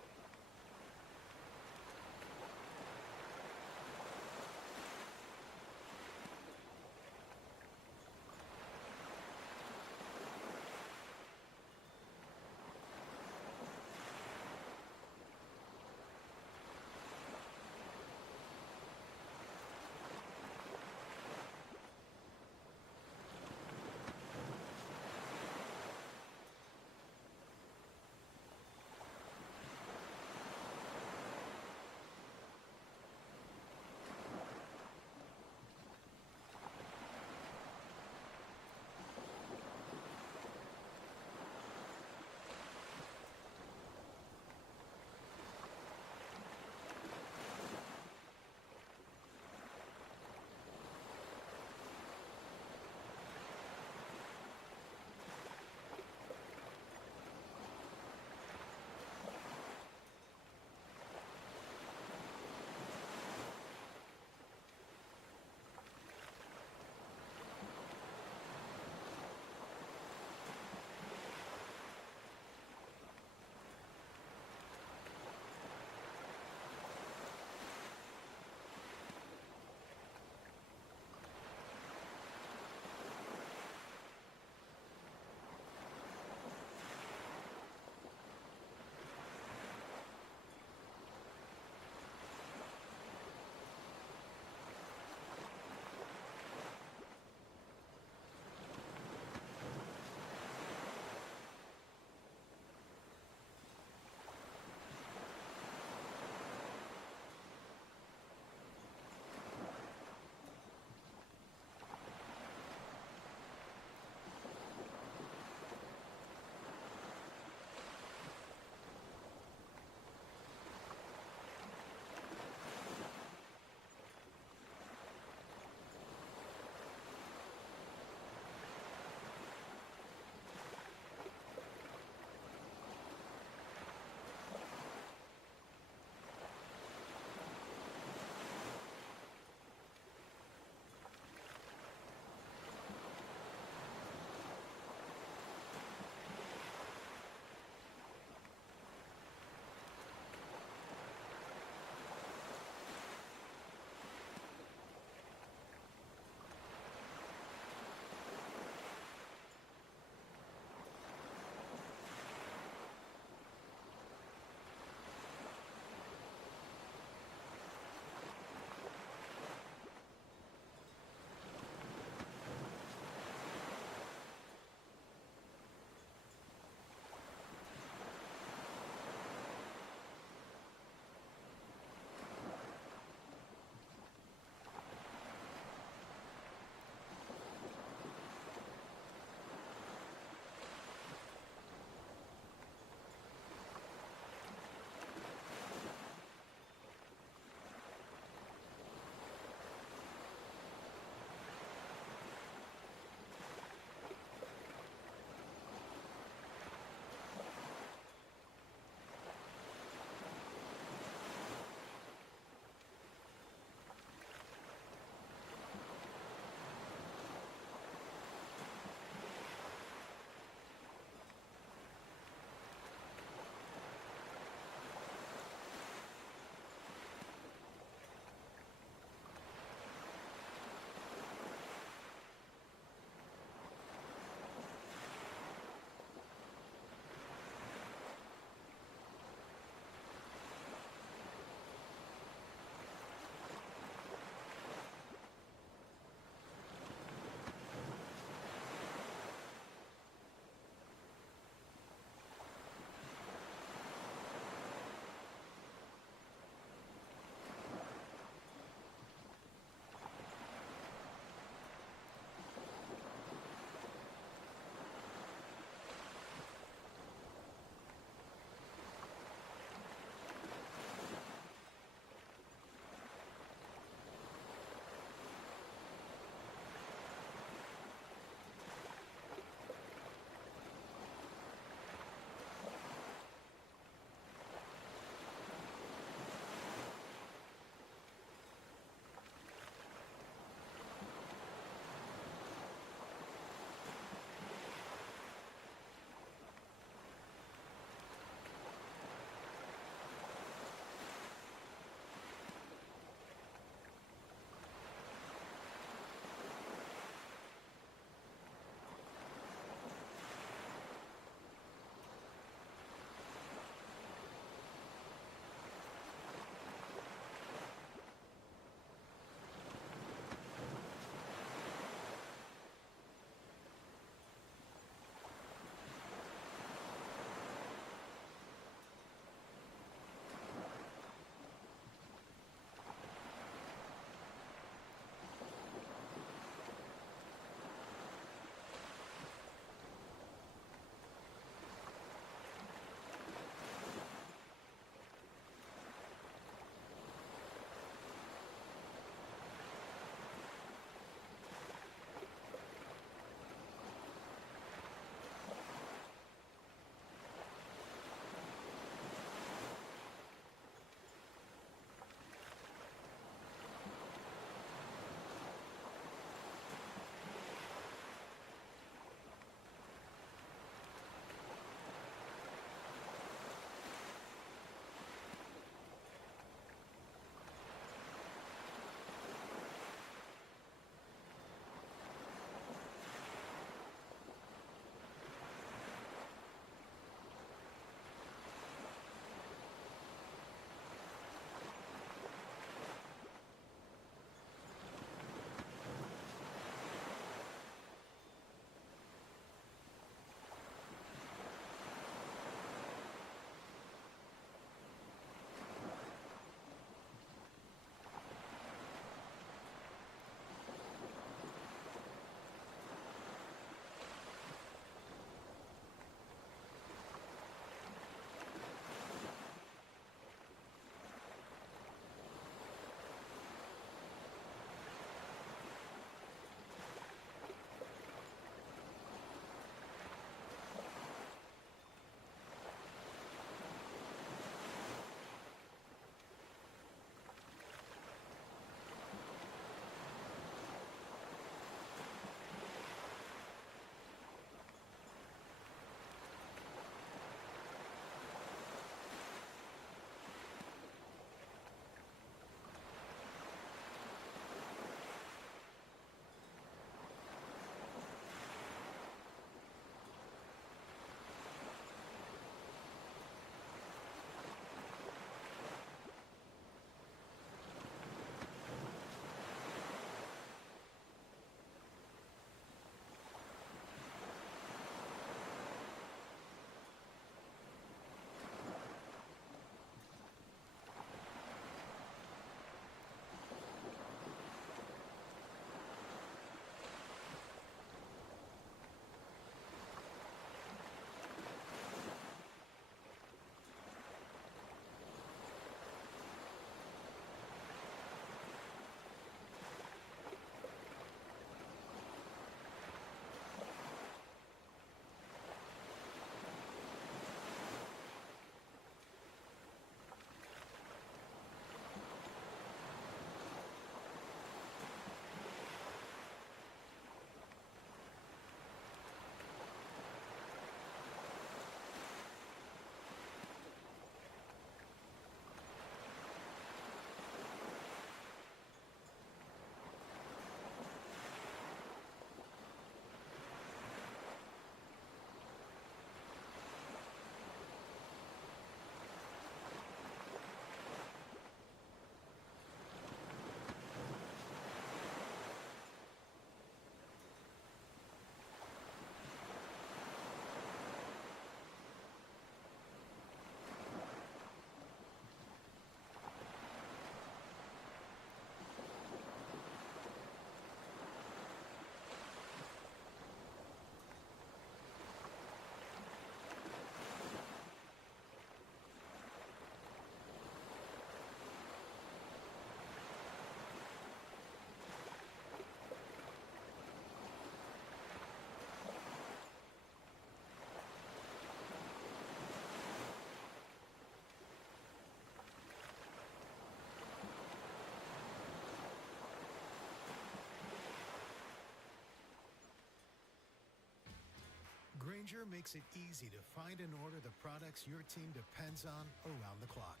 Grainger makes it easy to find and order the products your team depends on around the clock.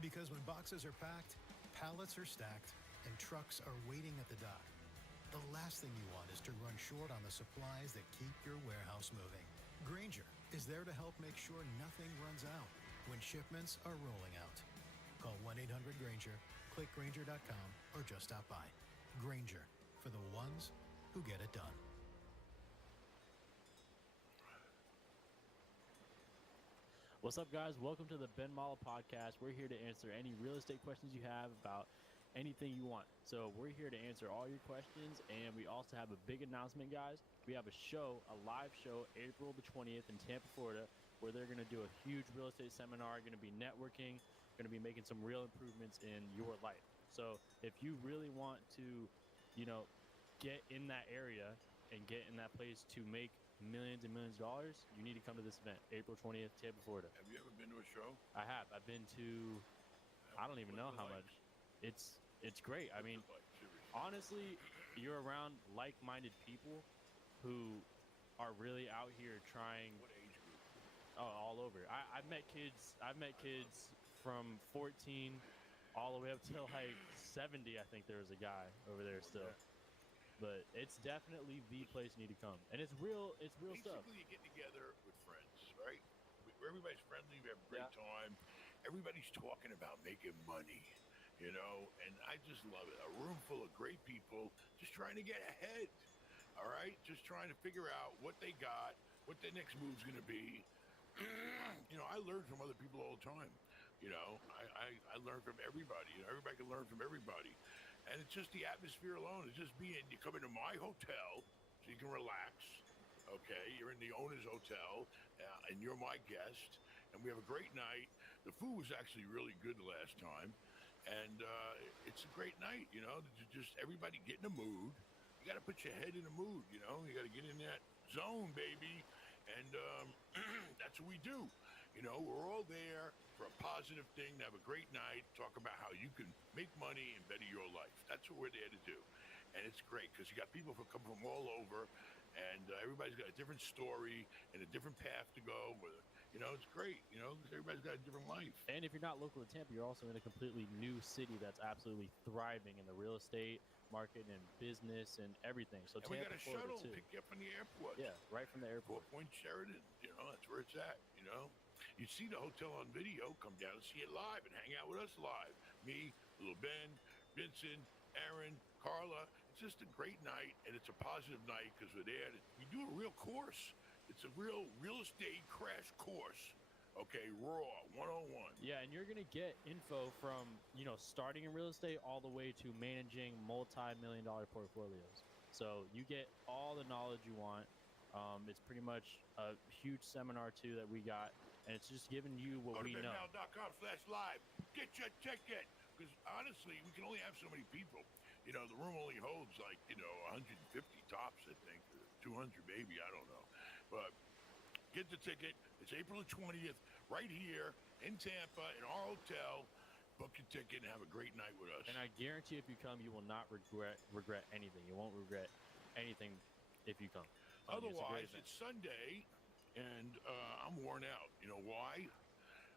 Because when boxes are packed, pallets are stacked, and trucks are waiting at the dock, the last thing you want is to run short on the supplies that keep your warehouse moving. Grainger is there to help make sure nothing runs out when shipments are rolling out. Call 1-800-GRAINGER, click Grainger.com, or just stop by. Grainger, for the ones who get it done. What's up, guys? Welcome to the Ben Mala Podcast. We're here to answer any real estate questions you have about anything you want. So we're here to answer all your questions, and we also have a big announcement, guys. We have a live show, April the 20th in Tampa, Florida, where they're going to do a huge real estate seminar, going to be networking, going to be making some real improvements in your life. So if you really want to, get in that area and get in that place to make millions and millions of dollars, you need to come to this event, April 20th, Tampa, Florida. Have you ever been to a show? I have. I've been to, I don't even know how much. It's great. I mean, honestly, you're around like-minded people who are really out here trying. What age group? Oh, all over. I've met kids from 14 all the way up to like 70. I think there was a guy over there still. Okay. But it's definitely the place you need to come, and it's real Basically, stuff. you get together with friends, right? Everybody's friendly. We have a great time. Everybody's talking about making money, and I just love it. A room full of great people just trying to get ahead. All right, just trying to figure out what they got, what their next move's going to be. I learn from other people all the time. I learn from everybody. Everybody can learn from everybody. And it's just the atmosphere alone. It's just you come into my hotel so you can relax. Okay, you're in the owner's hotel, and you're my guest, and we have a great night. The food was actually really good the last time, and it's a great night. Just everybody get in the mood. You got to put your head in the mood. You got to get in that zone, baby, and that's what we do. We're all there for a positive thing, to have a great night, talk about how you can make money and better your life. That's what we're there to do. And it's great because you got people who come from all over, and everybody's got a different story and a different path to go. It's great, because everybody's got a different life. And if you're not local to Tampa, you're also in a completely new city that's absolutely thriving in the real estate market and business and everything. So and we got a shuttle too. Pick you up from the airport. Yeah, right from the airport. 4 Point Sheridan, that's where it's at, You see the hotel on video, come down and see it live and hang out with us live. Me, little Ben, Vincent, Aaron, Carla. It's just a great night, and it's a positive night because we're there. We do a real course. It's a real estate crash course. Okay, raw, 101. Yeah, and you're going to get info from, starting in real estate all the way to managing multi-million-dollar portfolios. So you get all the knowledge you want. It's pretty much a huge seminar, too, that we got, and it's just giving you what we know. Go to benmal.com/live. Get your ticket, because honestly, we can only have so many people. The room only holds 150 tops, I think, 200 maybe, I don't know. But get the ticket. It's April the 20th, right here in Tampa, in our hotel. Book your ticket and have a great night with us. And I guarantee if you come, you will not regret anything. You won't regret anything if you come. Otherwise, it's Sunday, and I'm worn out. You know why?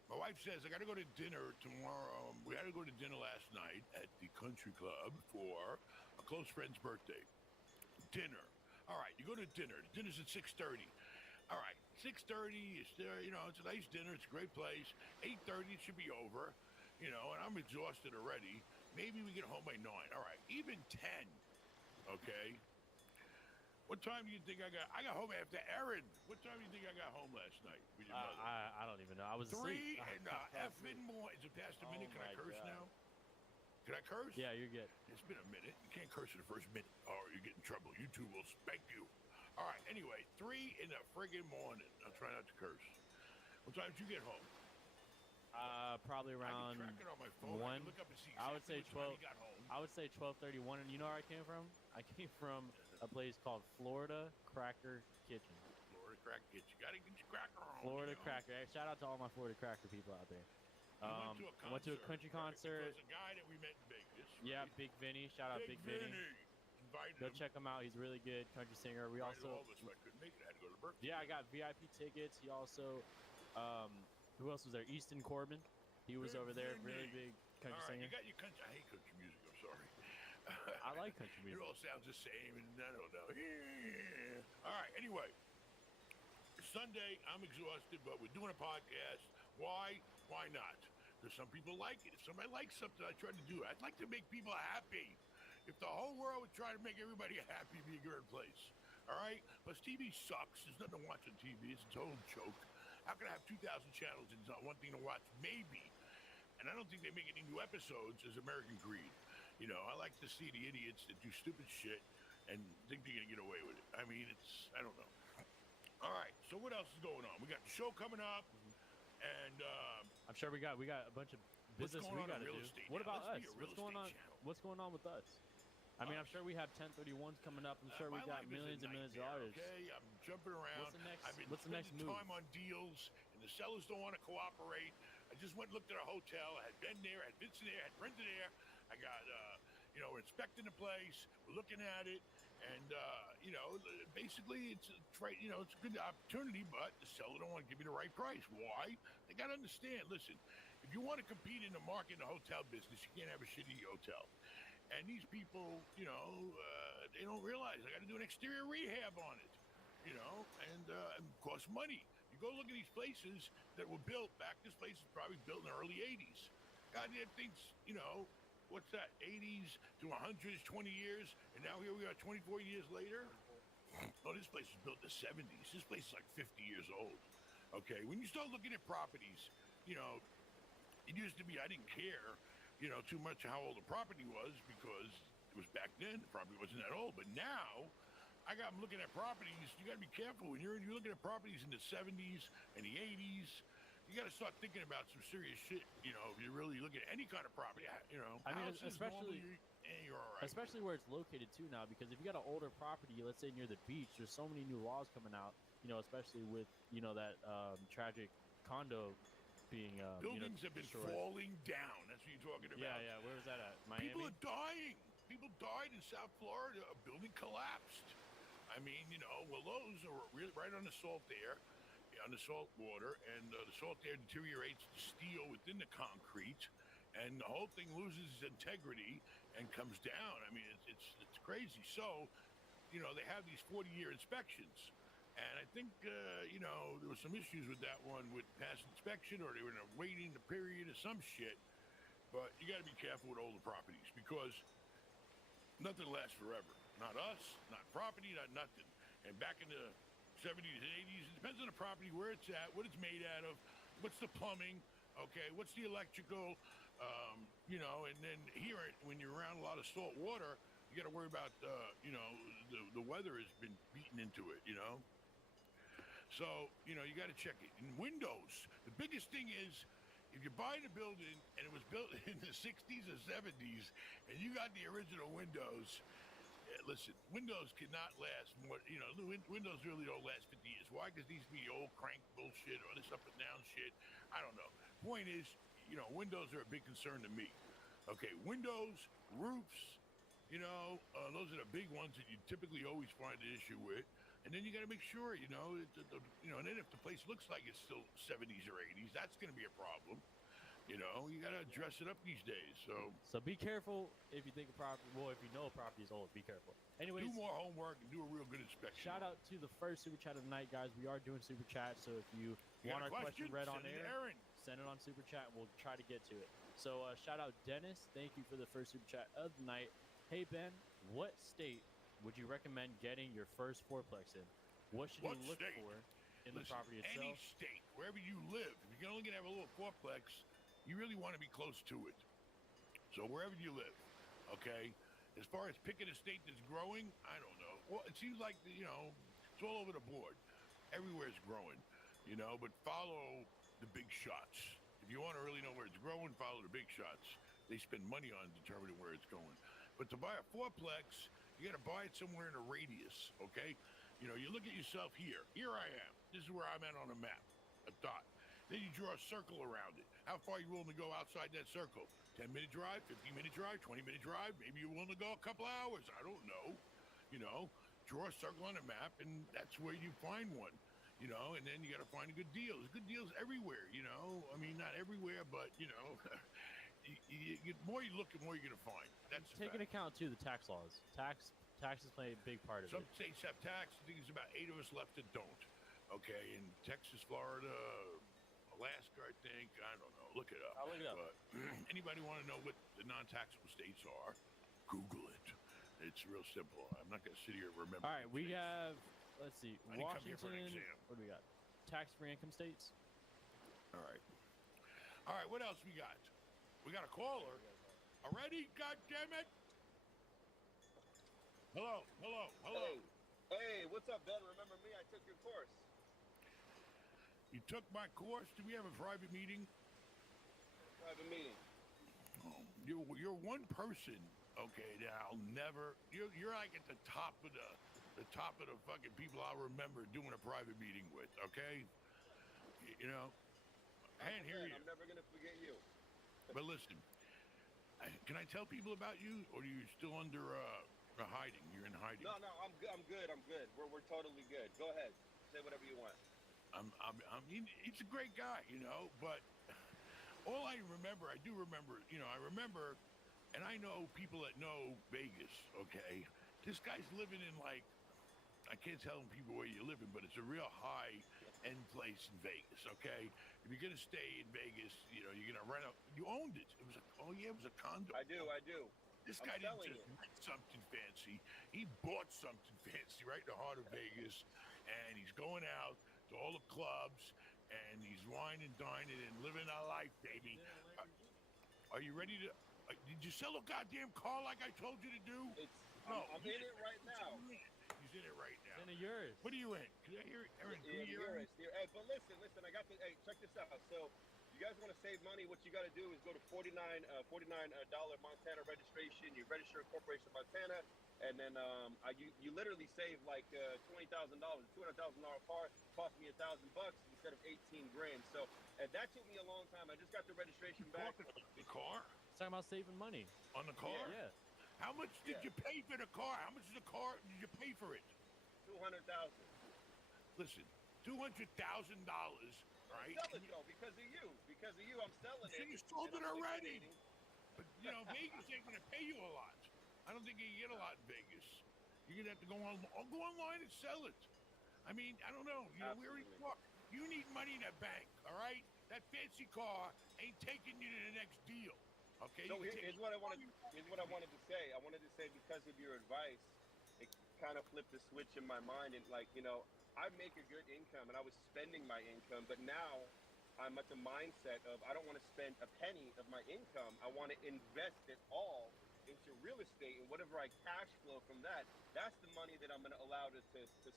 My wife says I got to go to dinner tomorrow. We had to go to dinner last night at the country club for a close friend's birthday. Dinner. All right, you go to dinner. The dinner's at 6:30. All right, 6:30 is there. It's a nice dinner. It's a great place. 8:30 it should be over. And I'm exhausted already. Maybe we get home by 9. All right, even 10. Okay. What time do you think I got? I got home after Aaron. What time do you think I got home last night with your mother? I don't even know. I was 3 asleep. and effing more. Is it past a minute? Can I curse now? Can I curse? Yeah, you're good. It's been a minute. You can't curse in the first minute, or you get in trouble. YouTube will spank you. All right. Anyway, 3 in the friggin' morning. I'll try not to curse. What time did you get home? Probably around I can track it on my phone. 1. I can look up and see I would say exactly what time 12. you got home. I would say 12:31. And you know where I came from? I came from a place called Florida Cracker Kitchen. Florida Cracker Kitchen. You gotta get your cracker on. Florida Cracker. Hey, shout out to all my Florida Cracker people out there. I went to a country concert. There's a guy that we met in Vegas. Yeah, right? Big Vinny. Shout out Big Vinny. invited Go him. check him out. He's really good country singer. We Invited also all of us, but I couldn't make it. I had to go to the birthday. yeah, I got VIP tickets. He also who else was there? Easton Corbin. He was Good over there. for Really me. big country All right, singer. you got your country. I hate country music. I'm sorry. I like country music. It all sounds the same, and I don't know. Yeah. All right. Anyway, Sunday, I'm exhausted, but we're doing a podcast. Why? Why not? Because some people like it. If somebody likes something, I try to do it. I'd like to make people happy. If the whole world would try to make everybody happy, it'd be a great place. All right? Plus, TV sucks. There's nothing to watch on TV. It's a total joke. How can I have 2,000 channels and not one thing to watch? Maybe. And I don't think they make any new episodes as American Greed. You know, I like to see the idiots that do stupid shit and think they're going to get away with it. I mean, I don't know. All right, so what else is going on? We got the show coming up, and I'm sure we got a bunch of what's business going we on got in to real do. estate What now? about Let's us? be a real What's going on? estate channel. What's going on with us? I mean, I'm Us. sure we have 1031s coming up. I'm sure we My got life is a millions and millions of nightmare, dollars. Okay, I'm jumping around. What's the next- I've been what's the next spending move? time on deals, and the sellers don't want to cooperate. I just went and looked at a hotel. I had been there, I had Vincent there, I had rented there. I got, we're inspecting the place. We're looking at it, and basically it's it's a good opportunity, but the seller don't want to give you the right price. Why? They got to understand. Listen, if you want to compete in the market in the hotel business, you can't have a shitty hotel. And these people, they don't realize I got to do an exterior rehab on it, and it costs money. You go look at these places that were built back. This place was probably built in the early 80s. Goddamn things, what's that, 80s to 100s, 20 years, and now here we are 24 years later. Oh, this place was built in the 70s. This place is like 50 years old. Okay, when you start looking at properties, it used to be I didn't care, too much how old the property was because it was back then. The property wasn't that old. But now, I'm looking at properties. You got to be careful when you're looking at properties in the 70s and the 80s. You got to start thinking about some serious shit. If you're really looking at any kind of property, I mean, houses especially- normally, you're all right. Especially where it's located too now, because if you got an older property, let's say near the beach, there's so many new laws coming out. Especially with that tragic condo being Buildings have been destroyed. falling down. That's what you're talking about. Yeah. Where was that at? Miami. People are dying. People died in South Florida. A building collapsed. I mean, willows are really right on the salt air, on the salt water, and the salt air deteriorates the steel within the concrete, and the whole thing loses its integrity and comes down. I mean, it's crazy. So, they have these 40-year inspections. And I think, there was some issues with that one with past inspection, or they were in a waiting period or some shit. But you got to be careful with older properties because nothing lasts forever. Not us, not property, not nothing. And back in the 70s and 80s, it depends on the property, where it's at, what it's made out of, what's the plumbing, okay, what's the electrical, and then here, when you're around a lot of salt water, you got to worry about, the weather has been beaten into it, So, you got to check it. And windows, the biggest thing is, if you're buying a building and it was built in the 60s or 70s and you got the original windows, listen, windows cannot last more, windows really don't last 50 years. Why? Because these be old crank bullshit or this up and down shit. I don't know. Point is, windows are a big concern to me. Okay, windows, roofs, those are the big ones that you typically always find an issue with. And then you got to make sure, and then if the place looks like it's still 70s or 80s, that's going to be a problem. You got to dress it up these days. So be careful if you think a property. Well, if you know a property is old, be careful. Anyways, do more homework and do a real good inspection. Shout out to the first super chat of the night, guys. We are doing super chat, so if you want our question read on air, send it on super chat, and we'll try to get to it. So shout out Dennis. Thank you for the first super chat of the night. Hey Ben, what state would you recommend getting your first fourplex in? What should you look for in the property itself? Any state, wherever you live. If you're only going to have a little fourplex, you really want to be close to it. So wherever you live, okay? As far as picking a state that's growing, I don't know. Well, it seems like, it's all over the board. Everywhere's growing, but follow the big shots. If you want to really know where it's growing, follow the big shots. They spend money on determining where it's going. But to buy a fourplex, you got to buy it somewhere in a radius, okay? You look at yourself here. Here I am. This is where I'm at on a map, a dot. Then you draw a circle around it. How far are you willing to go outside that circle? 10-minute drive, 15-minute drive, 20-minute drive? Maybe you're willing to go a couple hours. I don't know. You know, draw a circle on a map, and that's where you find one. You know, and then you got to find a good deal. There's good deals everywhere, you know. I mean, not everywhere, but, you know, more you look, the more you're going to find. That's Take into account, too, the tax laws. Taxes play a big part of Some it. states have tax. I think there's about 8 of us left that don't. Okay, in Texas, Florida, Alaska, I think. I don't know. Look it up. I'll look it up. But anybody want to know what the non-taxable states are? Google it. It's real simple. I'm not going to sit here and remember. All right, we states. have, let's see, I didn't come here for an Washington. exam. What do we got? Tax-free income states. All right. All right, what else we got? We got a caller. Already? God damn it. Hello. Hey, what's up, Ben? Remember me? I took your course. You took my course? Do we have a private meeting? Private meeting. Oh, you're one person, okay, that I'll never. You're like at the top of the fucking people I'll remember doing a private meeting with. Okay, you know. I can't hear you. I'm never gonna forget you. But listen, can I tell people about you, or are you still under hiding? You're in hiding. No, I'm good. We're totally good. Go ahead. Say whatever you want. He's a great guy, you know, but all I do remember, you know, and I know people that know Vegas, okay? This guy's living in, like, I can't tell people where you're living, but it's a real high-end place in Vegas, okay? If you're going to stay in Vegas, you know, you're going to rent out. You owned it. It was a condo. I do. This I'm guy didn't selling just it. rent something fancy. He bought something fancy right in the heart of Vegas, and he's going out to all the clubs, and he's wine and dining and living a life, baby. Are you ready to? Did you sell a goddamn car like I told you to do? I'm in it right now. He's in it right now. It's in yours. What are you in? Can I hear it, Aaron? Can you hear it? Hey, but listen. I got the. Hey, check this out. So, you guys want to save money? What you got to do is go to $49 Montana registration. You register a corporation Montana, and then you literally save like $20,000. $200,000 car cost me $1,000 instead of 18 grand. So, and that took me a long time. I just got the registration back. The car? It's talking about saving money. On the car? Yeah. How much did you pay for the car? How much did you pay for it? $200,000. Listen, $200,000, right? Sell it though, because of you. I'm selling it. You sold it already. liquidating. But you know, Vegas ain't gonna pay you a lot. I don't think you can get a lot in Vegas. You're gonna have to go online and sell it. I mean, I don't know. You know, we already Absolutely. talked. You need money in that bank, all right? That fancy car ain't taking you to the next deal. Okay. So here's what I wanted to say. I wanted to say because of your advice, it kind of flipped the switch in my mind, and like, you know, I make a good income and I was spending my income, but now I'm at the mindset of I don't want to spend a penny of my income. I want to invest it all into real estate, and whatever I cash flow from that, that's the money that I'm going to allow to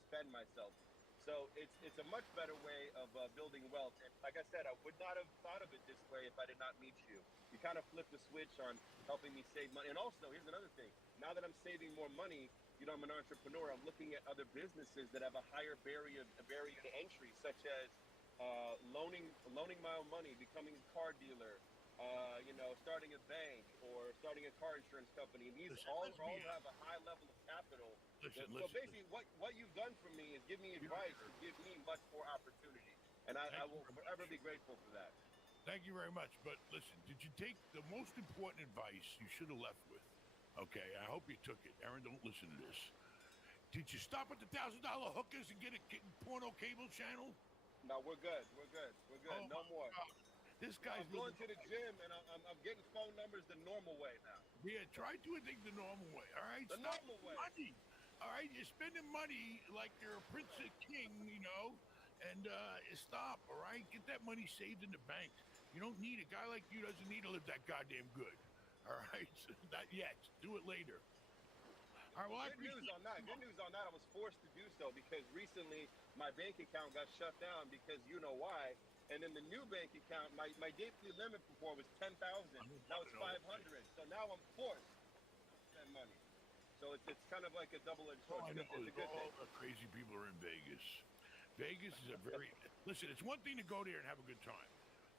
spend myself. So it's a much better way of building wealth. And like I said, I would not have thought of it this way if I did not meet you. You kind of flipped the switch on helping me save money. And also, here's another thing. Now that I'm saving more money, you know, I'm an entrepreneur. I'm looking at other businesses that have a higher barrier to entry, such as loaning my own money, becoming a car dealer, you know, starting a bank or starting a car insurance company. And these all have a high level of capital. So basically, what you've done for me is give me advice to give me much more opportunity. And I will forever be grateful for that. Thank you very much. But listen, did you take the most important advice you should have left with? Okay, I hope you took it. Aaron, don't listen to this. Did you stop at the $1,000 hookers and get a porno cable channel? No, we're good. Oh, No more. God. This guy's I'm going to the gym, and I'm getting phone numbers the normal way now. Yeah, try doing things the normal way, all right? The Stop normal way. Money, all right? You're spending money like you're a prince or king, you know, and stop, all right? Get that money saved in the bank. You don't need a guy like you doesn't need to live that goddamn good, all right? Not yet. Do it later. All right, well, Good news on that. I was forced to do so because recently my bank account got shut down because you know why. And then the new bank account, my daily limit before was 10,000. Now it's 500. So now I'm forced to spend money. So it's kind of like a double-edged sword. All I know It's is a good all thing. the crazy people are in Vegas. Vegas is a very listen. It's one thing to go there and have a good time,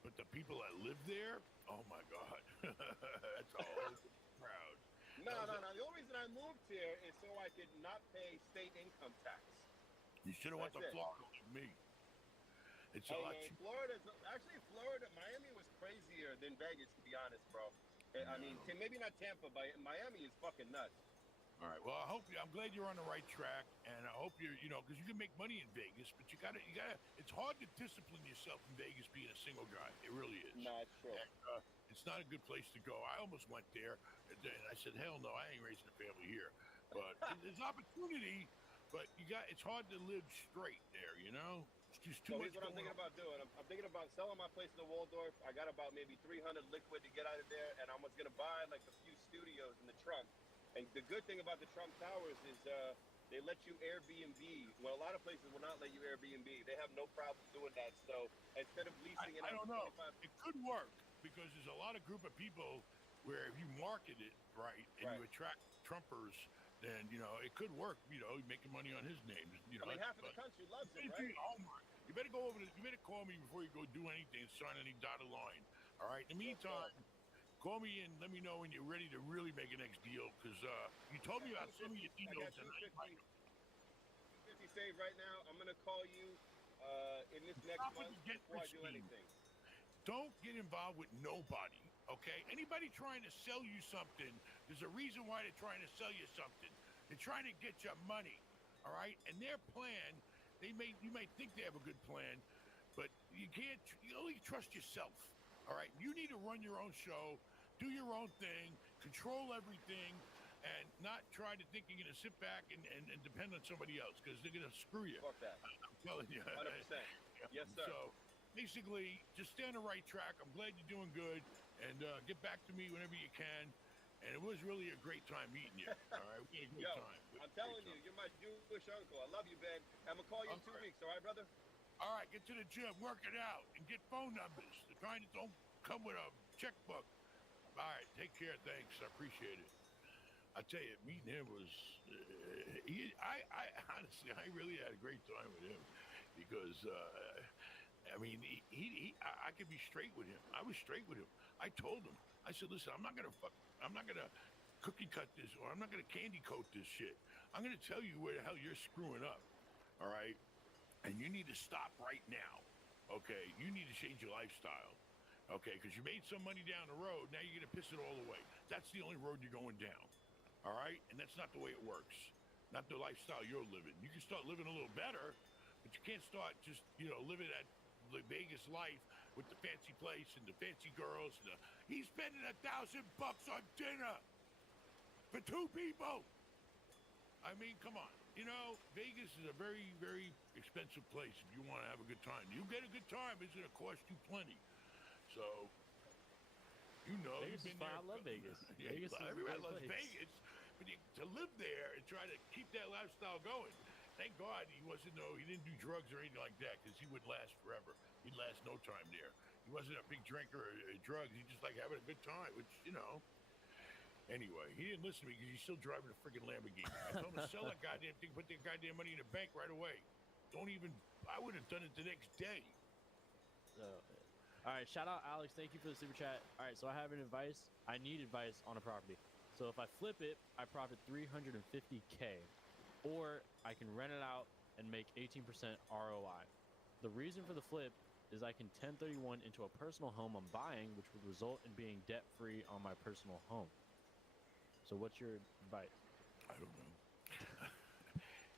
but the people that live there, oh my God, that's a whole crowd. No. The only reason I moved here is so I could not pay state income tax. You should have went to That's it. Florida like me. It's a Hey, lot man, cheaper. Florida, Miami was crazier than Vegas, to be honest, bro. I mean, maybe not Tampa, but Miami is fucking nuts. All right. Well, I'm glad you're on the right track, and I hope you're, because you can make money in Vegas, but you gotta. It's hard to discipline yourself in Vegas being a single guy. It really is. Nah, it's true. And, it's not a good place to go. I almost went there, and I said, hell no, I ain't raising a family here. But there's opportunity, but it's hard to live straight there. It's just too So much. here's what I'm thinking about doing. I'm thinking about selling my place in the Waldorf. I got about maybe 300 liquid to get out of there, and I was gonna buy like a few studios in the trunk. And the good thing about the Trump Towers is they let you Airbnb. Well, a lot of places will not let you Airbnb. They have no problem doing that. So instead of leasing it, I don't know. It could work because there's a lot of group of people where if you market it right and you attract Trumpers, then it could work. You're making money on his name. I mean, half of the country loves it, right? You better go over. You better call me before you go do anything, sign any dotted line. All right. In the meantime. Call me and let me know when you're ready to really make a next deal, because you told me about some of your deals. I got 250 saved right now. I'm going to call you in this next month before I do anything. Don't get involved with nobody, okay? Anybody trying to sell you something, there's a reason why they're trying to sell you something. They're trying to get your money, all right? And their plan, you may think they have a good plan, but you only trust yourself, all right? You need to run your own show. Do your own thing, control everything, and not try to think you're going to sit back and depend on somebody else, because they're going to screw you. Fuck that. I'm telling you. 100%. Yes, sir. So basically, just stay on the right track. I'm glad you're doing good, and get back to me whenever you can. And it was really a great time meeting you. All right, we had a good time. I'm telling you, you're my Jewish uncle. I love you, Ben. I'm going to call you in 2 weeks, all right, brother? All right, get to the gym, work it out, and get phone numbers. The kind that don't come with a checkbook. All right, take care. Thanks. I appreciate it. I tell you, meeting him was, I honestly, I really had a great time with him because, I mean, I could be straight with him. I was straight with him. I told him, I said, listen, I'm not going to cookie cut this, or I'm not going to candy coat this shit. I'm going to tell you where the hell you're screwing up. All right. And you need to stop right now. Okay. You need to change your lifestyle. Okay, because you made some money down the road, now you're going to piss it all away. That's the only road you're going down, all right? And that's not the way it works, not the lifestyle you're living. You can start living a little better, but you can't start just, living that Vegas life with the fancy place and the fancy girls. He's spending $1,000 on dinner for 2 people. I mean, come on. Vegas is a very, very expensive place if you want to have a good time. You get a good time, it's going to cost you plenty. So, Vegas you've been is fun. there. I love Vegas. Yeah, Vegas is a everybody great loves place. Vegas, but to live there and try to keep that lifestyle going. Thank God he didn't do drugs or anything like that, because he would last forever. He'd last no time there. He wasn't a big drinker or drugs. He just like having a good time, which, Anyway, he didn't listen to me because he's still driving a freaking Lamborghini. I told him to sell that goddamn thing, put that goddamn money in the bank right away. I would have done it the next day. All right, shout out Alex. Thank you for the super chat. All right, so I have an advice. I need advice on a property. So if I flip it, I profit $350K, or I can rent it out and make 18% ROI. The reason for the flip is I can 1031 into a personal home I'm buying, which would result in being debt-free on my personal home. So what's your advice? I don't know.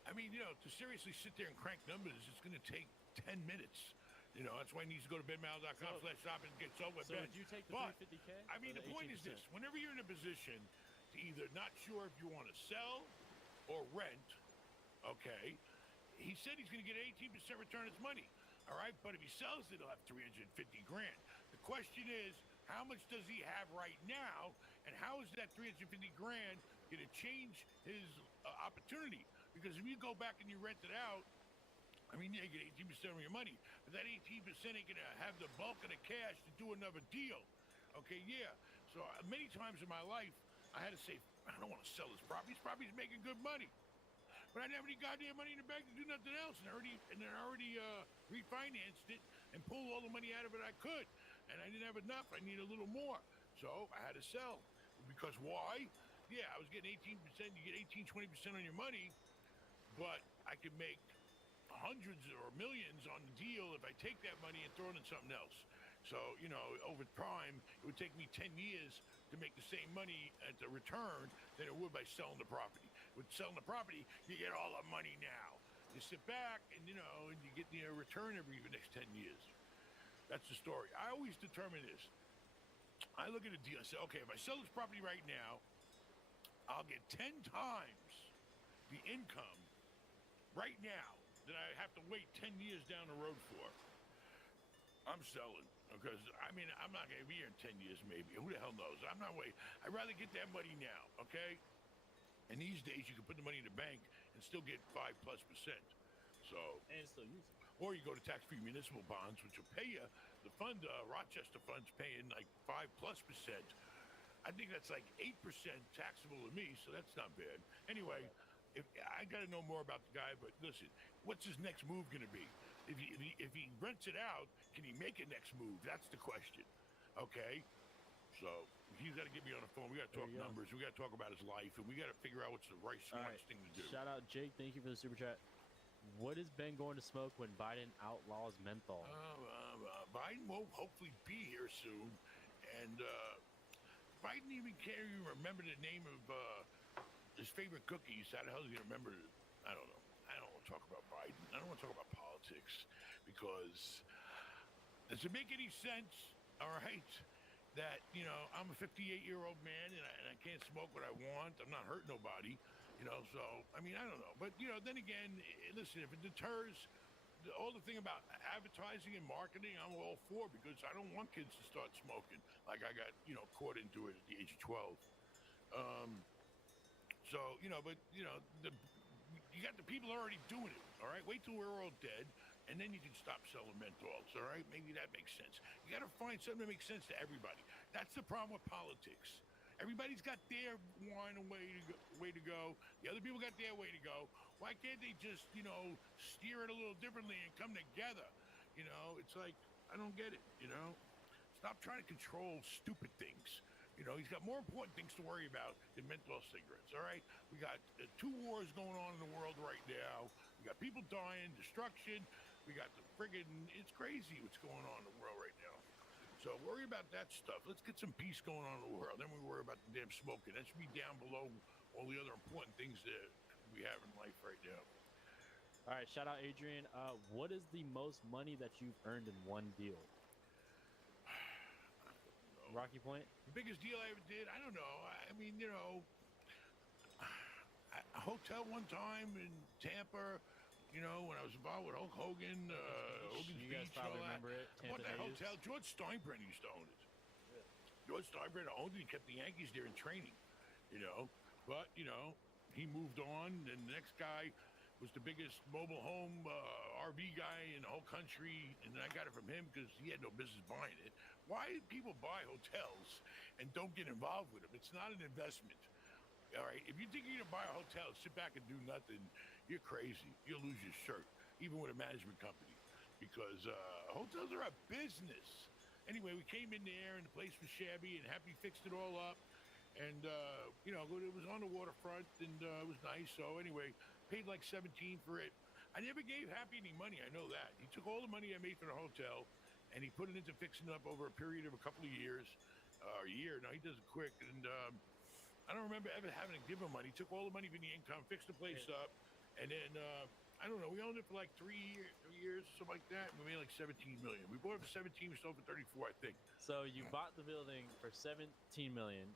I mean, to seriously sit there and crank numbers, it's going to take 10 minutes. That's why he needs to go to benmal.com/shop and get sold with So Ben. would you take the But, 350K? I mean, the point is this. Whenever you're in a position to either not sure if you want to sell or rent, okay, he said he's going to get 18% return on his money. All right, but if he sells it, he'll have 350 grand. The question is, how much does he have right now, and how is that 350 grand going to change his opportunity? Because if you go back and you rent it out, I mean, you get 18% of your money, but that 18% ain't going to have the bulk of the cash to do another deal. Okay, yeah. So many times in my life, I had to say, I don't want to sell this property. This property's making good money, but I didn't have any goddamn money in the bank to do nothing else, and I already refinanced it and pulled all the money out of it I could, and I didn't have enough. I need a little more, so I had to sell. Because why? Yeah, I was getting 18%. You get 18-20% on your money, but I could make hundreds or millions on the deal if I take that money and throw it in something else. So, you know, over time, it would take me 10 years to make the same money at the return than it would by selling the property. With selling the property, you get all the money now. You sit back and, you know, and you get the return every the next 10 years. That's the story. I always determine this. I look at a deal and say, okay, if I sell this property right now, I'll get 10 times the income right now that I have to wait 10 years down the road for. I'm selling. Because, I mean, I'm not going to be here in 10 years, maybe. Who the hell knows? I'm not waiting. I'd rather get that money now, okay? And these days, you can put the money in the bank and still get 5+%. So, And still use it. or you go to tax-free municipal bonds, which will pay you. The fund, Rochester Fund's paying like 5+%. I think that's like 8% taxable to me, so that's not bad. Anyway, I got to know more about the guy, but listen, what's his next move going to be? If he rents it out, can he make a next move? That's the question. Okay? So he's got to get me on the phone. We got to talk numbers. We got to talk about his life, and we got to figure out what's the right, smartest thing to do. Shout out Jake. Thank you for the super chat. What is Ben going to smoke when Biden outlaws menthol? Biden will hopefully be here soon, and Biden even can't even remember the name of his favorite cookies. How the hell is he going to remember it? I don't know. I don't want to talk about Biden. I don't want to talk about politics because does it make any sense, all right, that, you know, I'm a 58-year-old man and I can't smoke what I want. I'm not hurting nobody, you know, so, I mean, I don't know. But, you know, then again, listen, if it deters all the thing about advertising and marketing, I'm all for because I don't want kids to start smoking like I got, you know, caught into it at the age of 12. So, you know, but, you know, you got the people already doing it, all right? Wait till we're all dead, and then you can stop selling menthols, all right? Maybe that makes sense. You got to find something that makes sense to everybody. That's the problem with politics. Everybody's got their line and way to go. The other people got their way to go. Why can't they just, you know, steer it a little differently and come together? You know, it's like, I don't get it, you know? Stop trying to control stupid things. You know, he's got more important things to worry about than menthol cigarettes, all right? We got 2 wars going on in the world right now. We got people dying, destruction. We got the friggin', it's crazy what's going on in the world right now. So worry about that stuff. Let's get some peace going on in the world. Then we worry about the damn smoking. That should be down below all the other important things that we have in life right now. All right, shout out Adrian. What is the most money that you've earned in one deal? Rocky Point? The biggest deal I ever did, I don't know. I mean, you know, a hotel one time in Tampa, you know, when I was involved with Hulk Hogan, Hogan's You guys Beach and all probably that. remember it. I bought Tampa that Hayes. hotel. George Steinbrenner used to own it. George Steinbrenner owned it. He kept the Yankees there in training, you know. But, you know, he moved on, and the next guy was the biggest mobile home RV guy in the whole country, and I got it from him because he had no business buying it. Why do people buy hotels and don't get involved with them? It's not an investment. All right, if you think you're gonna buy a hotel, sit back and do nothing, you're crazy. You'll lose your shirt, even with a management company, because hotels are a business. Anyway, we came in there and the place was shabby, and Happy fixed it all up. And, you know, it was on the waterfront, and it was nice. So anyway, paid like $17 for it. I never gave Happy any money, I know that. He took all the money I made for the hotel, and he put it into fixing it up over a period of a couple of years. A year, no, he does it quick. And I don't remember ever having to give him money. He took all the money from the income, fixed the place up, and then, I don't know, we owned it for like 3 years, something like that, and we made like $17 million. We bought it for 17, we sold it for 34, I think. So you bought the building for $17 million.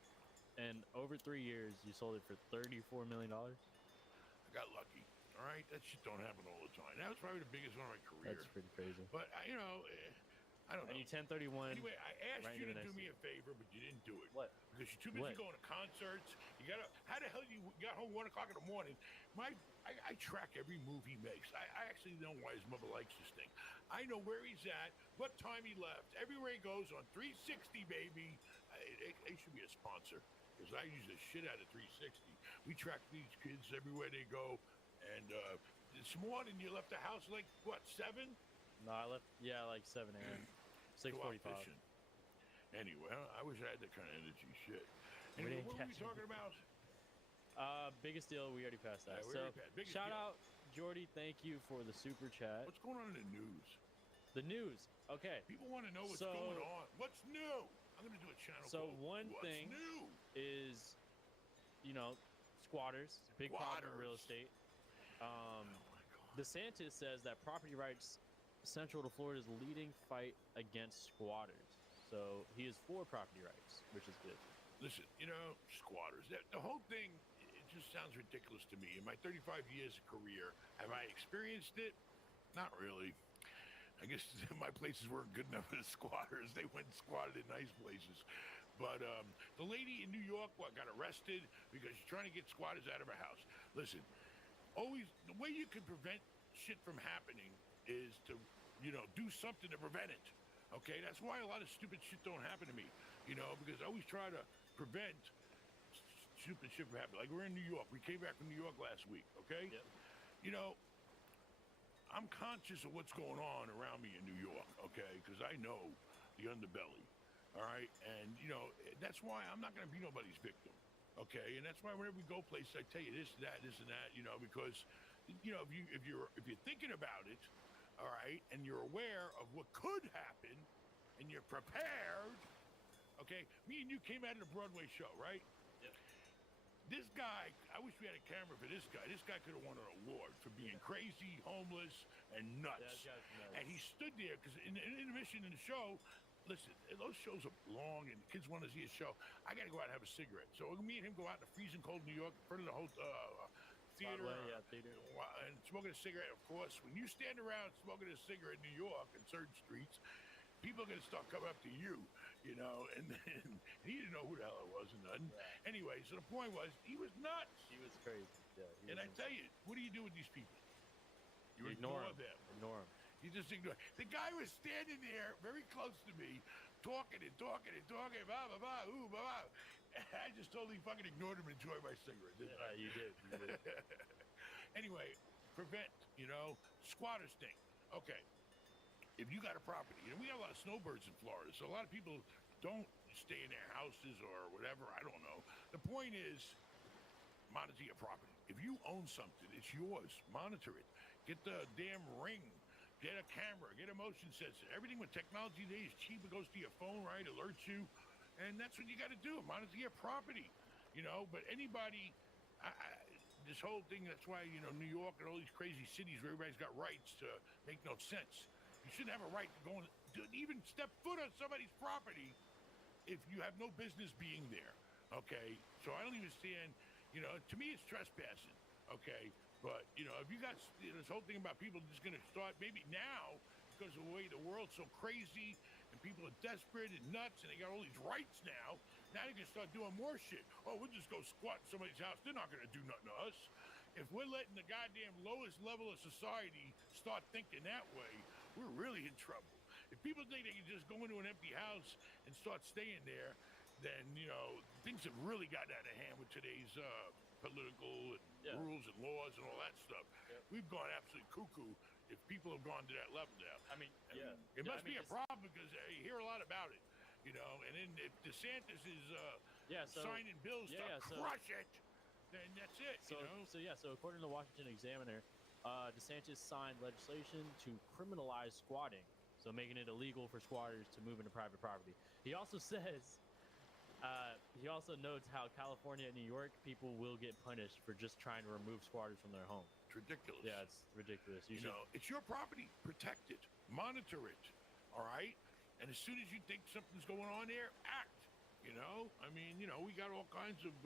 And over 3 years, you sold it for $34 million? I got lucky. All right? That shit don't happen all the time. That was probably the biggest one of my career. That's pretty crazy. But, you know, I don't know. And you 1031. Anyway, I asked right you into to the do next me year. a favor, but you didn't do it. What? Because you're too busy What? going to concerts. You gotta. How the hell you got home 1 o'clock in the morning? I track every move he makes. I actually know why his mother likes this thing. I know where he's at, what time he left, everywhere he goes on 360, baby. They should be a sponsor because I use the shit out of 360. We track these kids everywhere they go. And this morning you left the house like what 7? No, I left. Yeah, like 7 a.m. Go out 6:45. fishing. Anyway, I wish I had that kind of energy. Shit. We Anyway, didn't what were we catch talking about? Biggest deal. We already passed that. Yeah, we So already passed. Biggest shout deal. out Jordy. Thank you for the super chat. What's going on in the news? The news. Okay. People want to know what's So- going on. What's new? I'm going to do a channel So called one What's thing New? is, squatters. Big problem in real Squatters. estate. Oh my God. DeSantis says that property rights central to Florida's leading fight against squatters. So he is for property rights, which is good. Listen, squatters. The whole thing, it just sounds ridiculous to me. In my 35 years of career, have I experienced it? Not really. I guess my places weren't good enough for the squatters. They went and squatted in nice places. But the lady in New York got arrested because she's trying to get squatters out of her house. Listen, always the way you can prevent shit from happening is to, do something to prevent it. Okay, that's why a lot of stupid shit don't happen to me. Because I always try to prevent stupid shit from happening. Like we're in New York. We came back from New York last week. Okay. Yep. I'm conscious of what's going on around me in New York, okay? Because I know the underbelly, all right? And, that's why I'm not going to be nobody's victim, okay? And that's why whenever we go places, I tell you this, that, because, if you're thinking about it, all right, and you're aware of what could happen, and you're prepared, okay? Me and you came out of the Broadway show, right? Yep. This guy, I wish we had a camera for this guy. This guy could have won an award for being crazy, homeless, and nuts. Yeah, that guy's nuts. And he stood there because in the intermission in the show, listen, those shows are long and kids want to see a show. I got to go out and have a cigarette. So me and him go out in the freezing cold New York in front of the whole theater, Broadway, yeah, theater. and smoking a cigarette. Of course, when you stand around smoking a cigarette in New York in certain streets, people are going to start coming up to you, and then he didn't know who the hell I was and nothing. Yeah. Anyway, so the point was, he was nuts. He was crazy. Yeah. And I tell you, what do you do with these people? You ignore ignore him. them. Ignore him. You just ignore. The guy was standing there very close to me, talking, blah, blah, blah, ooh, blah, blah. And I just totally fucking ignored him and enjoyed my cigarette, didn't I? Yeah, you did. You did. Anyway, prevent, squatter sting. Okay. If you got a property, we got a lot of snowbirds in Florida, so a lot of people don't stay in their houses or whatever. I don't know. The point is, monitor your property. If you own something, it's yours. Monitor it. Get the damn Ring. Get a camera. Get a motion sensor. Everything with technology today is cheap. It goes to your phone, right? Alerts you. And that's what you got to do. Monitor your property. But anybody, this whole thing, that's why, New York and all these crazy cities where everybody's got rights to make no sense. You shouldn't have a right to go and to even step foot on somebody's property if you have no business being there, okay? So I don't even stand, to me it's trespassing, okay? But, if you got this whole thing about people just going to start, maybe now, because of the way the world's so crazy and people are desperate and nuts and they got all these rights now they can start doing more shit. Oh, we'll just go squat in somebody's house. They're not going to do nothing to us. If we're letting the goddamn lowest level of society start thinking that way, we're really in trouble. If people think they can just go into an empty house and start staying there, then, things have really gotten out of hand with today's political and rules and laws and all that stuff. Yep. We've gone absolutely cuckoo if people have gone to that level now. It must be a problem because you hear a lot about it, and then if DeSantis is signing bills to crush it, then that's it, So according to the Washington Examiner, DeSantis signed legislation to criminalize squatting, so making it illegal for squatters to move into private property. He also says, he also notes how California and New York people will get punished for just trying to remove squatters from their home. It's ridiculous. Yeah, it's ridiculous. It's your property. Protect it. Monitor it. All right? And as soon as you think something's going on there, act. We got all kinds of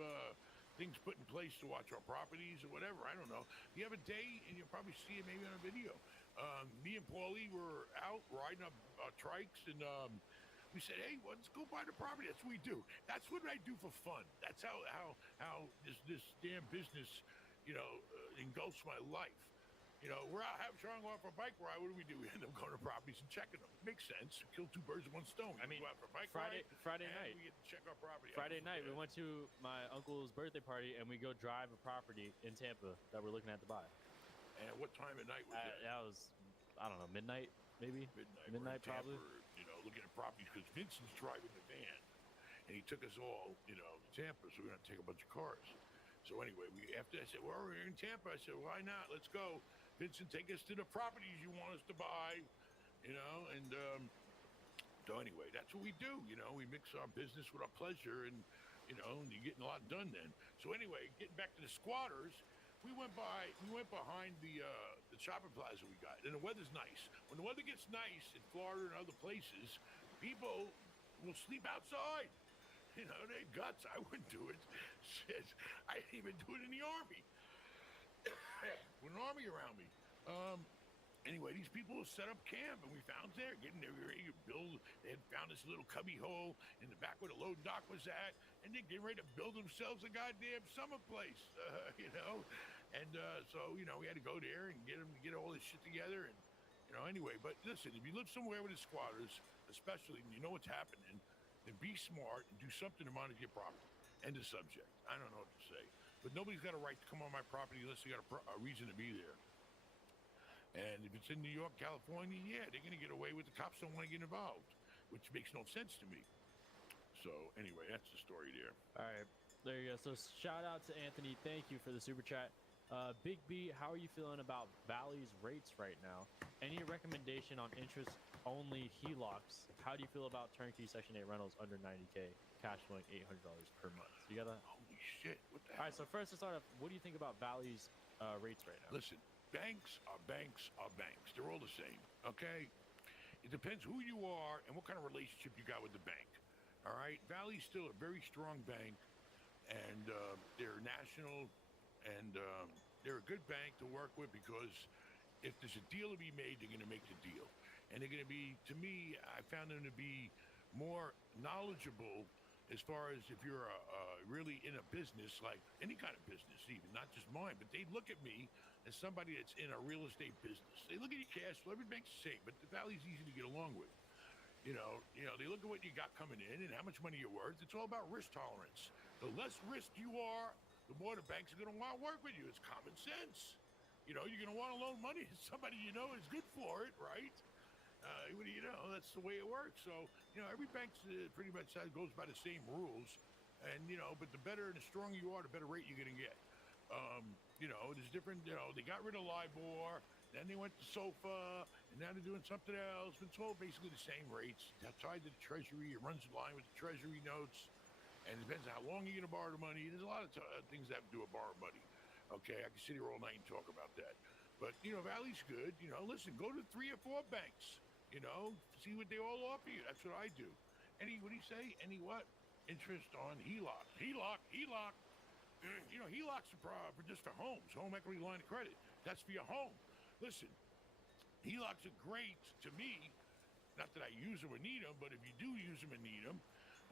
things put in place to watch our properties or whatever. I don't know. You have a day, and you'll probably see it maybe on a video. Me and Paulie were out riding our trikes, and we said, hey, let's go buy the property. That's what we do. That's what I do for fun. That's how this damn business, engulfs my life. You know, we're out trying to go out for a bike ride. What do? We end up going to properties and checking them. Makes sense. Kill two birds with one stone. I mean, go out for a bike Friday ride, night. we get to check our property. Friday night, we went to my uncle's birthday party, and we go drive a property in Tampa that we're looking at to buy. And what time of night was that? That was, I don't know, midnight, maybe? Midnight, probably. You know, looking at properties because Vincent's driving the van, and he took us all, you know, to Tampa, so we're going to take a bunch of cars. So anyway, after I said, well, we're in Tampa. I said, why not? Let's go. Vincent, take us to the properties you want us to buy, you know, and so anyway, that's what we do. You know, we mix our business with our pleasure, and you know, and you're getting a lot done then. So anyway, getting back to the squatters, we went behind the shopping plaza we got, and the weather's nice. When the weather gets nice in Florida and other places, people will sleep outside. You know, they guts. I wouldn't do it. Shit, I didn't even do it in the army. With an army around me. Anyway, these people set up camp, and we found there, getting there, ready to build. They had found this little cubby hole in the back where the load dock was at, and they're getting ready to build themselves a goddamn summer place, you know. And so, you know, we had to go there and get all this shit together, and you know, anyway. But listen, if you live somewhere with the squatters, especially, and you know what's happening, then be smart and do something to monitor your property. End of subject. I don't know what to say, but nobody's got a right to come on my property unless they got a reason to be there. And if it's in New York, California, yeah, they're going to get away with it. The cops don't want to get involved, which makes no sense to me. So anyway, that's the story there. All right, there you go. So shout out to Anthony. Thank you for the super chat. Big B, how are you feeling about Valley's rates right now? Any recommendation on interest-only HELOCs? How do you feel about turnkey Section 8 rentals under 90K, cash flowing $800 per month? You got that? Holy shit! What the All hell? right, so first to start off, what do you think about Valley's rates right now? Listen, banks are banks are banks. They're all the same, okay? It depends who you are and what kind of relationship you got with the bank, all right? Valley's still a very strong bank, and they're national, and they're a good bank to work with because if there's a deal to be made, they're going to make the deal. And they're going to be, to me, I found them to be more knowledgeable as far as if you're really in a business, like any kind of business even, not just mine, but they look at me as somebody that's in a real estate business. They look at your cash flow, every bank's the same, but the Valley's easy to get along with. You know, they look at what you got coming in and how much money you're worth. It's all about risk tolerance. The less risk you are, the more the banks are going to want to work with you. It's common sense. You know, you're going to want to loan money to somebody you know is good for it, right? What do you know? That's the way it works. So, you know, every bank pretty much goes by the same rules. And, you know, but the better and the stronger you are, the better rate you're going to get. You know, there's different, you know, they got rid of LIBOR, then they went to SOFA, and now they're doing something else. It's all basically the same rates. It's tied to the Treasury. It runs in line with the Treasury notes. And it depends on how long you're going to borrow the money. There's a lot of things that have to do with borrowing money. Okay, I can sit here all night and talk about that. But, you know, Valley's good. You know, listen, go to 3 or 4 banks. You know, see what they all offer you. That's what I do. What do you say? Any what? Interest on HELOC. HELOC. You know, HELOCs are just for homes, home equity line of credit. That's for your home. Listen, HELOCs are great to me. Not that I use them or need them, but if you do use them and need them,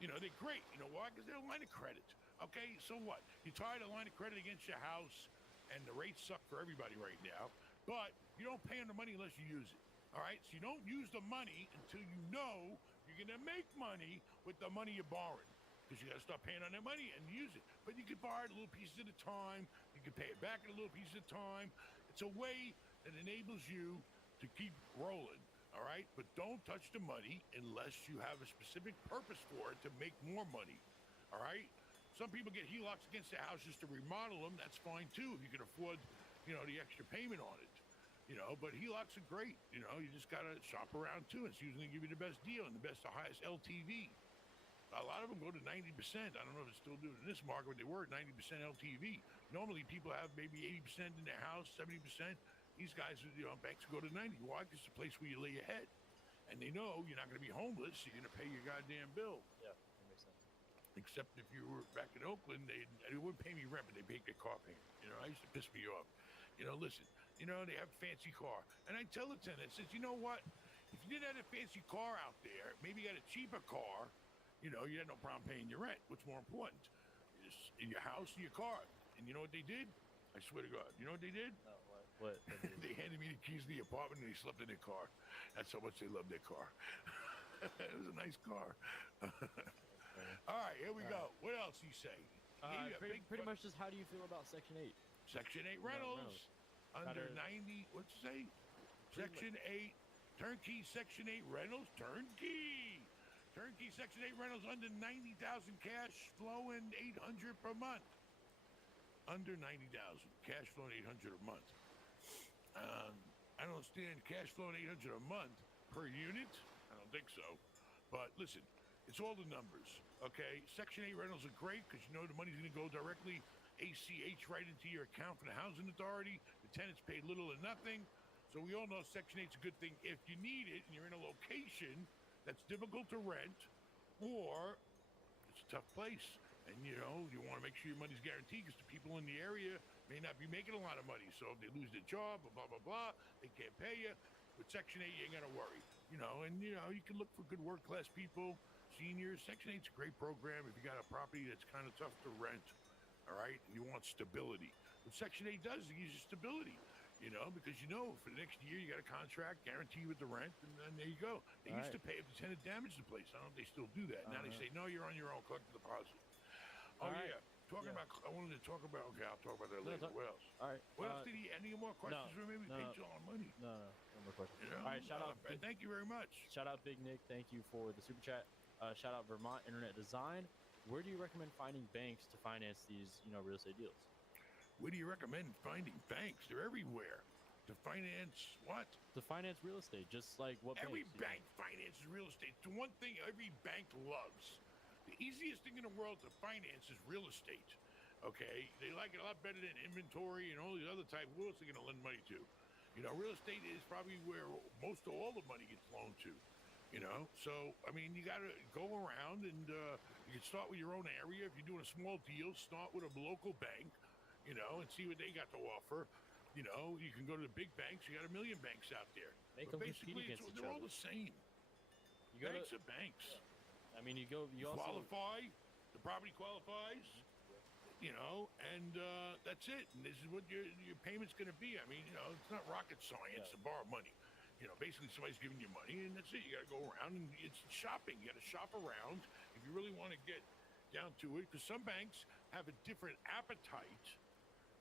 you know, they're great. You know why? Because they're a line of credit. Okay, so what? You tie the line of credit against your house, and the rates suck for everybody right now, but you don't pay on the money unless you use it. All right? So you don't use the money until you know you're going to make money with the money you're borrowing. Because you got to start paying on that money and use it. But you can borrow it a little pieces at a time. You can pay it back in a little pieces at a time. It's a way that enables you to keep rolling. All right? But don't touch the money unless you have a specific purpose for it to make more money. All right? Some people get HELOCs against their houses to remodel them. That's fine, too, if you can afford, you know, the extra payment on it. You know, but HELOCs are great. You know, you just got to shop around, too. It's usually give you the best deal and the highest LTV. A lot of them go to 90%. I don't know if it's still doing in this market, but they were at 90% LTV. Normally, people have maybe 80% in their house, 70%. These guys, you know, banks go to 90. Why? Because it's a place where you lay your head. And they know you're not going to be homeless. You're going to pay your goddamn bill. Yeah, that makes sense. Except if you were back in Oakland, they wouldn't pay me rent, but they paid their car payment. You know, I used to piss me off. You know, listen, you know, they have a fancy car. And I tell the tenant, I says, you know what? If you didn't have a fancy car out there, maybe you got a cheaper car, you know, you had no problem paying your rent. What's more important? In your house or your car. And you know what they did? I swear to God. You know what they did? No, What? They handed me the keys to the apartment and they slept in their car. That's how much they love their car. It was a nice car. All right, here we go. What else you say? Pretty much just how do you feel about Section 8? Section 8 rentals. under Kinda- 90. What's it say? Pretty Section 8 turnkey. Section 8 rentals turnkey. Turnkey Section 8 rentals under 90,000 cash flowing 800 per month. Under 90,000 cash flowing 800 a month. I don't understand cash flowing 800 a month per unit. I don't think so. But listen, it's all the numbers, okay? Section 8 rentals are great because you know the money's going to go directly ACH right into your account from the housing authority. The tenants pay little or nothing. So we all know Section 8's a good thing if you need it and you're in a location that's difficult to rent or it's a tough place. And, you know, you want to make sure your money's guaranteed because the people in the area may not be making a lot of money. So if they lose their job, blah, blah, blah, they can't pay you. With Section 8, you ain't got to worry. You know, and, you know, you can look for good work-class people, seniors. Section 8's a great program if you got a property that's kind of tough to rent, all right? And you want stability. What Section 8 does, it gives you stability, you know, because you know for the next year you got a contract guaranteed with the rent, and then there you go. They used to pay if the tenant damaged the place. I don't know if they still do that. Now they say, no, you're on your own, collect the deposit. Oh, yeah. Talking about, I wanted to talk about, okay, I'll talk about that later. What else? All right. What else did he, any more questions for me? We paid you all money. No more questions. You know? All right, shout out. Thank you very much. Shout out Big Nick. Thank you for the super chat. Shout out Vermont Internet Design. Where do you recommend finding banks to finance these, you know, real estate deals? Where do you recommend finding banks? They're everywhere. To finance what? To finance real estate, just like what Every banks, bank finances real estate. The one thing every bank loves. The easiest thing in the world to finance is real estate. Okay? They like it a lot better than inventory and all these other type. Who else are going to lend money to? You know, real estate is probably where most of all the money gets loaned to. You know? So, I mean, you got to go around and you can start with your own area. If you're doing a small deal, start with a local bank, you know, and see what they got to offer. You know, you can go to the big banks. You got a million banks out there. Make But them compete basically, against each they're all other. the same. You go Banks to, are banks. I mean, you also Qualify. The property qualifies. You know, and that's it. And this is what your payment's going to be. I mean, you know, it's not rocket science to borrow money. You know, basically somebody's giving you money, and that's it. You got to go around, and it's shopping. You got to shop around if you really want to get down to it, because some banks have a different appetite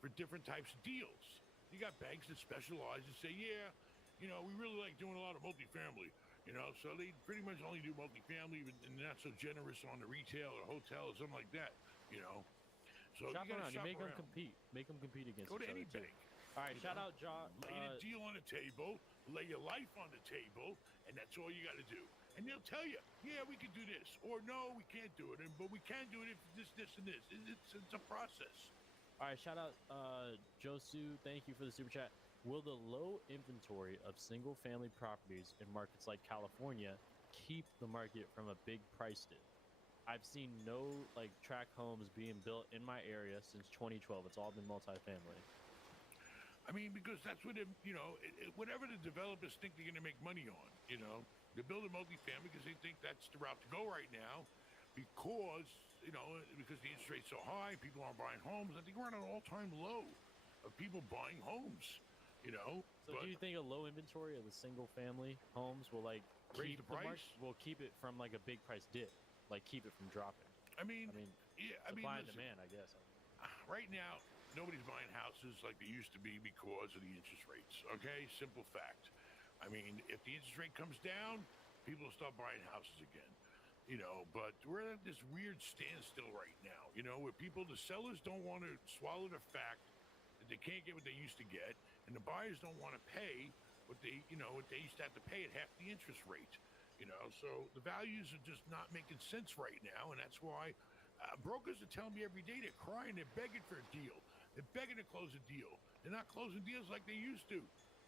for different types of deals. You got banks that specialize and say, yeah, you know, we really like doing a lot of multifamily. You know, so they pretty much only do multifamily, and not so generous on the retail or hotel or something like that. You know. So shop you around. shop You make around. them compete. Make them compete against Go to each any other, too. bank. All right, You shout know, out John. Lay the deal on the table, lay your life on the table, and that's all you got to do. And they'll tell you, yeah, we can do this, or no, we can't do it, but we can do it if this, and this. It's a process. All right, shout out Josu. Thank you for the super chat. Will the low inventory of single-family properties in markets like California keep the market from a big price dip? I've seen no like tract homes being built in my area since 2012. It's all been multifamily. I mean, because that's what you know, whatever the developers think they're going to make money on, you know, they're building multifamily because they think that's the route to go right now, because you know, because the interest rate's so high, people aren't buying homes. I think we're at an all-time low of people buying homes. You know, So do you think a low inventory of the single-family homes will like Raise keep the price? will keep it from like a big price dip, like keep it from dropping? I mean, yeah, I mean, supply and listen, demand, I guess. right now, nobody's buying houses like they used to be because of the interest rates. Okay, simple fact. I mean, if the interest rate comes down, people will start buying houses again. You know, but we're at this weird standstill right now. You know, where the sellers don't want to swallow the fact that they can't get what they used to get, and the buyers don't want to pay what they used to have to pay at half the interest rate. You know, so the values are just not making sense right now, and that's why brokers are telling me every day they're crying, they're begging for a deal, they're begging to close a deal. They're not closing deals like they used to.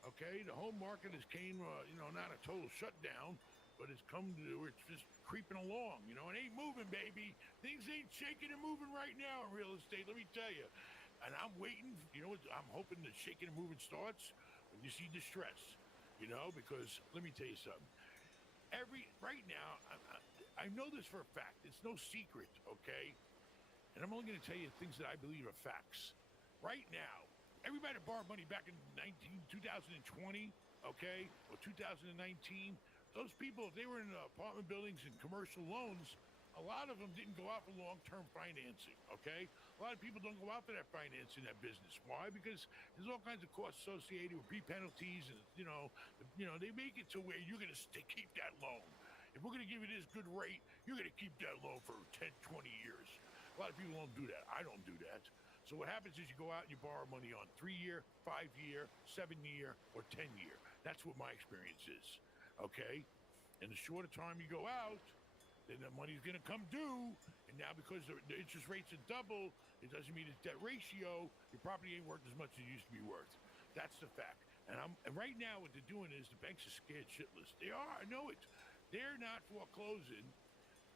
Okay, the home market has came, not a total shutdown, but it's come to where it's just creeping along. You know, it ain't moving, baby. Things ain't shaking and moving right now in real estate. Let me tell you. And I'm waiting. You know, I'm hoping the shaking and moving starts when you see distress. You know, because let me tell you something. Right now, I know this for a fact. It's no secret, okay? And I'm only going to tell you things that I believe are facts. Right now, everybody that borrowed money back in 2020, okay, or 2019, those people, if they were in apartment buildings and commercial loans, a lot of them didn't go out for long-term financing, okay? A lot of people don't go out for that financing, that business. Why? Because there's all kinds of costs associated with penalties, and they make it to where you're going to keep that loan. If we're going to give you this good rate, you're going to keep that loan for 10, 20 years. A lot of people don't do that. I don't do that. So what happens is you go out and you borrow money on 3-year, 5-year, 7-year, or 10-year. That's what my experience is, okay? And the shorter time you go out, then the money's going to come due, and now because the interest rates are double, it doesn't mean its debt ratio, your property ain't worth as much as it used to be worth. That's the fact. And right now what they're doing is the banks are scared shitless. They are, I know it. They're not foreclosing,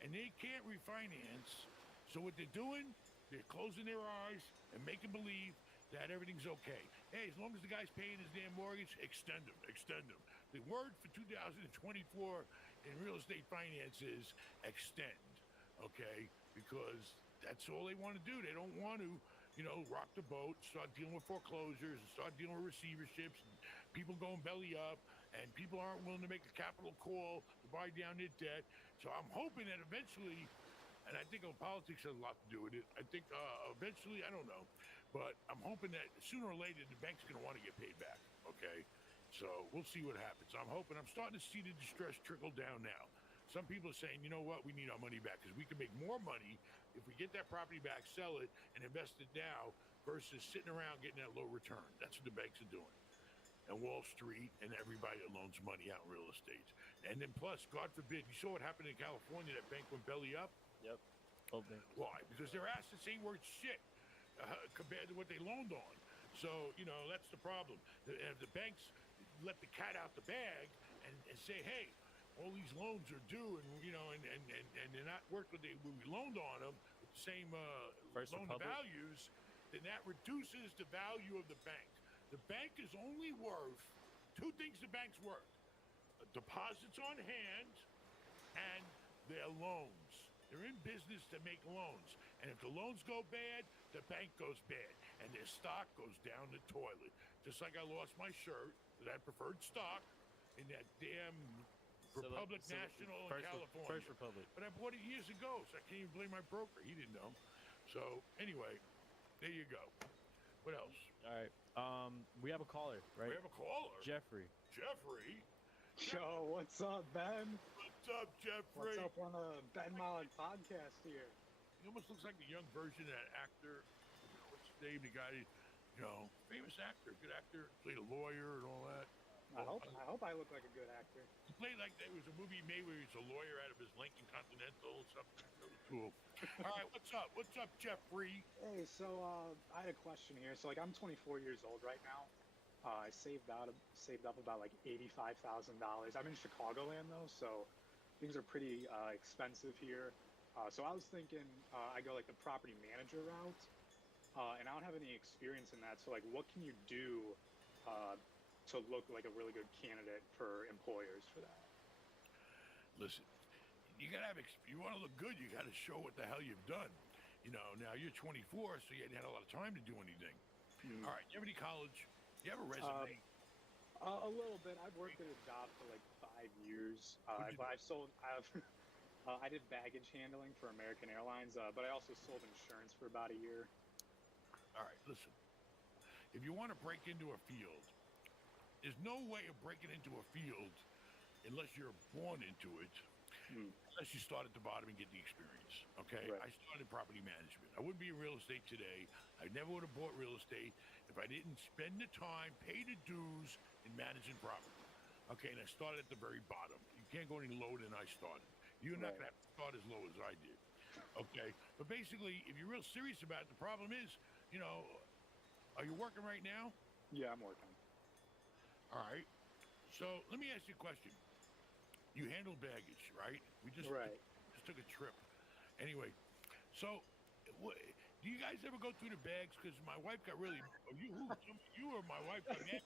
and they can't refinance. So what they're doing, they're closing their eyes and making believe that everything's okay. Hey, as long as the guy's paying his damn mortgage, extend them. The word for 2024 in real estate finance is extend, okay? Because that's all they want to do. They don't want to, rock the boat, start dealing with foreclosures, and start dealing with receiverships, and people going belly up, and people aren't willing to make a capital call to buy down their debt. So I'm hoping that eventually, and I think politics has a lot to do with it. I think eventually, I don't know, but I'm hoping that sooner or later the bank's going to want to get paid back, okay? So we'll see what happens. I'm starting to see the distress trickle down now. Some people are saying, you know what, we need our money back because we can make more money if we get that property back, sell it, and invest it now versus sitting around getting that low return. That's what the banks are doing. And Wall Street and everybody that loans money out in real estate. And then plus, God forbid, you saw what happened in California, that bank went belly up? Yep. Okay. Why? Because their assets ain't worth shit compared to what they loaned on. So, that's the problem. If the banks let the cat out the bag and say, hey, all these loans are due, and they're not worth what we loaned on them with the same First loan to Republic. values, then that reduces the value of the bank. The bank is only worth two things. The bank's worth: deposits on hand and their loans. They're in business to make loans, and if the loans go bad, the bank goes bad, and their stock goes down the toilet. Just like I lost my shirt that I preferred stock in that damn Republic National in California. First Republic. But I bought it years ago, so I can't even blame my broker. He didn't know. So anyway, there you go. What else? All right. We have a caller, right? We have a caller. Jeffrey. Jeffrey? Yo, what's up, Ben? What's up, Jeffrey? What's up on the Ben Mullen podcast here? He almost looks like the young version of that actor. What's his name? The guy, famous actor, good actor, played a lawyer and all that. I hope I look like a good actor. He played like there was a movie made where he was a lawyer out of his Lincoln Continental or something. Really cool. All right, what's up? What's up, Jeffrey? Hey, so I had a question here. So I'm 24 years old right now. I saved up about like $85,000. I'm in Chicagoland though, so things are pretty expensive here. So I was thinking I go like the property manager route, and I don't have any experience in that. So like, what can you do to look like a really good candidate for employers for that? Listen, you gotta have. You want to look good, you got to show what the hell you've done. Now you're 24, so you hadn't had a lot of time to do anything. All right, you have any college? You have a resume? A little bit. I've worked at a job for like 5 years. I did baggage handling for American Airlines, but I also sold insurance for about a year. All right, listen. If you want to break into a field, there's no way of breaking into a field unless you're born into it, unless you start at the bottom and get the experience, okay? Right. I started property management. I wouldn't be in real estate today. I never would have bought real estate if I didn't spend the time, pay the dues in managing property, okay? And I started at the very bottom. You can't go any lower than I started. You're not going to have to start as low as I did, okay? But basically, if you're real serious about it, the problem is, are you working right now? Yeah, I'm working. All right. So let me ask you a question. You handle baggage, right? We just took a trip. Anyway, so do you guys ever go through the bags? Because my wife got really. You or my wife got mad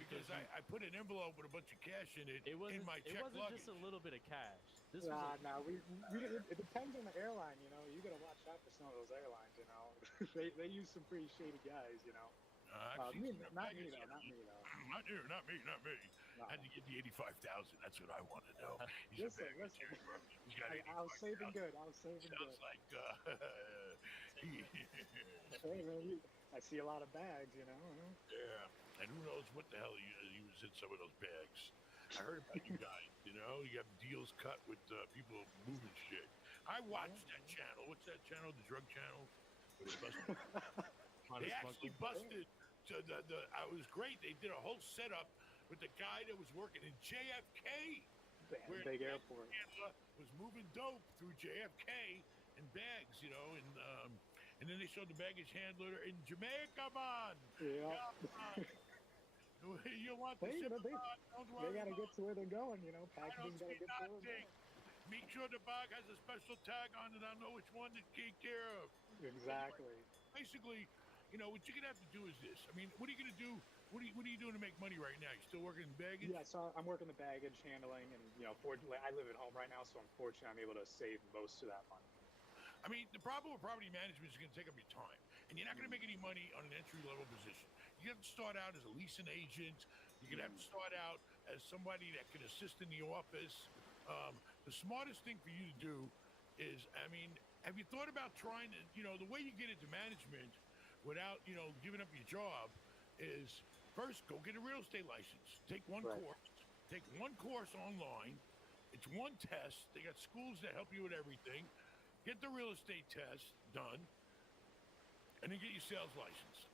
because I put an envelope with a bunch of cash in it in my check luggage. It wasn't just a little bit of cash. It depends on the airline. You got to watch out for some of those airlines. They use some pretty shady guys. Actually, Not me though. Not me though. Not you, not me, not me. No. Had to get the 85,000. That's what I want to know. He's Listen, a bag listen. material. He's got I was 85,000. saving good. I was saving Sounds good. like Hey man, I see a lot of bags, you know. yeah. And who knows what the hell he was in some of those bags. I heard about you guys. You know, you have deals cut with people moving shit. I watched that channel. What's that channel? The drug channel. Where they busted. They actually busted. It was great. They did a whole setup with the guy that was working in JFK, where Big the airport. was moving dope through JFK in bags, you know, and then they showed the baggage handler in Jamaica, man. Yeah. Come on. You want the ship on, don't They worry gotta about get to where they're going, you know. I don't Packaging gotta see get to where nothing. Make sure the bag has a special tag on it. I know which one to take care of. Exactly. Basically, you know, what you're gonna have to do is this. I mean, what are you gonna do? What are you doing to make money right now? You still working in baggage? Yeah, so I'm working the baggage handling, and you know, fortunately, I live at home right now, so unfortunately, I'm able to save most of that money. I mean, the problem with property management is going to take up your time, and you're not going to make any money on an entry-level position. You have to start out as a leasing agent. You're going to have to start out as somebody that can assist in the office. The smartest thing for you to do is, I mean, have you thought about trying to, you know, the way you get into management without, you know, giving up your job is first go get a real estate license. Take one course. Take one course online. It's one test. They got schools that help you with everything. Get the real estate test done, and then get your sales license.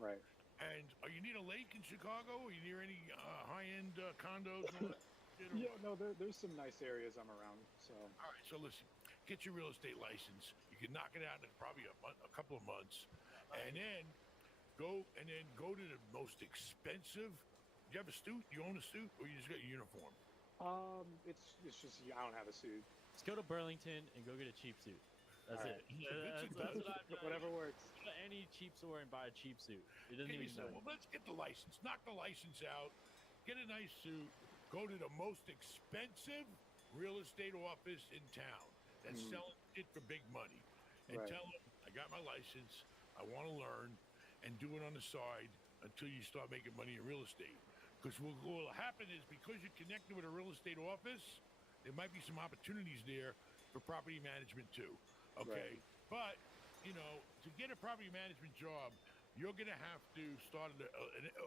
Right. And you need a lake in Chicago? Or you near any high-end condos? And all that shit, or Yeah, what? no, there's some nice areas I'm around. So. All right, so listen, get your real estate license. You can knock it out in probably a couple of months, and then go to the most expensive. Do you have a suit? You own a suit, or you just got your uniform? It's just I don't have a suit. Just go to Burlington and go get a cheap suit. That's All it. right. That's what I've done. Whatever works. Go to any cheap store and buy a cheap suit. It doesn't Okay, even so know. let's get the license. Knock the license out. Get a nice suit. Go to the most expensive real estate office in town that's selling shit for big money, and tell them I got my license. I want to learn and do it on the side until you start making money in real estate. Because what will happen is because you're connected with a real estate office, there might be some opportunities there for property management too. Okay, but you know, to get a property management job, you're gonna have to start,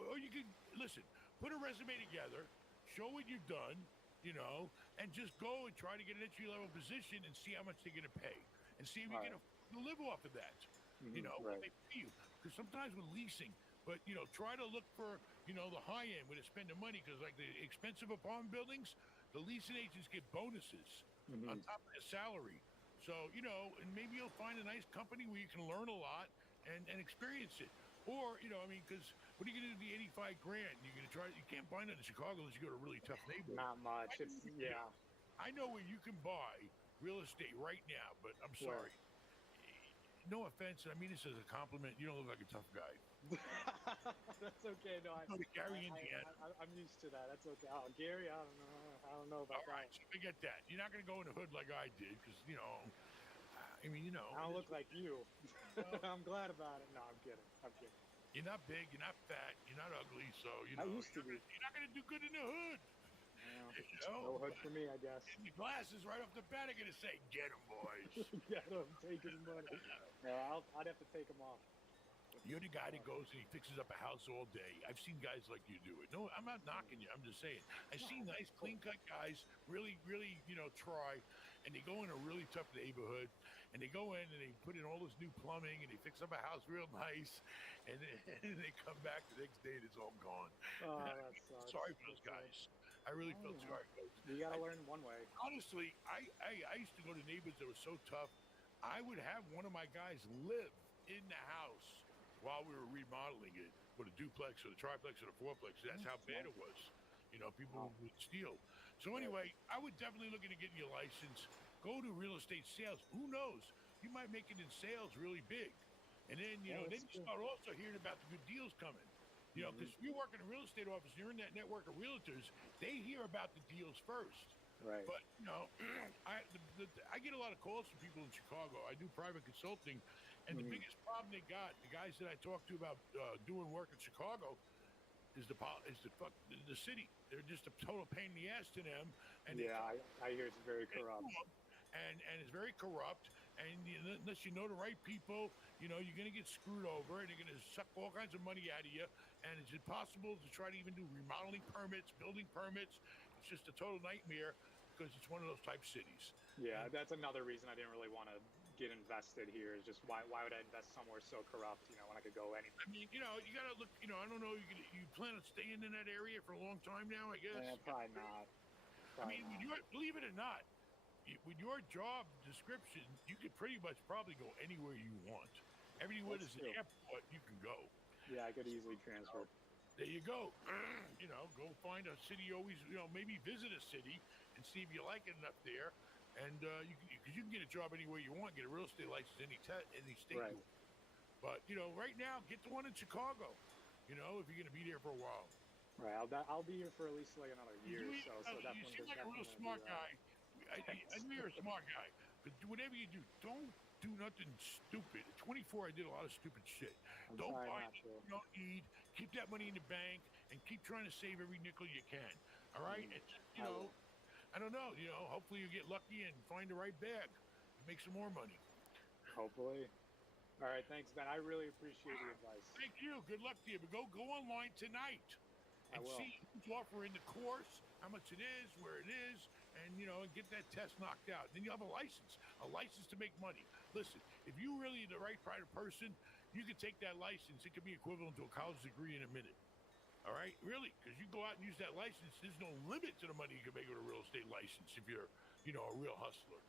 or you can listen, put a resume together, show what you've done, you know, and just go and try to get an entry level position and see how much they're gonna pay, and see if you can live off of that. You know, what they pay you. Because sometimes with leasing, but you know, try to look for the high end where they're spending money. Because like the expensive apartment buildings, the leasing agents get bonuses on top of their salary. So, you know, and maybe you'll find a nice company where you can learn a lot and experience it. Or, you know, I mean, because what are you going to do with the 85 grand? You're going to try, you can't find it in Chicago unless you go to a really tough neighborhood. Not much. I know where you can buy real estate right now, but I'm sorry. No offense, I mean this as a compliment. You don't look like a tough guy. That's okay. No, Gary, Indiana. I'm used to that. That's okay. Oh, Gary, I don't know about All right, so forget that. You're not going to go in the hood like I did, because I mean, I don't look like you. I'm glad about it. No, I'm kidding. You're not big. You're not fat. You're not ugly. So I used to be. You're not going to do good in the hood. No hood for me, I guess. And the glasses right off the bat are going to say, "Get 'em, boys." Get him. Take his money. No, I'd have to take him off. You're the guy that goes and he fixes up a house all day. I've seen guys like you do it. No, I'm not knocking you. I'm just saying. I've seen nice, clean-cut guys really, try, and they go in a really tough neighborhood, and they go in and they put in all this new plumbing, and they fix up a house real nice, and they come back the next day and it's all gone. Oh, that sucks. Sorry for those guys. I really felt sorry for those. You gotta learn one way. Honestly, I used to go to neighborhoods that were so tough, I would have one of my guys live in the house while we were remodeling it with a duplex or the triplex or the fourplex. That's how bad it was. You know, people would steal. So anyway, I would definitely look into getting your license. Go to real estate sales. Who knows? You might make it in sales really big. And then, then you start also hearing about the good deals coming. Because if you work in a real estate office, you're in that network of realtors, they hear about the deals first. Right. But you know, I get a lot of calls from people in Chicago. I do private consulting, and the biggest problem they got, the guys that I talk to about doing work in Chicago, is the city. They're just a total pain in the ass to them, and I hear it's very corrupt. and it's very corrupt. And unless you know the right people, you know you're gonna get screwed over, and they're gonna suck all kinds of money out of you. And it's impossible to try to even do remodeling permits, building permits. It's just a total nightmare because it's one of those type cities. Yeah, that's another reason I didn't really want to get invested here. Is just why would I invest somewhere so corrupt? You know, when I could go anywhere. I mean, you know, you gotta look. You know, I don't know. You plan on staying in that area for a long time now? I guess. Probably not. Believe it or not, with your job description, you could pretty much probably go anywhere you want. Everywhere there's an airport, you can go. Yeah, I could easily transfer. There you go. You know, go find a city. Always, you know, maybe visit a city and see if you like it enough there. And because you can get a job anywhere you want, get a real estate license any state you want. But you know, right now, get the one in Chicago. You know, if you're going to be there for a while. Right, I'll be here for at least like another year or so. So You seem like a real smart guy. I know you're a smart guy, but whatever you do, don't do nothing stupid. At 24, I did a lot of stupid shit. Don't buy anything you don't need. Keep that money in the bank and keep trying to save every nickel you can. All right? And just, you know, I don't know. You know, hopefully you get lucky and find the right bag and make some more money. Hopefully. All right, thanks, Ben. I really appreciate the advice. Thank you. Good luck to you. But go online tonight and see who's offering the course, how much it is, where it is, and you know, and get that test knocked out. Then you have a license to make money. Listen, if you really the right kind of person, you can take that license. It could be equivalent to a college degree in a minute. All right, really, because you go out and use that license. There's no limit to the money you can make with a real estate license if you're, you know, a real hustler.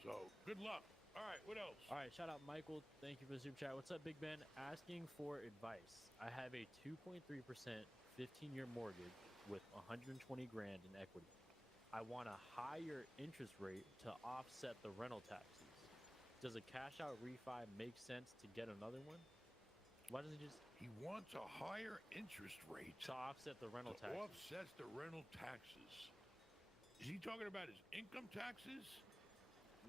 So good luck. All right, what else? All right, shout out Michael. Thank you for the super chat. What's up, Big Ben? Asking for advice. I have a 2.3% 15-year mortgage with 120 grand in equity. I want a higher interest rate to offset the rental taxes. Does a cash out refi make sense to get another one? Why doesn't he just... He wants a higher interest rate to offset the rental taxes. Offsets the rental taxes. Is he talking about his income taxes?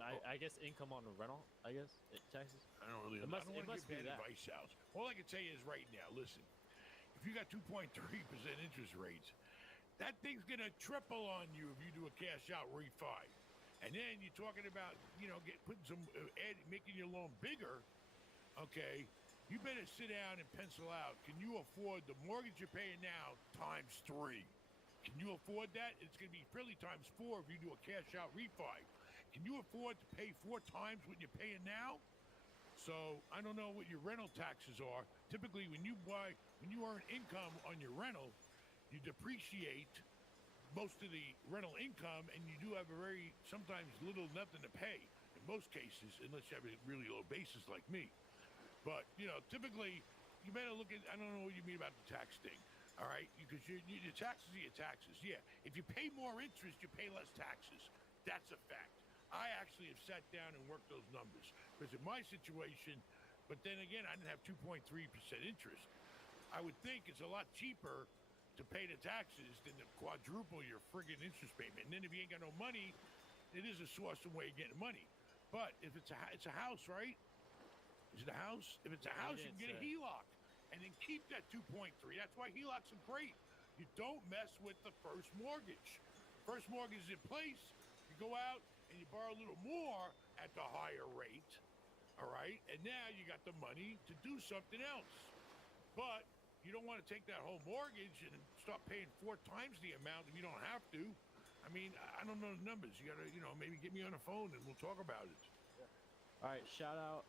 I guess income on the rental, I guess, taxes. I don't really know. I don't want to give bad advice out. All I can tell you is right now, listen, if you got 2.3% interest rates, that thing's going to triple on you if you do a cash out refi. And then you're talking about, you know, making your loan bigger, okay? You better sit down and pencil out. Can you afford the mortgage you're paying now times 3? Can you afford that? It's going to be really times 4 if you do a cash out refi. Can you afford to pay 4 times what you're paying now? So I don't know what your rental taxes are. Typically, when you earn income on your rental, you depreciate most of the rental income, and you do have sometimes little nothing to pay in most cases, unless you have a really low basis like me. But you know, typically, you better look at. I don't know what you mean about the tax thing. All right, because your taxes are your taxes. Yeah, if you pay more interest, you pay less taxes. That's a fact. I actually have sat down and worked those numbers because in my situation, but then again, I didn't have 2.3% interest. I would think it's a lot cheaper to pay the taxes than to quadruple your friggin' interest payment. And then if you ain't got no money, it is a source of way of getting money. But if it's a house, right? Is it a house? If it's a house, you can get a HELOC and then keep that 2.3. That's why HELOCs are great. You don't mess with the first mortgage. First mortgage is in place. You go out and you borrow a little more at the higher rate, all right? And now you got the money to do something else. But you don't want to take that whole mortgage and start paying 4 times the amount if you don't have to. I mean, I don't know the numbers. You got to, you know, maybe get me on the phone and we'll talk about it. All right, shout out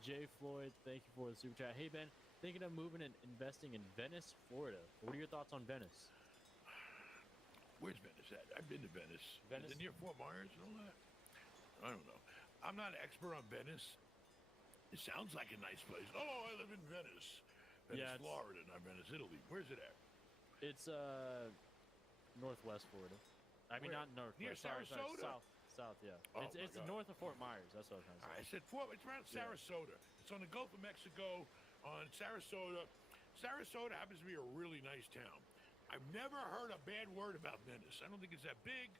Jay Floyd. Thank you for the super chat. Hey, Ben, thinking of moving and investing in Venice, Florida. What are your thoughts on Venice? Where's Venice at? I've been to Venice. Venice? Is it near Fort Myers and all that? I don't know. I'm not an expert on Venice. It sounds like a nice place. Oh, I live in Venice. Venice, Florida, not Venice, Italy. Where's it at? It's northwest Florida. I mean, Where? not northwest. Near Sarasota? South, yeah. Oh, it's north of Fort Myers. That's what I was trying to say. I said it's around Sarasota. It's on the Gulf of Mexico on Sarasota. Sarasota happens to be a really nice town. I've never heard a bad word about Venice. I don't think it's that big,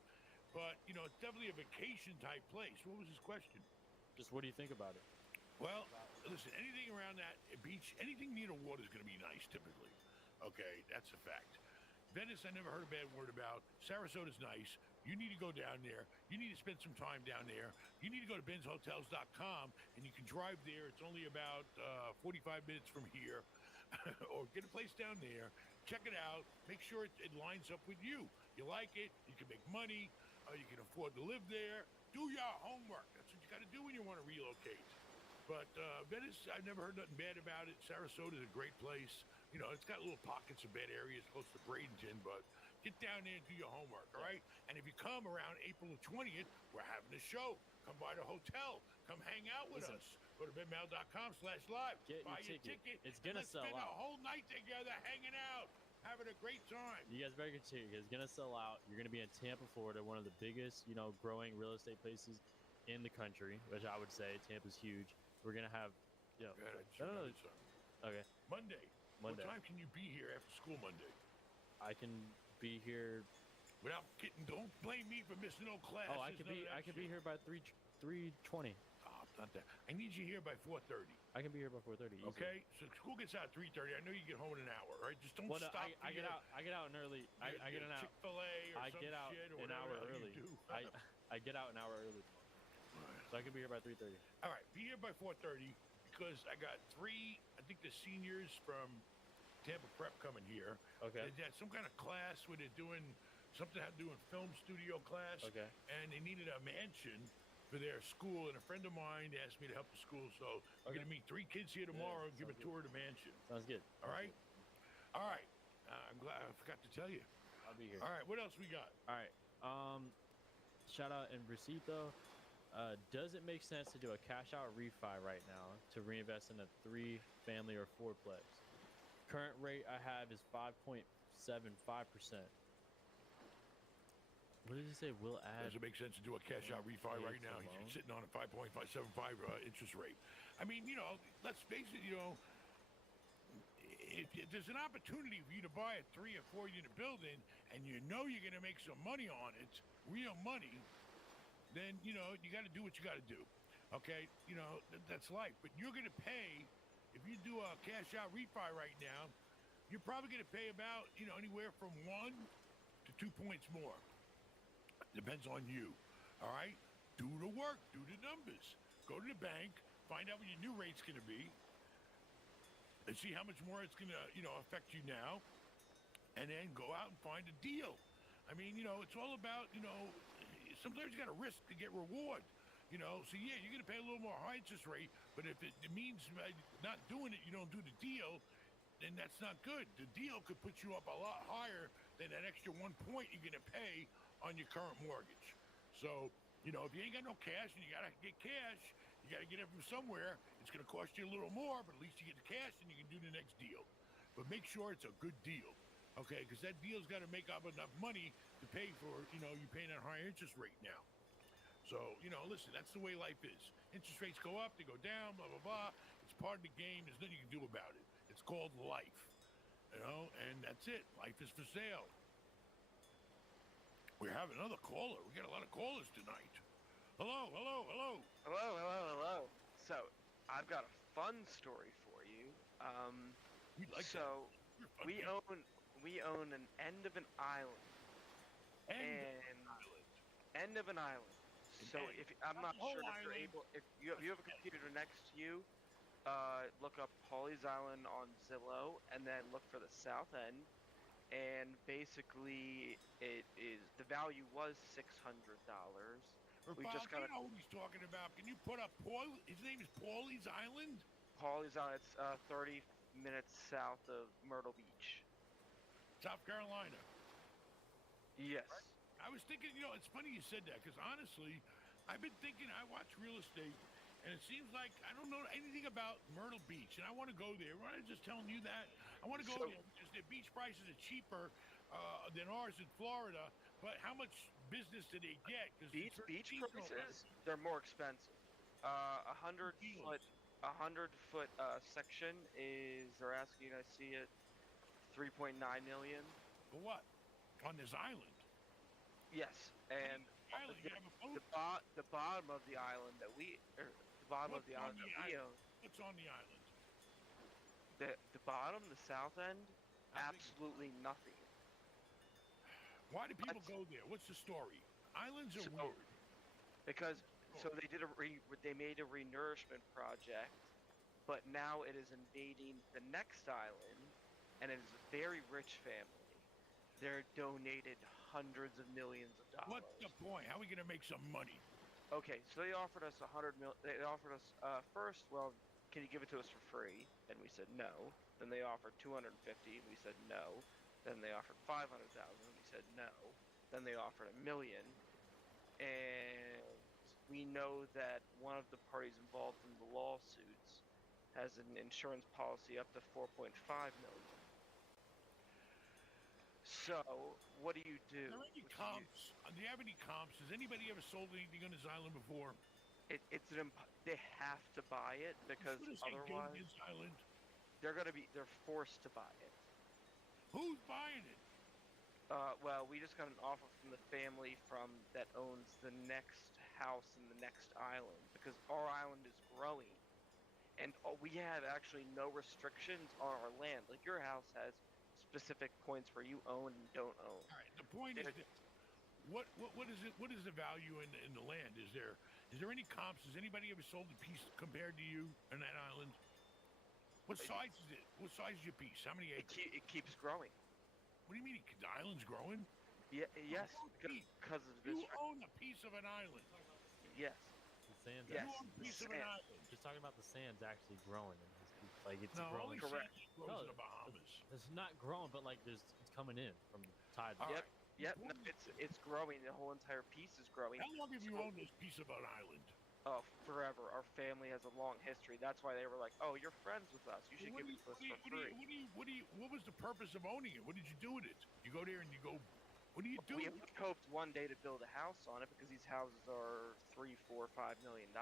but you know, it's definitely a vacation type place. What was his question? Just what do you think about it? Well, listen, anything around that beach, anything near the water is going to be nice typically. Okay, that's a fact. Venice, I never heard a bad word about. Sarasota's nice. You need to go down there. You need to spend some time down there. You need to go to benshotels.com, and you can drive there. It's only about 45 minutes from here. Or get a place down there. Check it out. Make sure it lines up with you. You like it. You can make money. You can afford to live there. Do your homework. That's what you got to do when you want to relocate. But Venice, I've never heard nothing bad about it. Sarasota is a great place. You know, it's got little pockets of bad areas close to Bradenton, but get down there and do your homework, all right? And if you come around April 20th, we're having a show. Come by the hotel. Come hang out with us. Go to bedmail.com/live. Get Buy your your ticket. ticket. It's gonna let's sell spend out. a whole night together hanging out, having a great time. You guys better get your ticket. It's gonna sell out. You're gonna be in Tampa, Florida, one of the biggest, growing real estate places in the country, which I would say Tampa's huge. We're gonna have, Go ahead, I just no, remembered something. okay, Monday. Monday. What time can you be here after school Monday? I can be here. Without getting, don't blame me for missing no classes. Oh, I could be here by 3:20. Oh, not that. I need you here by 4:30. I can be here by 4:30. Okay, so school gets out at 3:30. I know you get home in an hour, right? Just don't Well, no, stop. I get out. I get out an early. I get an hour. Chick-fil-A or I some get out shit or an whatever hour the hell early. you do. I get out an hour early, so I can be here by 3:30. All right, be here by 4:30 because I got three. I think the seniors from Tampa Prep coming here. Okay. They had some kind of class where they're doing something to do in film studio class. Okay. And they needed a mansion for their school, and a friend of mine asked me to help the school, so I'm gonna meet three kids here tomorrow and give a tour of the mansion. Sounds good. All right. All right. I'm glad I forgot to tell you. I'll be here. All right. What else we got? All right. Shout out Enricito. Does it make sense to do a cash out refi right now to reinvest in a 3-family or 4-plex? Current rate I have is 5.75%. What did he say? Will add. Does it make sense to do a cash out refi Okay, right now? so He's sitting on a 5.575 interest rate. I mean, let's face it, if there's an opportunity for you to buy a 3 or 4 unit building and you're going to make some money on it, real money, then, you got to do what you got to do. Okay? That's life. But you're going to pay, if you do a cash out refi right now, you're probably going to pay about, anywhere from 1 to 2 points more. Depends on you. All right? Do the work. Do the numbers. Go to the bank. Find out what your new rate's going to be. And see how much more it's going to, affect you now. And then go out and find a deal. I mean, it's all about, sometimes you got to risk to get reward. So yeah, you're going to pay a little more high interest rate, but if it means not doing it, you don't do the deal, then that's not good. The deal could put you up a lot higher than that extra 1 point you're going to pay on your current mortgage. So, if you ain't got no cash and you got to get cash, you got to get it from somewhere. It's going to cost you a little more, but at least you get the cash and you can do the next deal. But make sure it's a good deal, okay? Because that deal's got to make up enough money to pay for, you paying that higher interest rate now. So, listen, that's the way life is. Interest rates go up, they go down, blah, blah, blah. It's part of the game. There's nothing you can do about it. It's called life, and that's it. Life is for sale. We have another caller. We got a lot of callers tonight. Hello, hello, hello. Hello, hello, hello. So, I've got a fun story for you. We like so, that. Fun we game. own an end of an island. End of an island. So if I'm not whole sure if you're island. able, if you have a computer next to you, look up Pawleys Island on Zillow, and then look for the south end. And basically, the value was $600. We just got I know who he's talking about. Can you put up his name is Pawleys Island? Pawleys Island. It's 30 minutes south of Myrtle Beach. South Carolina. Yes. I was thinking, it's funny you said that, because honestly, I've been thinking, I watch real estate, and it seems like I don't know anything about Myrtle Beach, and I want to go there. I'm just telling you that. I want to go there because their beach prices are cheaper than ours in Florida, but how much business do they get? Beach prices, they're more expensive. 100-foot section they're asking, I see it, $3.9 million. For what? On this island? Yes, and island. You have a boat. the bottom of the island that we, or the bottom of What's the on island the that we island? own, What's on the island? the bottom, the south end, How big is it? absolutely nothing. Why do people That's- go there? What's the story? Islands are So- weird. Because they did they made a renourishment project, but now it is invading the next island, and it is a very rich family. They're donated hundreds of millions of dollars. What's the point? How are we gonna make some money? Okay, so they offered us 100 mil. They offered us first. Well, can you give it to us for free? And we said no. Then they offered 250. We said no. Then they offered 500,000. We said no. Then they offered $1 million. And we know that one of the parties involved in the lawsuits has an insurance policy up to 4.5 million. So, what do you do? Are there any comps? Do you have any comps? Has anybody ever sold anything on this island before? They have to buy it because What is it, otherwise Gilligan's Island? they're forced to buy it. Who's buying it? Well, we just got an offer from the family that owns the next house in the next island because our island is growing, and we have actually no restrictions on our land. Like your house has specific points where you own and don't own. All right. The point is, this. What is it? What is the value in the land? Is there any comps? Has anybody ever sold a piece compared to you on that island? What size is it? What size is your piece? How many acres? It keeps growing. What do you mean? The island's growing? Yeah. Yes. Because of this. You own a piece of an island. Yes. The sand's Yes. You own a piece of an Sand. island. Just talking about the sand's actually growing in his beach. Like it's No, growing. only Correct. sand grows No, in the Bahamas. It's not growing, but like it's coming in from the tide. All Yep. right. Yep. No, it's growing. The whole entire piece is growing. How long have you So- owned this piece of an island? Oh, forever. Our family has a long history. That's why they were like, "Oh, you're friends with us. You should What give do it to us you- for free." what was the purpose of owning it? What did you do with it? You go there and you go, what do you do? We hoped one day to build a house on it because these houses are $3, $4, $5 million.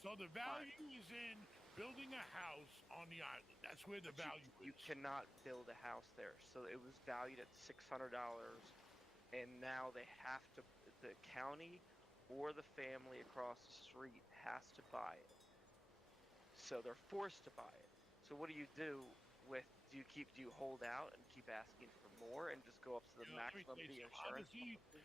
So the value is in building a house on the island. That's where the value You is. cannot build a house there, so it was valued at $600, and now they have to. The county or the family across the street has to buy it. So they're forced to buy it. So what do you do with? Do you hold out and keep asking for more and just go up to the You know, let me maximum tell of the you insurance? something.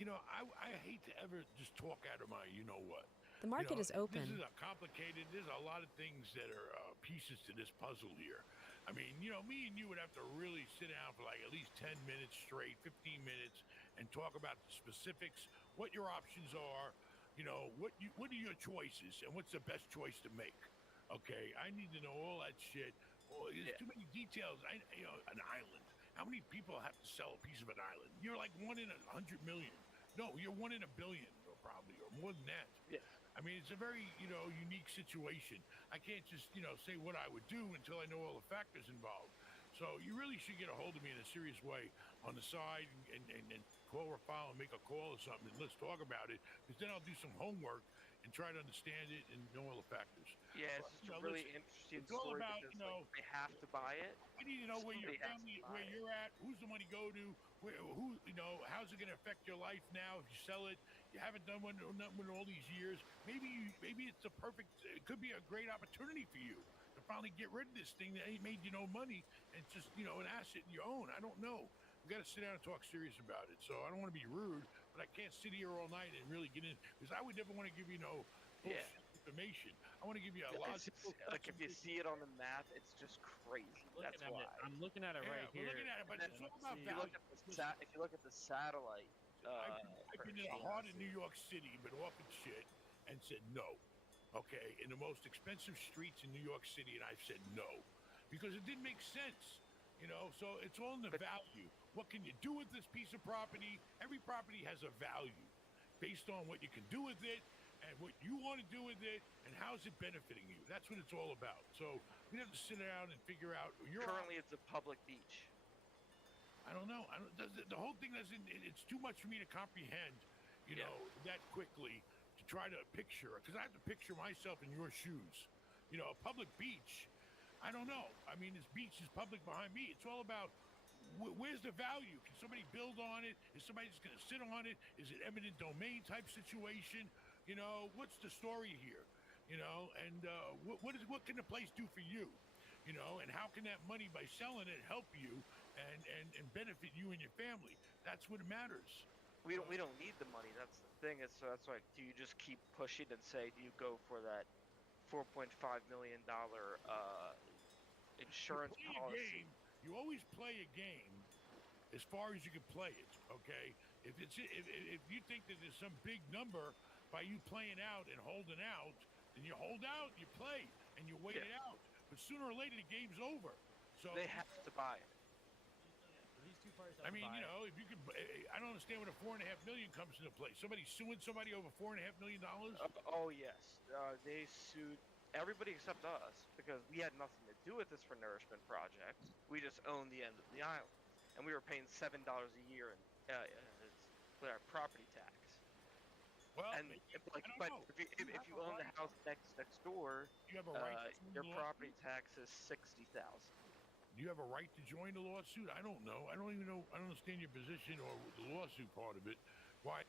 You know, I hate to ever just talk out of my you know what. The market is This open. is a complicated. There's a lot of things that are pieces to this puzzle here. I mean, you know, me and you would have to really sit down for like at least 10 minutes straight, 15 minutes, and talk about the specifics, what your options are, you know, what are your choices, and what's the best choice to make. Okay, I need to know all that shit. Well, there's too many details. You know, an island. How many people have to sell a piece of an island? You're like 1 in 100 million. No, you're 1 in a billion, or probably, or more than that. Yeah. I mean, it's a very, you know, unique situation. I can't just, you know, say what I would do until I know all the factors involved. So you really should get a hold of me in a serious way on the side and call or file and make a call or something, and let's talk about it. Because then I'll do some homework and try to understand it and know all the factors. Yeah, it's just You a know, really listen, interesting it's all story about, because you know, they have to buy it. I need to know where your Somebody has to family, buy where it. you're at, who's the money go to, who, you know, how's it going to affect your life now if you sell it? You haven't done one in all these years. Maybe it's a perfect. It could be a great opportunity for you to finally get rid of this thing that ain't made you no money and it's just, you know, an asset in your own. I don't know. We got to sit down and talk serious about it. So I don't want to be rude, but I can't sit here all night and really get in because I would never want to give you no bullshit information. I want to give you a lot. It's just, like if you see it on the map, it's just crazy. That's Looking at why. it, I'm looking at it right we're here. looking at it, but And it's then all about see- If you value. look at if you look at the satellite, I've been in the heart of New York City, been offered shit, and said no. Okay, in the most expensive streets in New York City, and I've said no because it didn't make sense. You know, so it's all in the value. What can you do with this piece of property? Every property has a value based on what you can do with it and what you want to do with it and how's it benefiting you. That's what it's all about. So we have to sit down and figure out. currently it's a public beach. I don't know. The whole thing doesn't. It's too much for me to comprehend, you know, that quickly to try to picture. Because I have to picture myself in your shoes. You know, a public beach. I don't know. I mean, this beach is public behind me. It's all about where's the value? Can somebody build on it? Is somebody just going to sit on it? Is it eminent domain type situation? You know, what's the story here? You know, and what can the place do for you? You know, and how can that money by selling it help you and benefit you and your family? That's what matters. We don't need the money. That's the thing. So that's why, do you just keep pushing and say, do you go for that $4.5 million insurance you play policy? A game, you always play a game as far as you can play it. Okay, if you think that there's some big number by you playing out and holding out, then you hold out, you play, and you wait it out. But sooner or later, the game's over. So they have to buy it. These two parties I mean, you know, if you could, I don't understand when a $4.5 million comes into play. Somebody suing somebody over $4.5 million. Oh yes, they sued everybody except us because we had nothing to do with this for nourishment project. We just owned the end of the island, and we were paying $7 a year in with our property tax. Well, And but if you own the house next door, you have a right. Your property tax is $60,000. Do you have a right to join the lawsuit? I don't know. I don't even know. I don't understand your position or the lawsuit part of it. Why?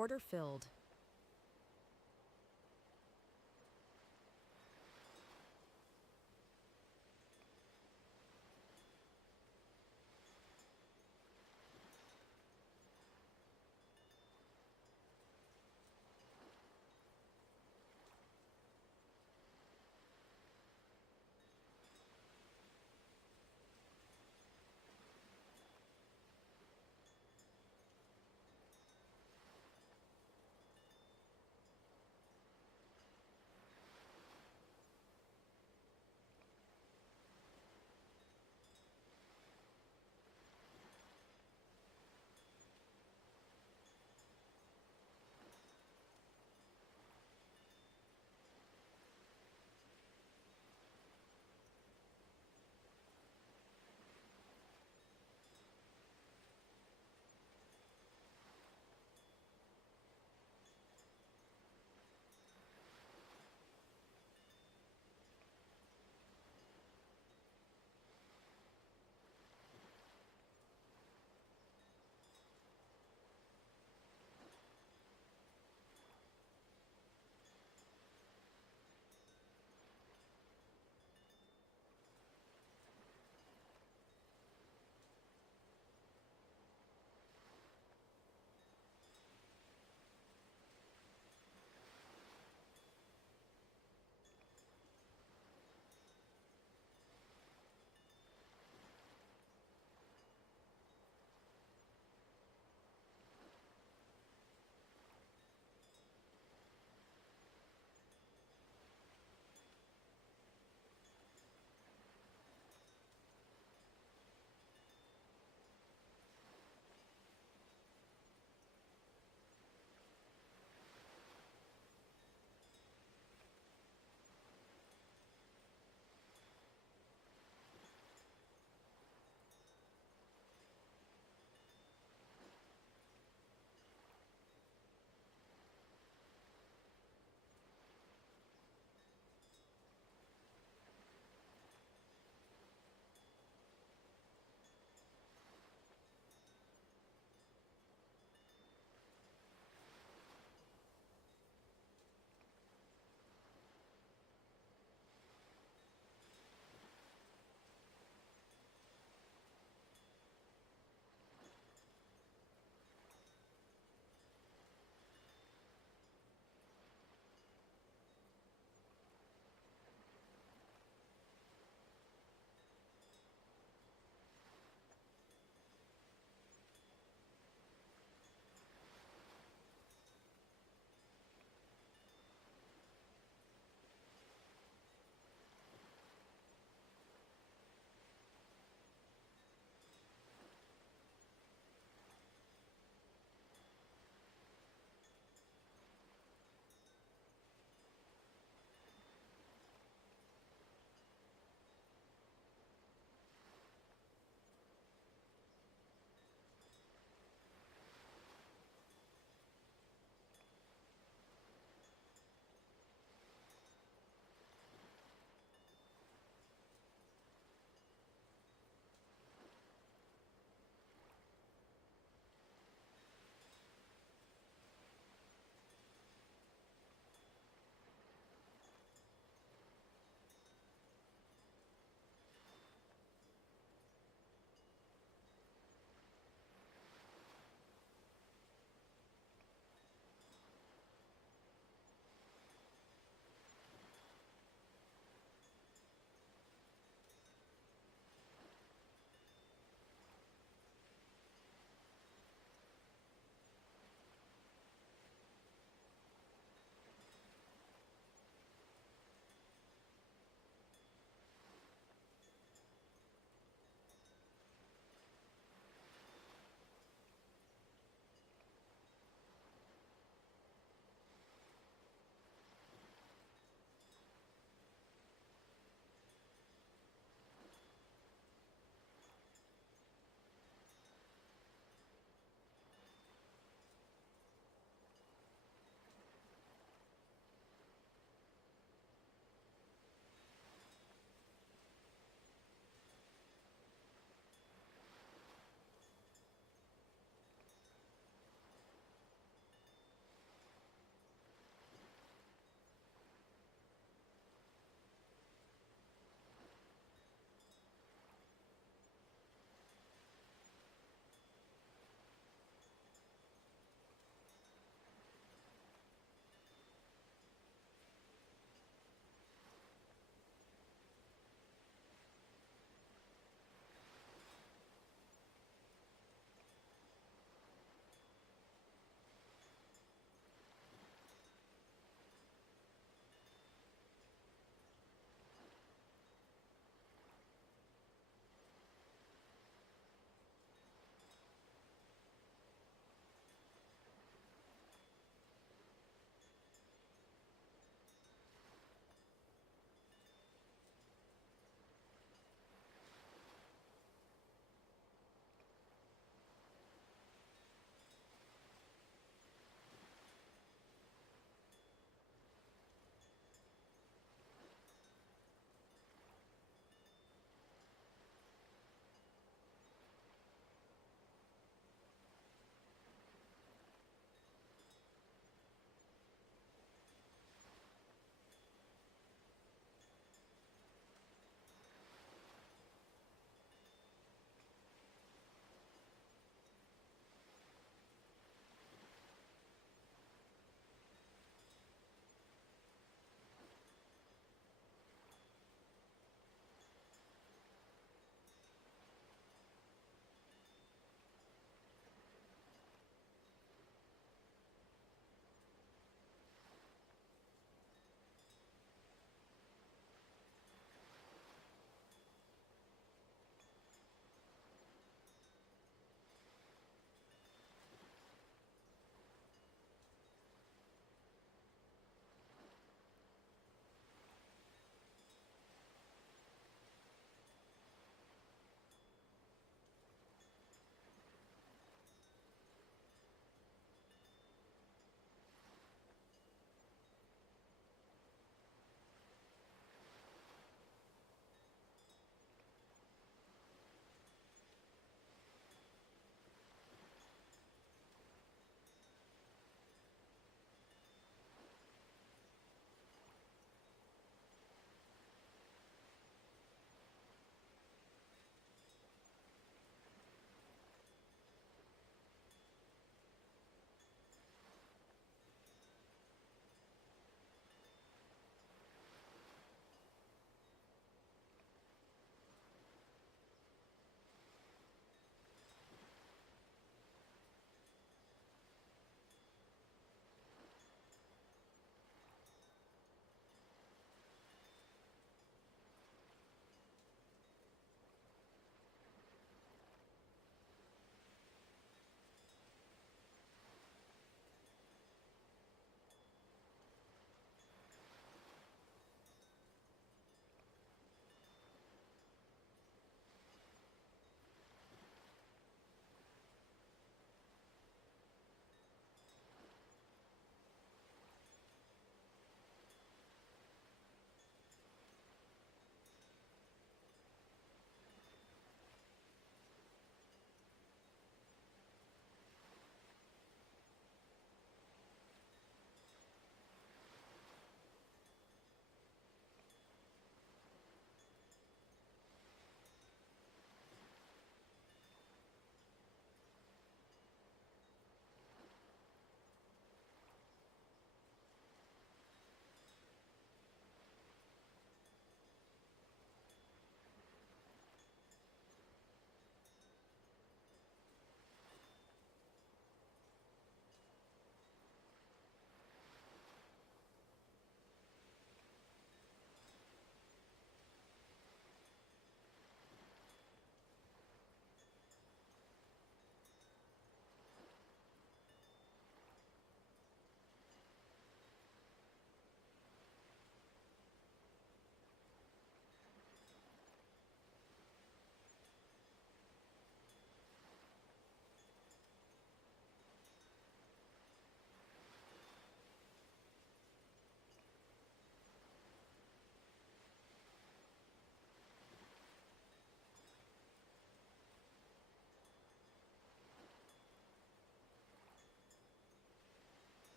Order filled.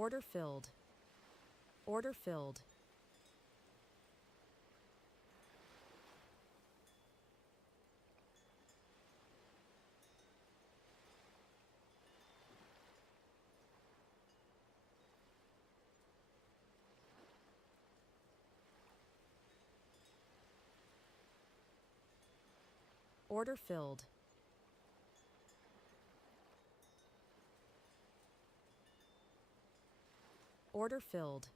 Order filled. Order filled. Order filled. Order filled.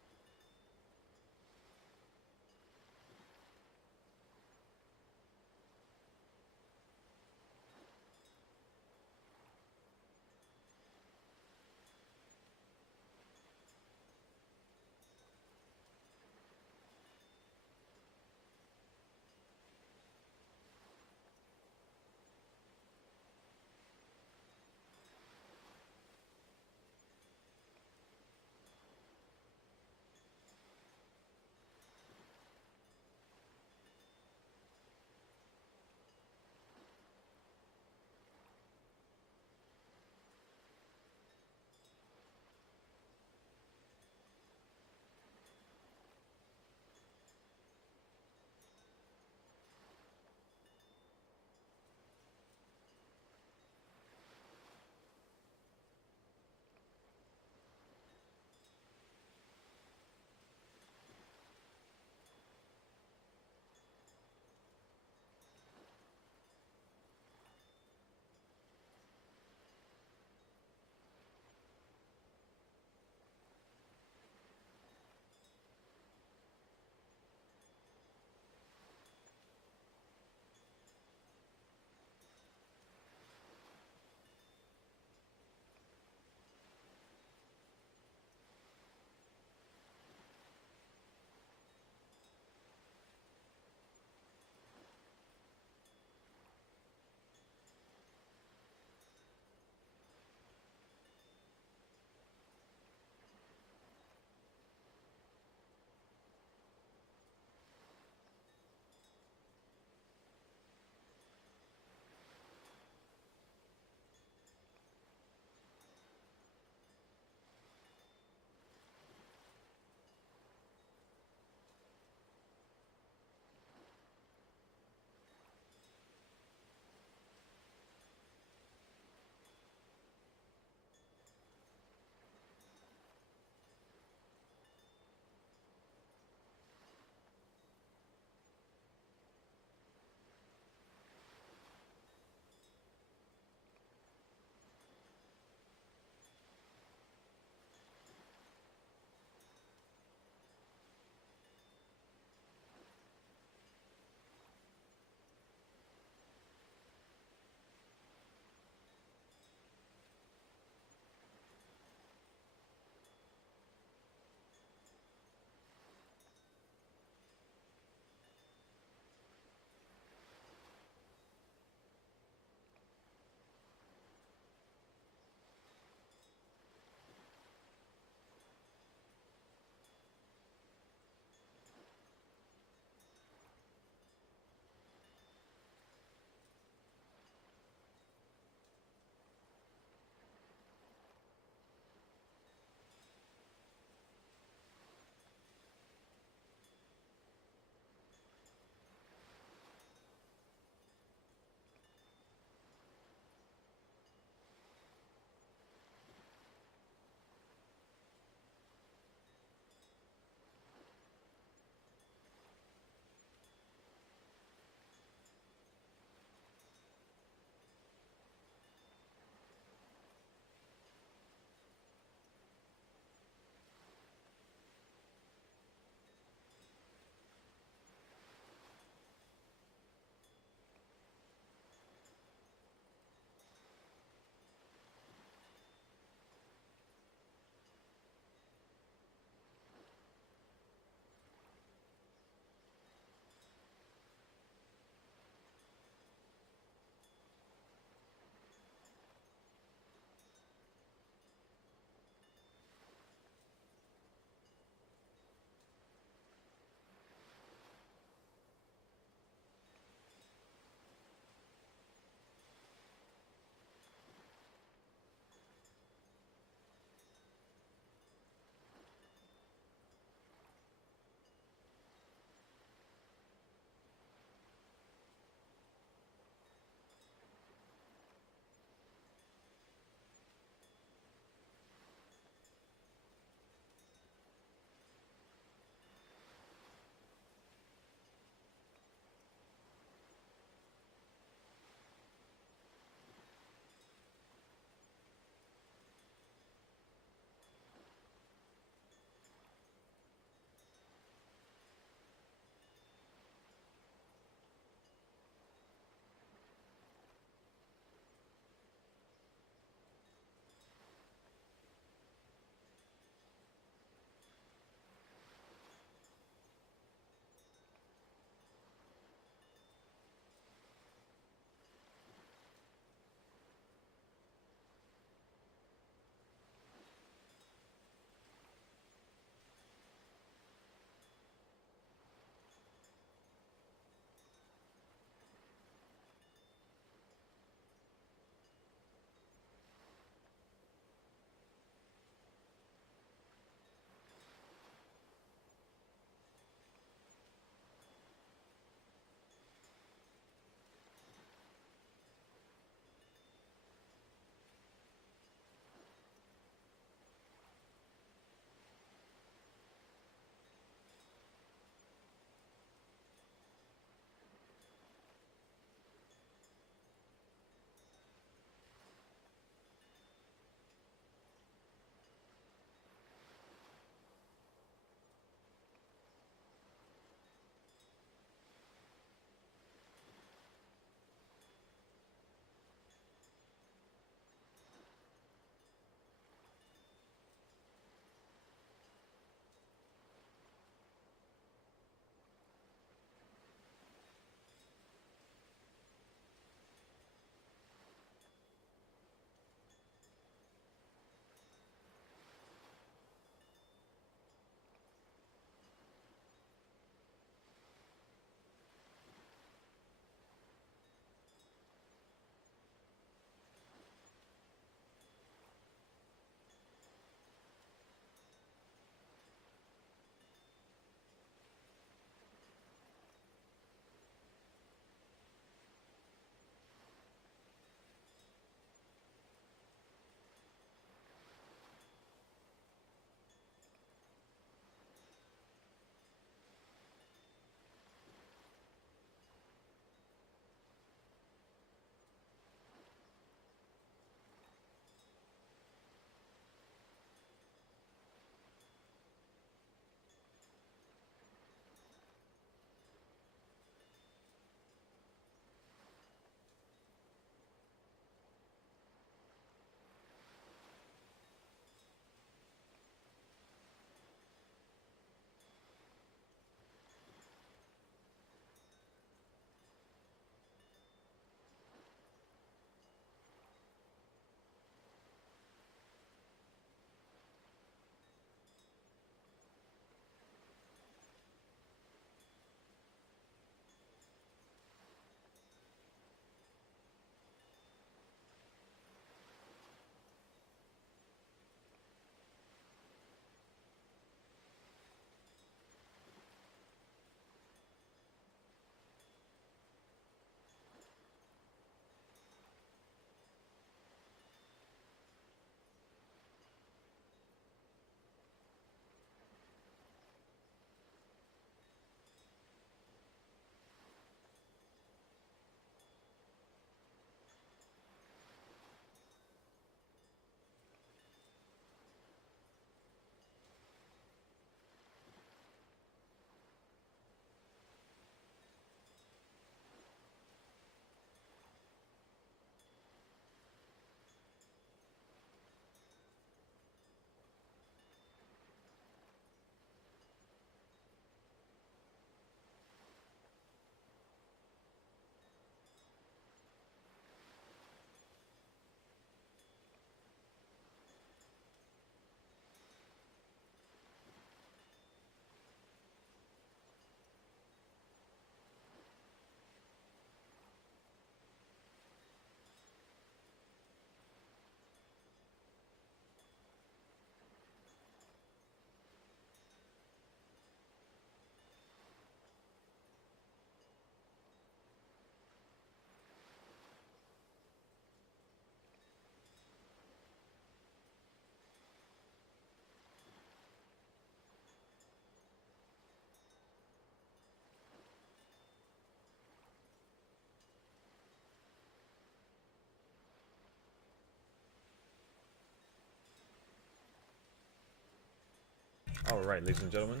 All right, ladies and gentlemen,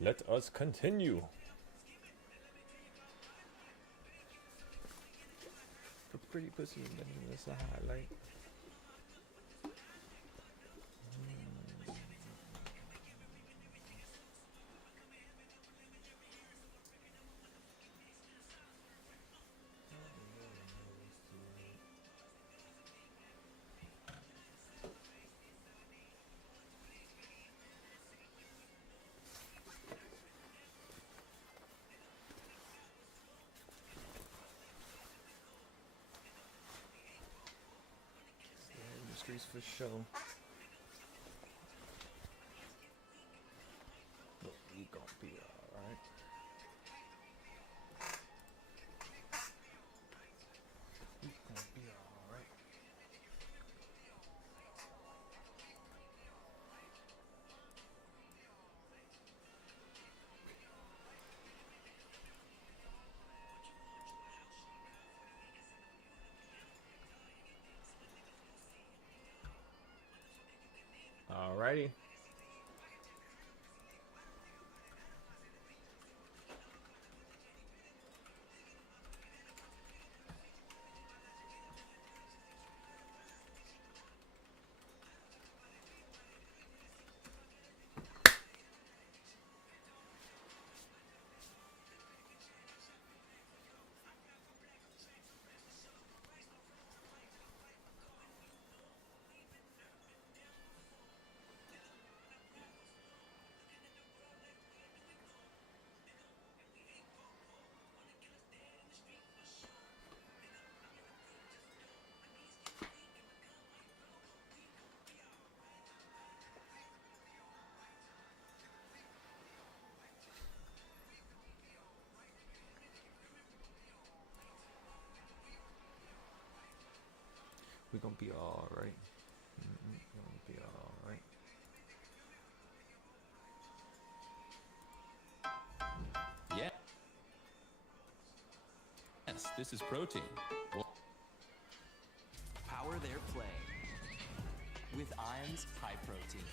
let us continue. The pretty pussy, that's a highlight. Industries for show. But we gon' be alright. We gon' be alright. Alrighty. We gonna be alright. Gonna be alright. Yeah. Yes, this is protein. Power their play with Ions High Protein.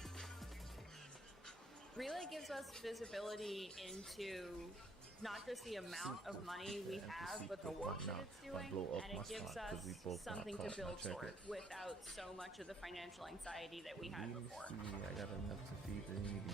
Relay gives us visibility into not just the amount of money we have, but the work that it's doing, and it gives us something to build toward without so much of the financial anxiety that we had before. I got enough to feed the needy.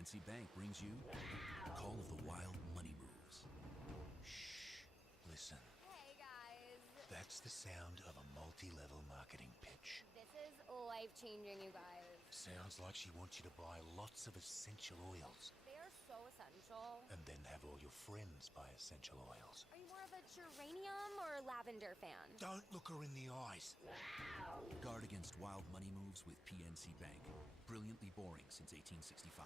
PNC Bank brings you Call of the Wild Money Moves. Shh. Listen. Hey guys. That's the sound of a multi-level marketing pitch. This is life-changing, you guys. Sounds like she wants you to buy lots of essential oils. They are so essential. And then have all your friends buy essential oils. Are you more of a geranium or lavender fan? Don't look her in the eyes. Guard against wild money moves with PNC Bank. Brilliantly boring since 1865.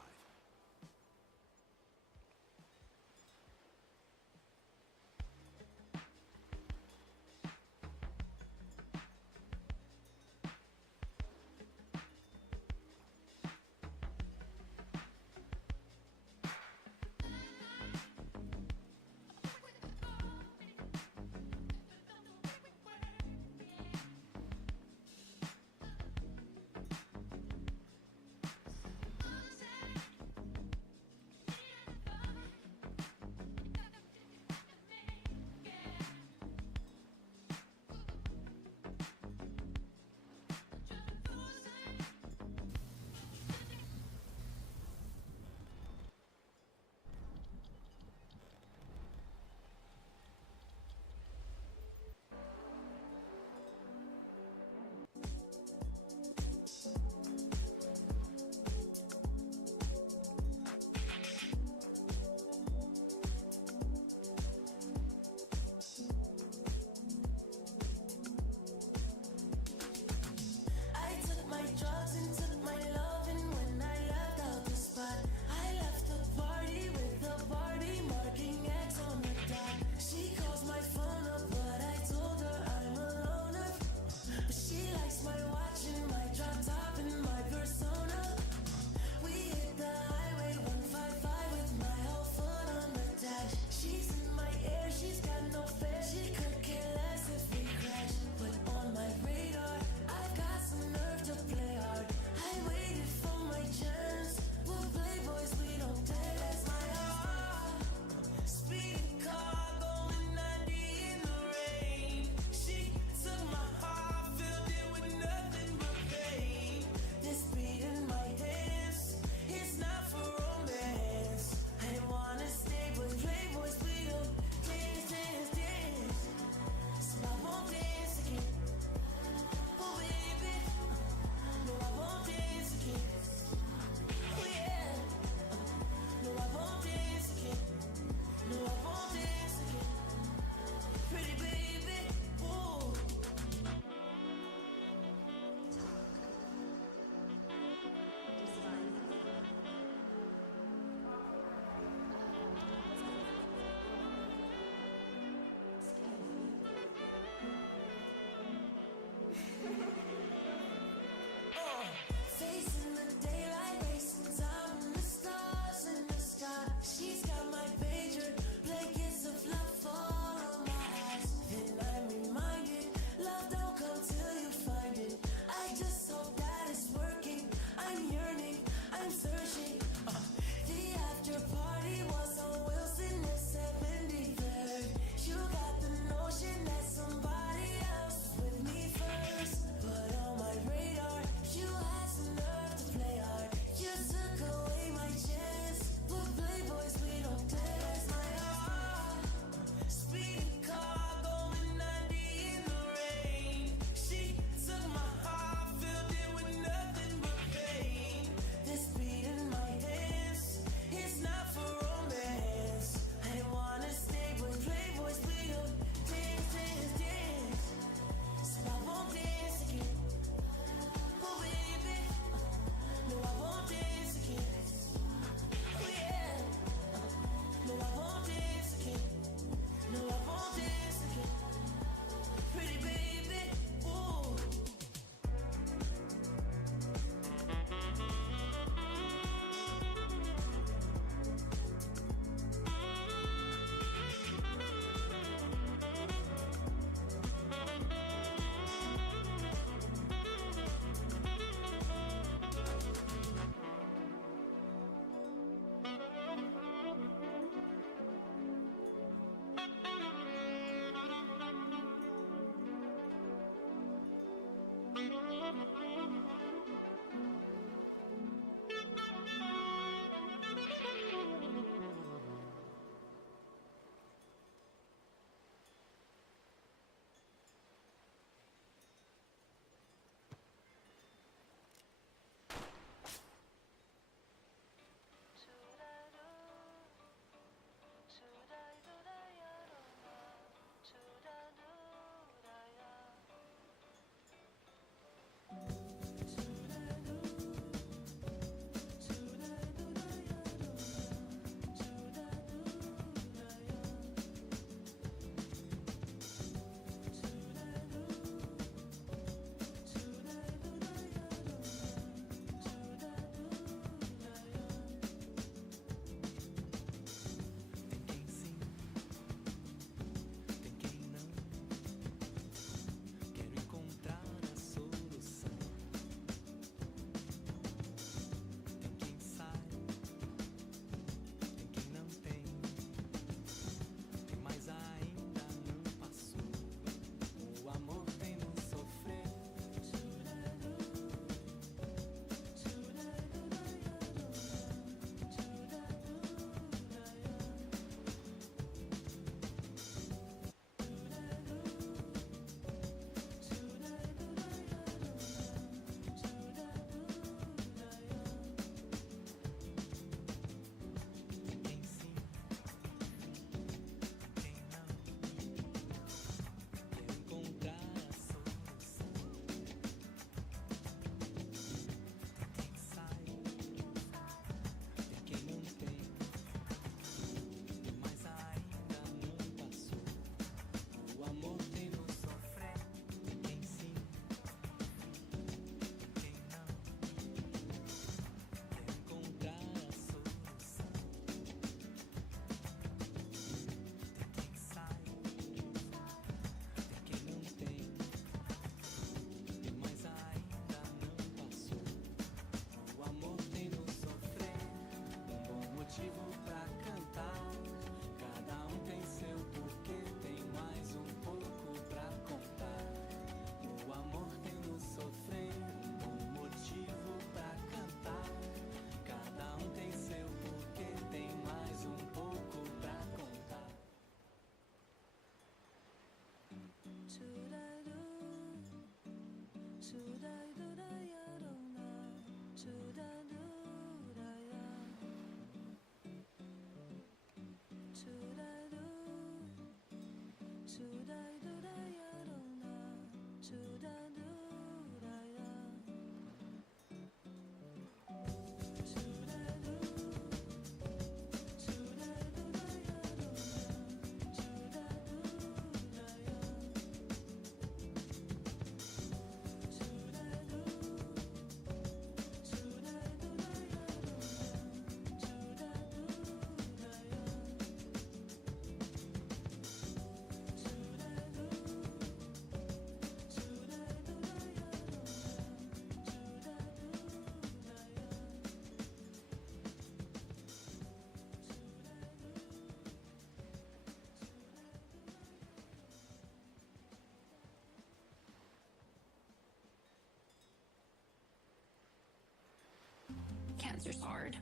Cancer's hard.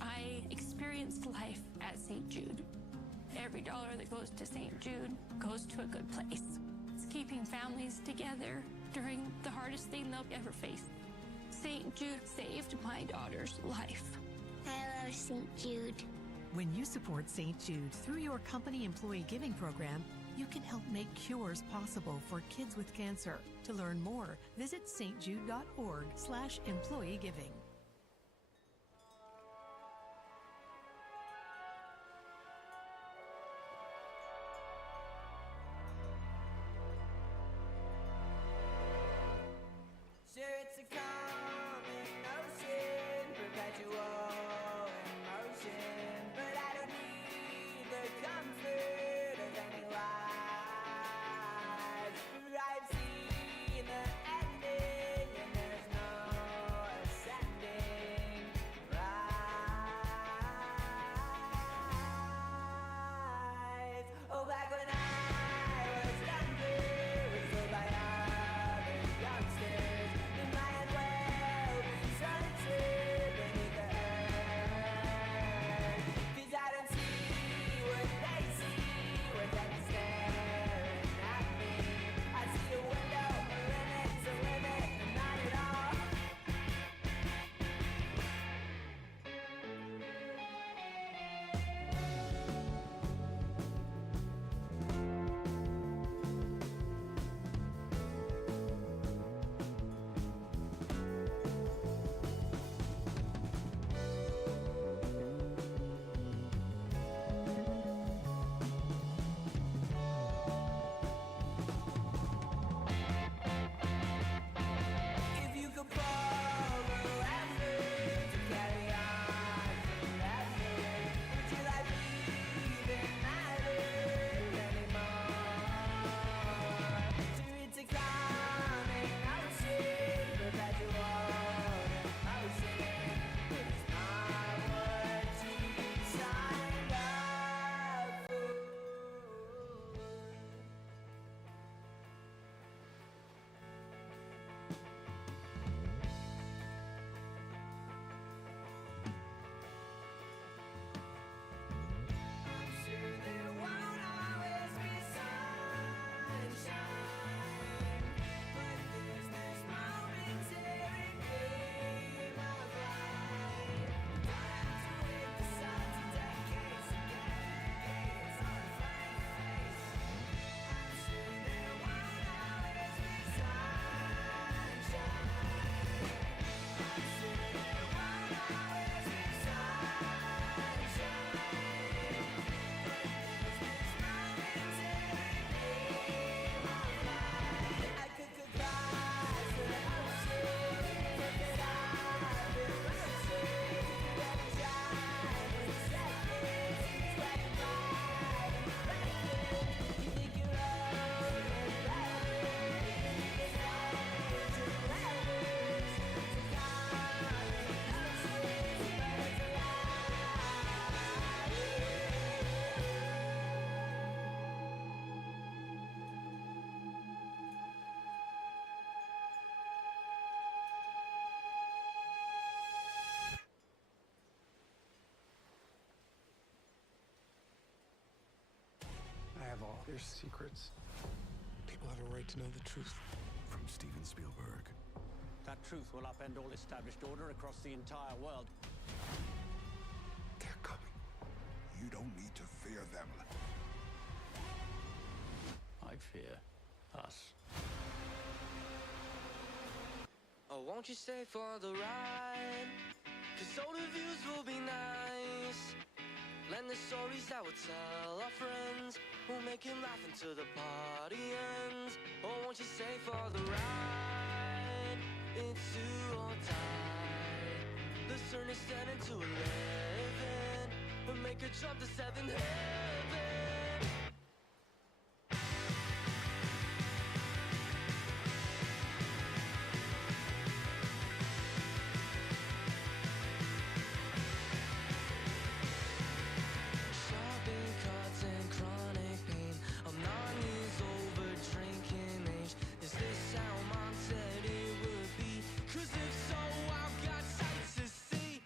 I experienced life at St. Jude. Every dollar that goes to St. Jude goes to a good place. It's keeping families together during the hardest thing they'll ever face. St. Jude saved my daughter's life. I love St. Jude. When you support St. Jude through your company employee giving program, you can help make cures possible for kids with cancer. To learn more, visit stjude.org/employee giving. Sure, it's a calming ocean, perpetual emotion, but I don't need the comfort of any lies. I've seen the ending, and there's no ascending rise. Oh, back when I was younger, was told by other youngsters that might well be sunset beneath the earth. 'Cause I don't see what they see when they're staring at me. I see a window, a limit's a limit, and not at all. If you could borrow effort to carry on forever, would your life even matter anymore? Sure, it's a calming ocean, perpetual emotion, but it's not what you signed up for. I'm sure there won't always be sunshine, but there's this momentary gleam of light. Don't have to wait the sun to decades to get decades on a frank face. I'm sure there won't always be sunshine. I'm sure there won't always be sunshine. I could cross the ocean, but that I've been rushing to get a shine in seconds, sweating by and breaking. You think you're old and clever, it's always your levers to calming oceans, but it's a lie. I have all their secrets. People have a right to know the truth. From Steven Spielberg. That truth will upend all established order across the entire world. They're coming. You don't need to fear them. I fear us. Oh, won't you stay for the ride? 'Cause all the views will be nice. Lend the stories that we'll tell our friends. We'll make him laugh until the party ends. Oh, won't you stay for the ride? It's do or die. Let's turn this 10 into 11 and make a jump to 7 heaven. Shopping carts and chronic pain. I'm 9 years over drinking age. Is this how Mom said it would be? 'Cause if so, I've got sights to see.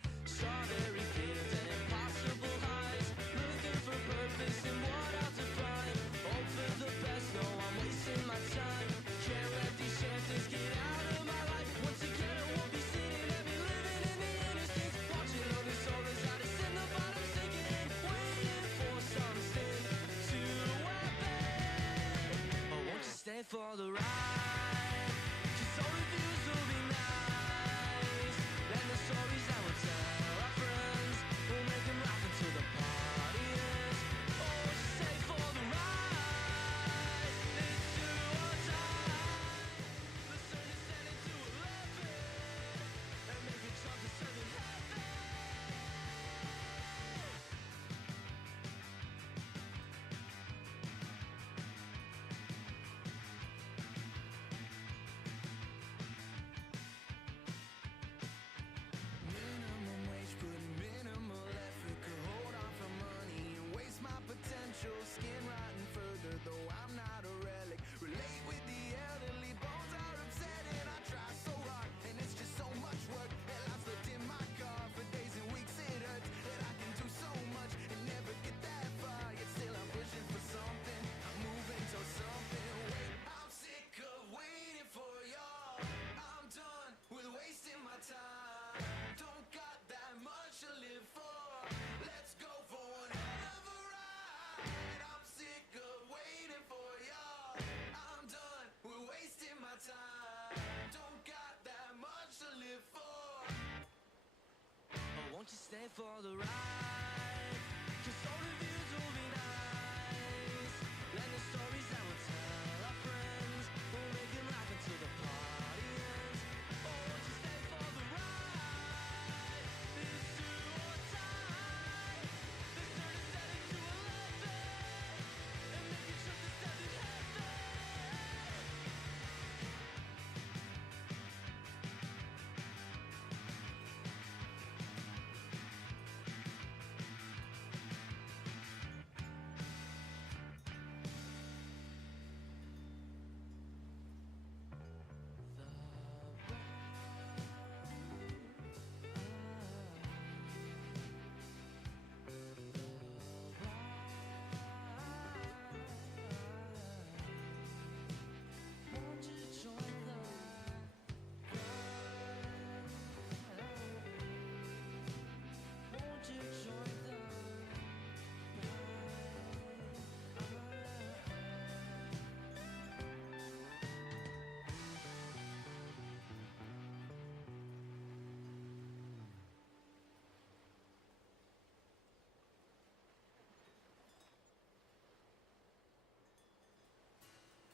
for the ride. 'Cause all the views will be nice. And the stories that we'll tell our friends will make them laugh until the party ends. Oh, won't you stay for the ride? It's do or die. Let's turn a 7 to 11 and make a trip to 7 heaven. Won't you join the Won't you join the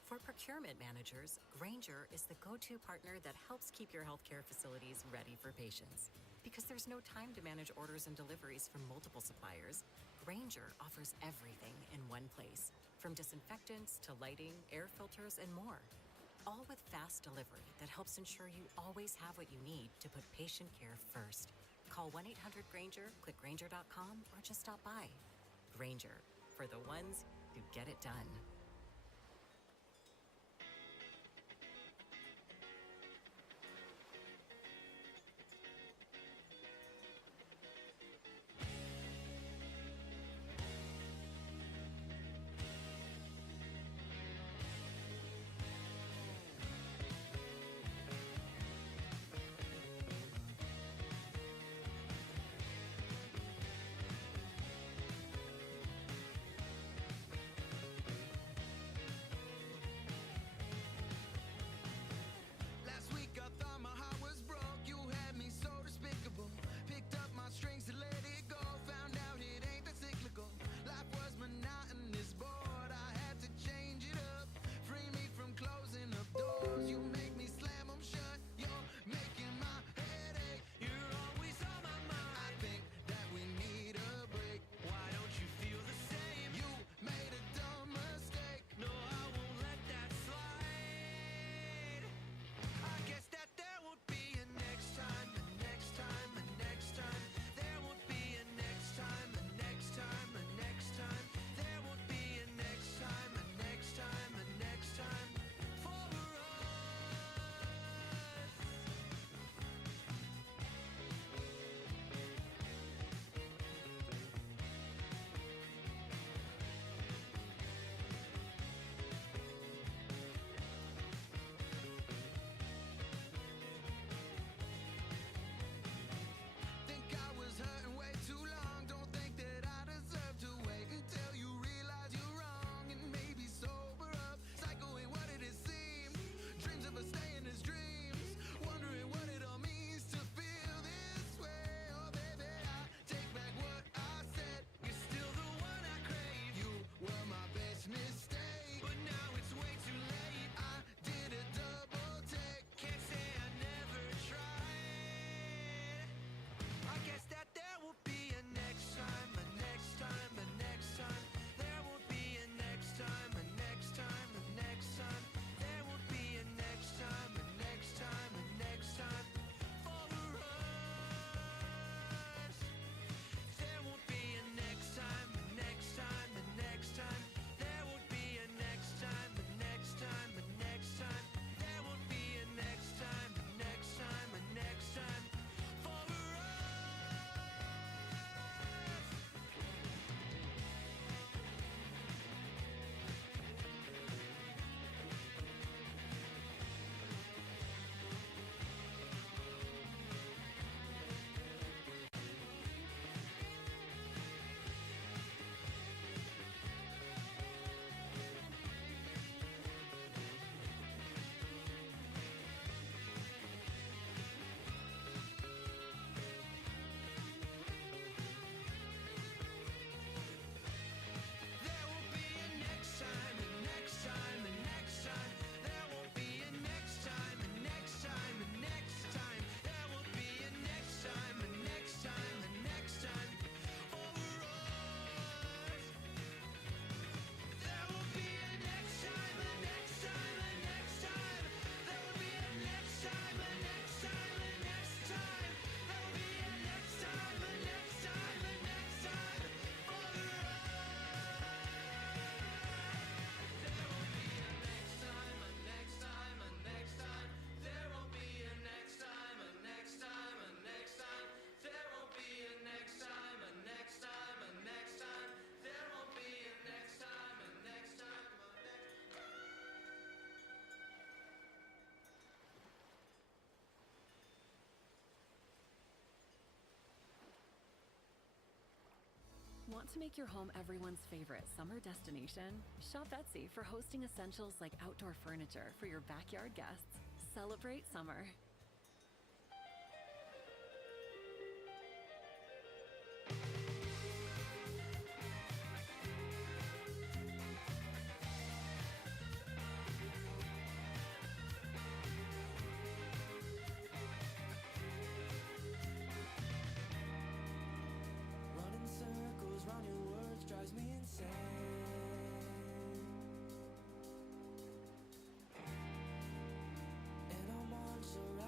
For procurement managers, Grainger is the go-to partner that helps keep your healthcare facilities ready for patients. Because there's no time to manage orders and deliveries from multiple suppliers, Grainger offers everything in one place, from disinfectants to lighting, air filters, and more. All with fast delivery that helps ensure you always have what you need to put patient care first. Call 1-800-GRAINGER, click Grainger.com, or just stop by. Grainger, for the ones who get it done. Want to make your home everyone's favorite summer destination? Shop Etsy for hosting essentials like outdoor furniture for your backyard guests. Celebrate summer. Running circles round your words drives me insane. And I'm on surrounded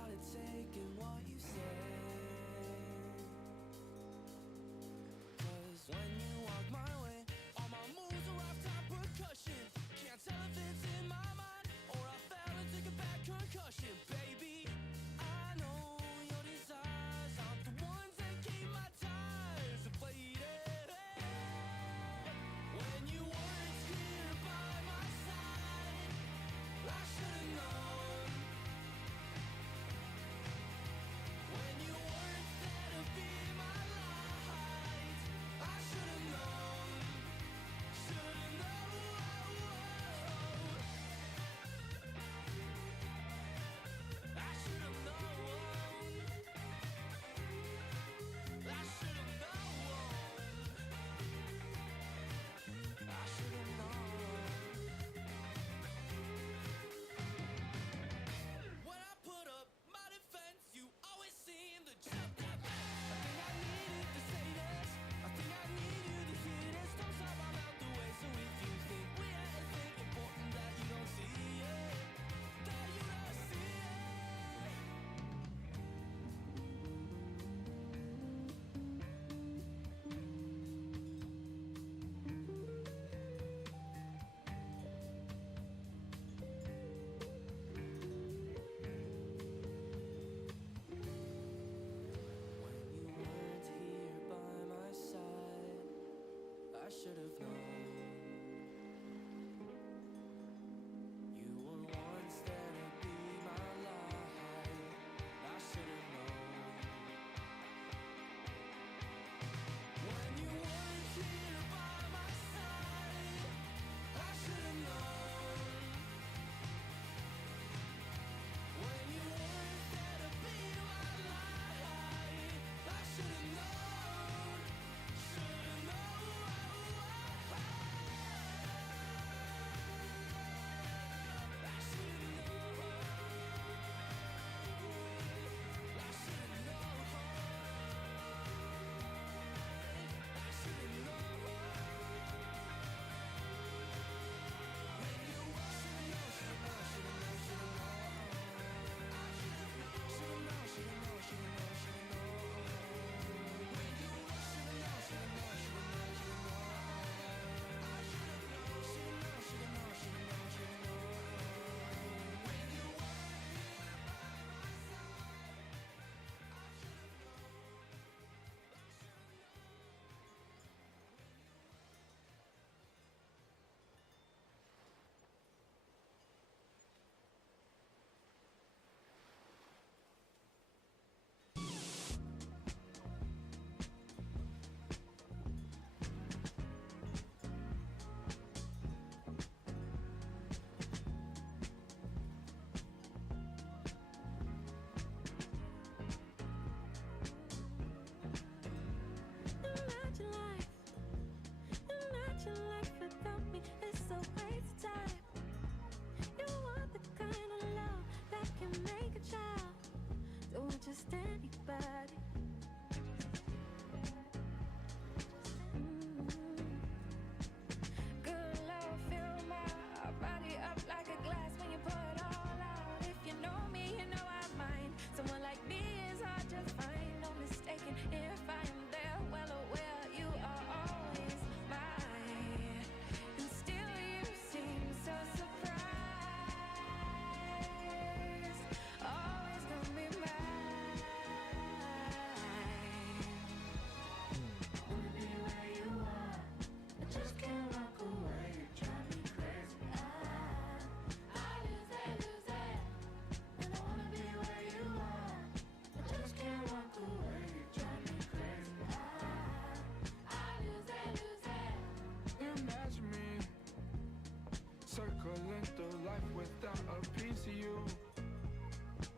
used to life without a piece of you.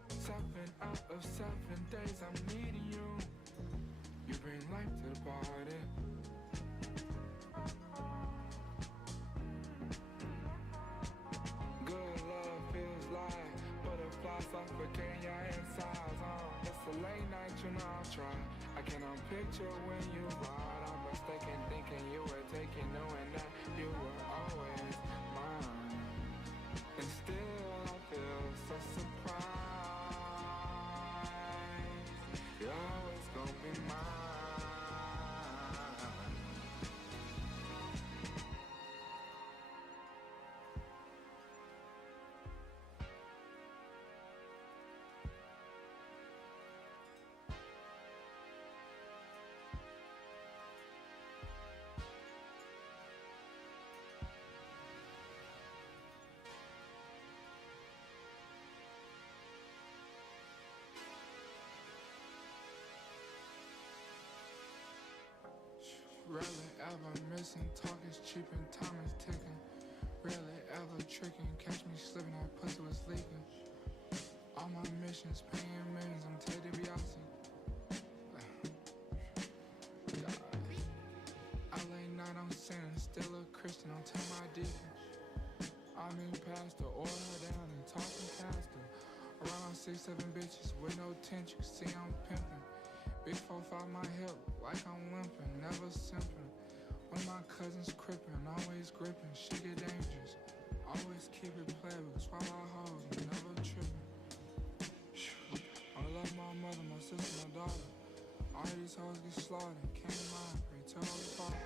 7 out of 7 days I'm needing you. You bring life to the party. Good love feels like butterflies suffocating your insides. It's a late night, you know I'll try. I cannot picture when you ride. I'm mistaken thinking you were taking, knowing that you were always mine. And still I feel so surprised. You're always gonna be mine. Rarely ever missing, talk is cheap and time is ticking. Rarely ever tricking, catch me slipping, that pussy was leaking. All my missions, paying millions, I'm Ted DiBiase. LA night, I'm sinning, still a Christian, I'll tell my deacons. I mean pastor, order her down and talking pastor. Around 6, 7 bitches with no tension, see I'm pimping. Big 4-5 my hip, like I'm limping, never simping. When my cousins crippin', always gripping, shit get dangerous. Always keep it playable, swallow hoes, I'm never tripping. I love my mother, my sister, my daughter. All these hoes get slaughtered, can't mind, pray tell the father.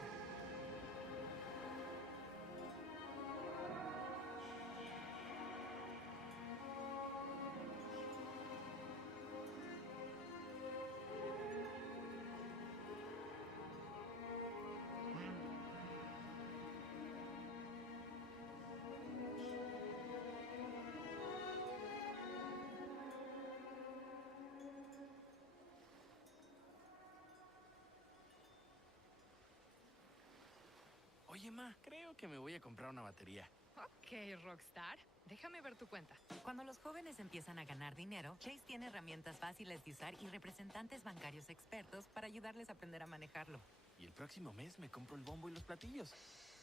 Oye, ma, creo que me voy a comprar una batería. Ok, Rockstar. Déjame ver tu cuenta. Cuando los jóvenes empiezan a ganar dinero, Chase tiene herramientas fáciles de usar y representantes bancarios expertos para ayudarles a aprender a manejarlo. Y el próximo mes me compro el bombo y los platillos.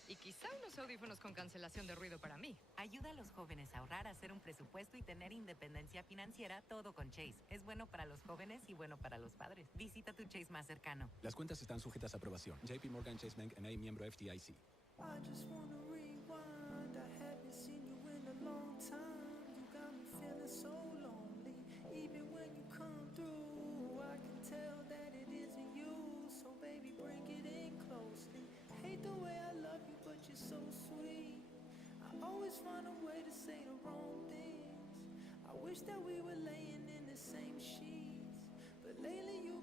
Y quizá unos audífonos con cancelación de ruido para mí. Ayuda a los jóvenes a ahorrar, hacer un presupuesto y tener independencia financiera, todo con Chase. Es bueno para los jóvenes y bueno para los padres. Visita tu Chase más cercano. Las cuentas están sujetas a aprobación. JP Morgan Chase Bank N.A. miembro FDIC. I just wanna rewind. I haven't seen you in a long time. You got me feeling so lonely. Even when you come through, I can tell that it isn't you. So baby, bring it in closely. Hate the way I love you, but you're so sweet. I always find a way to say the wrong things. I wish that we were laying in the same sheets, but lately you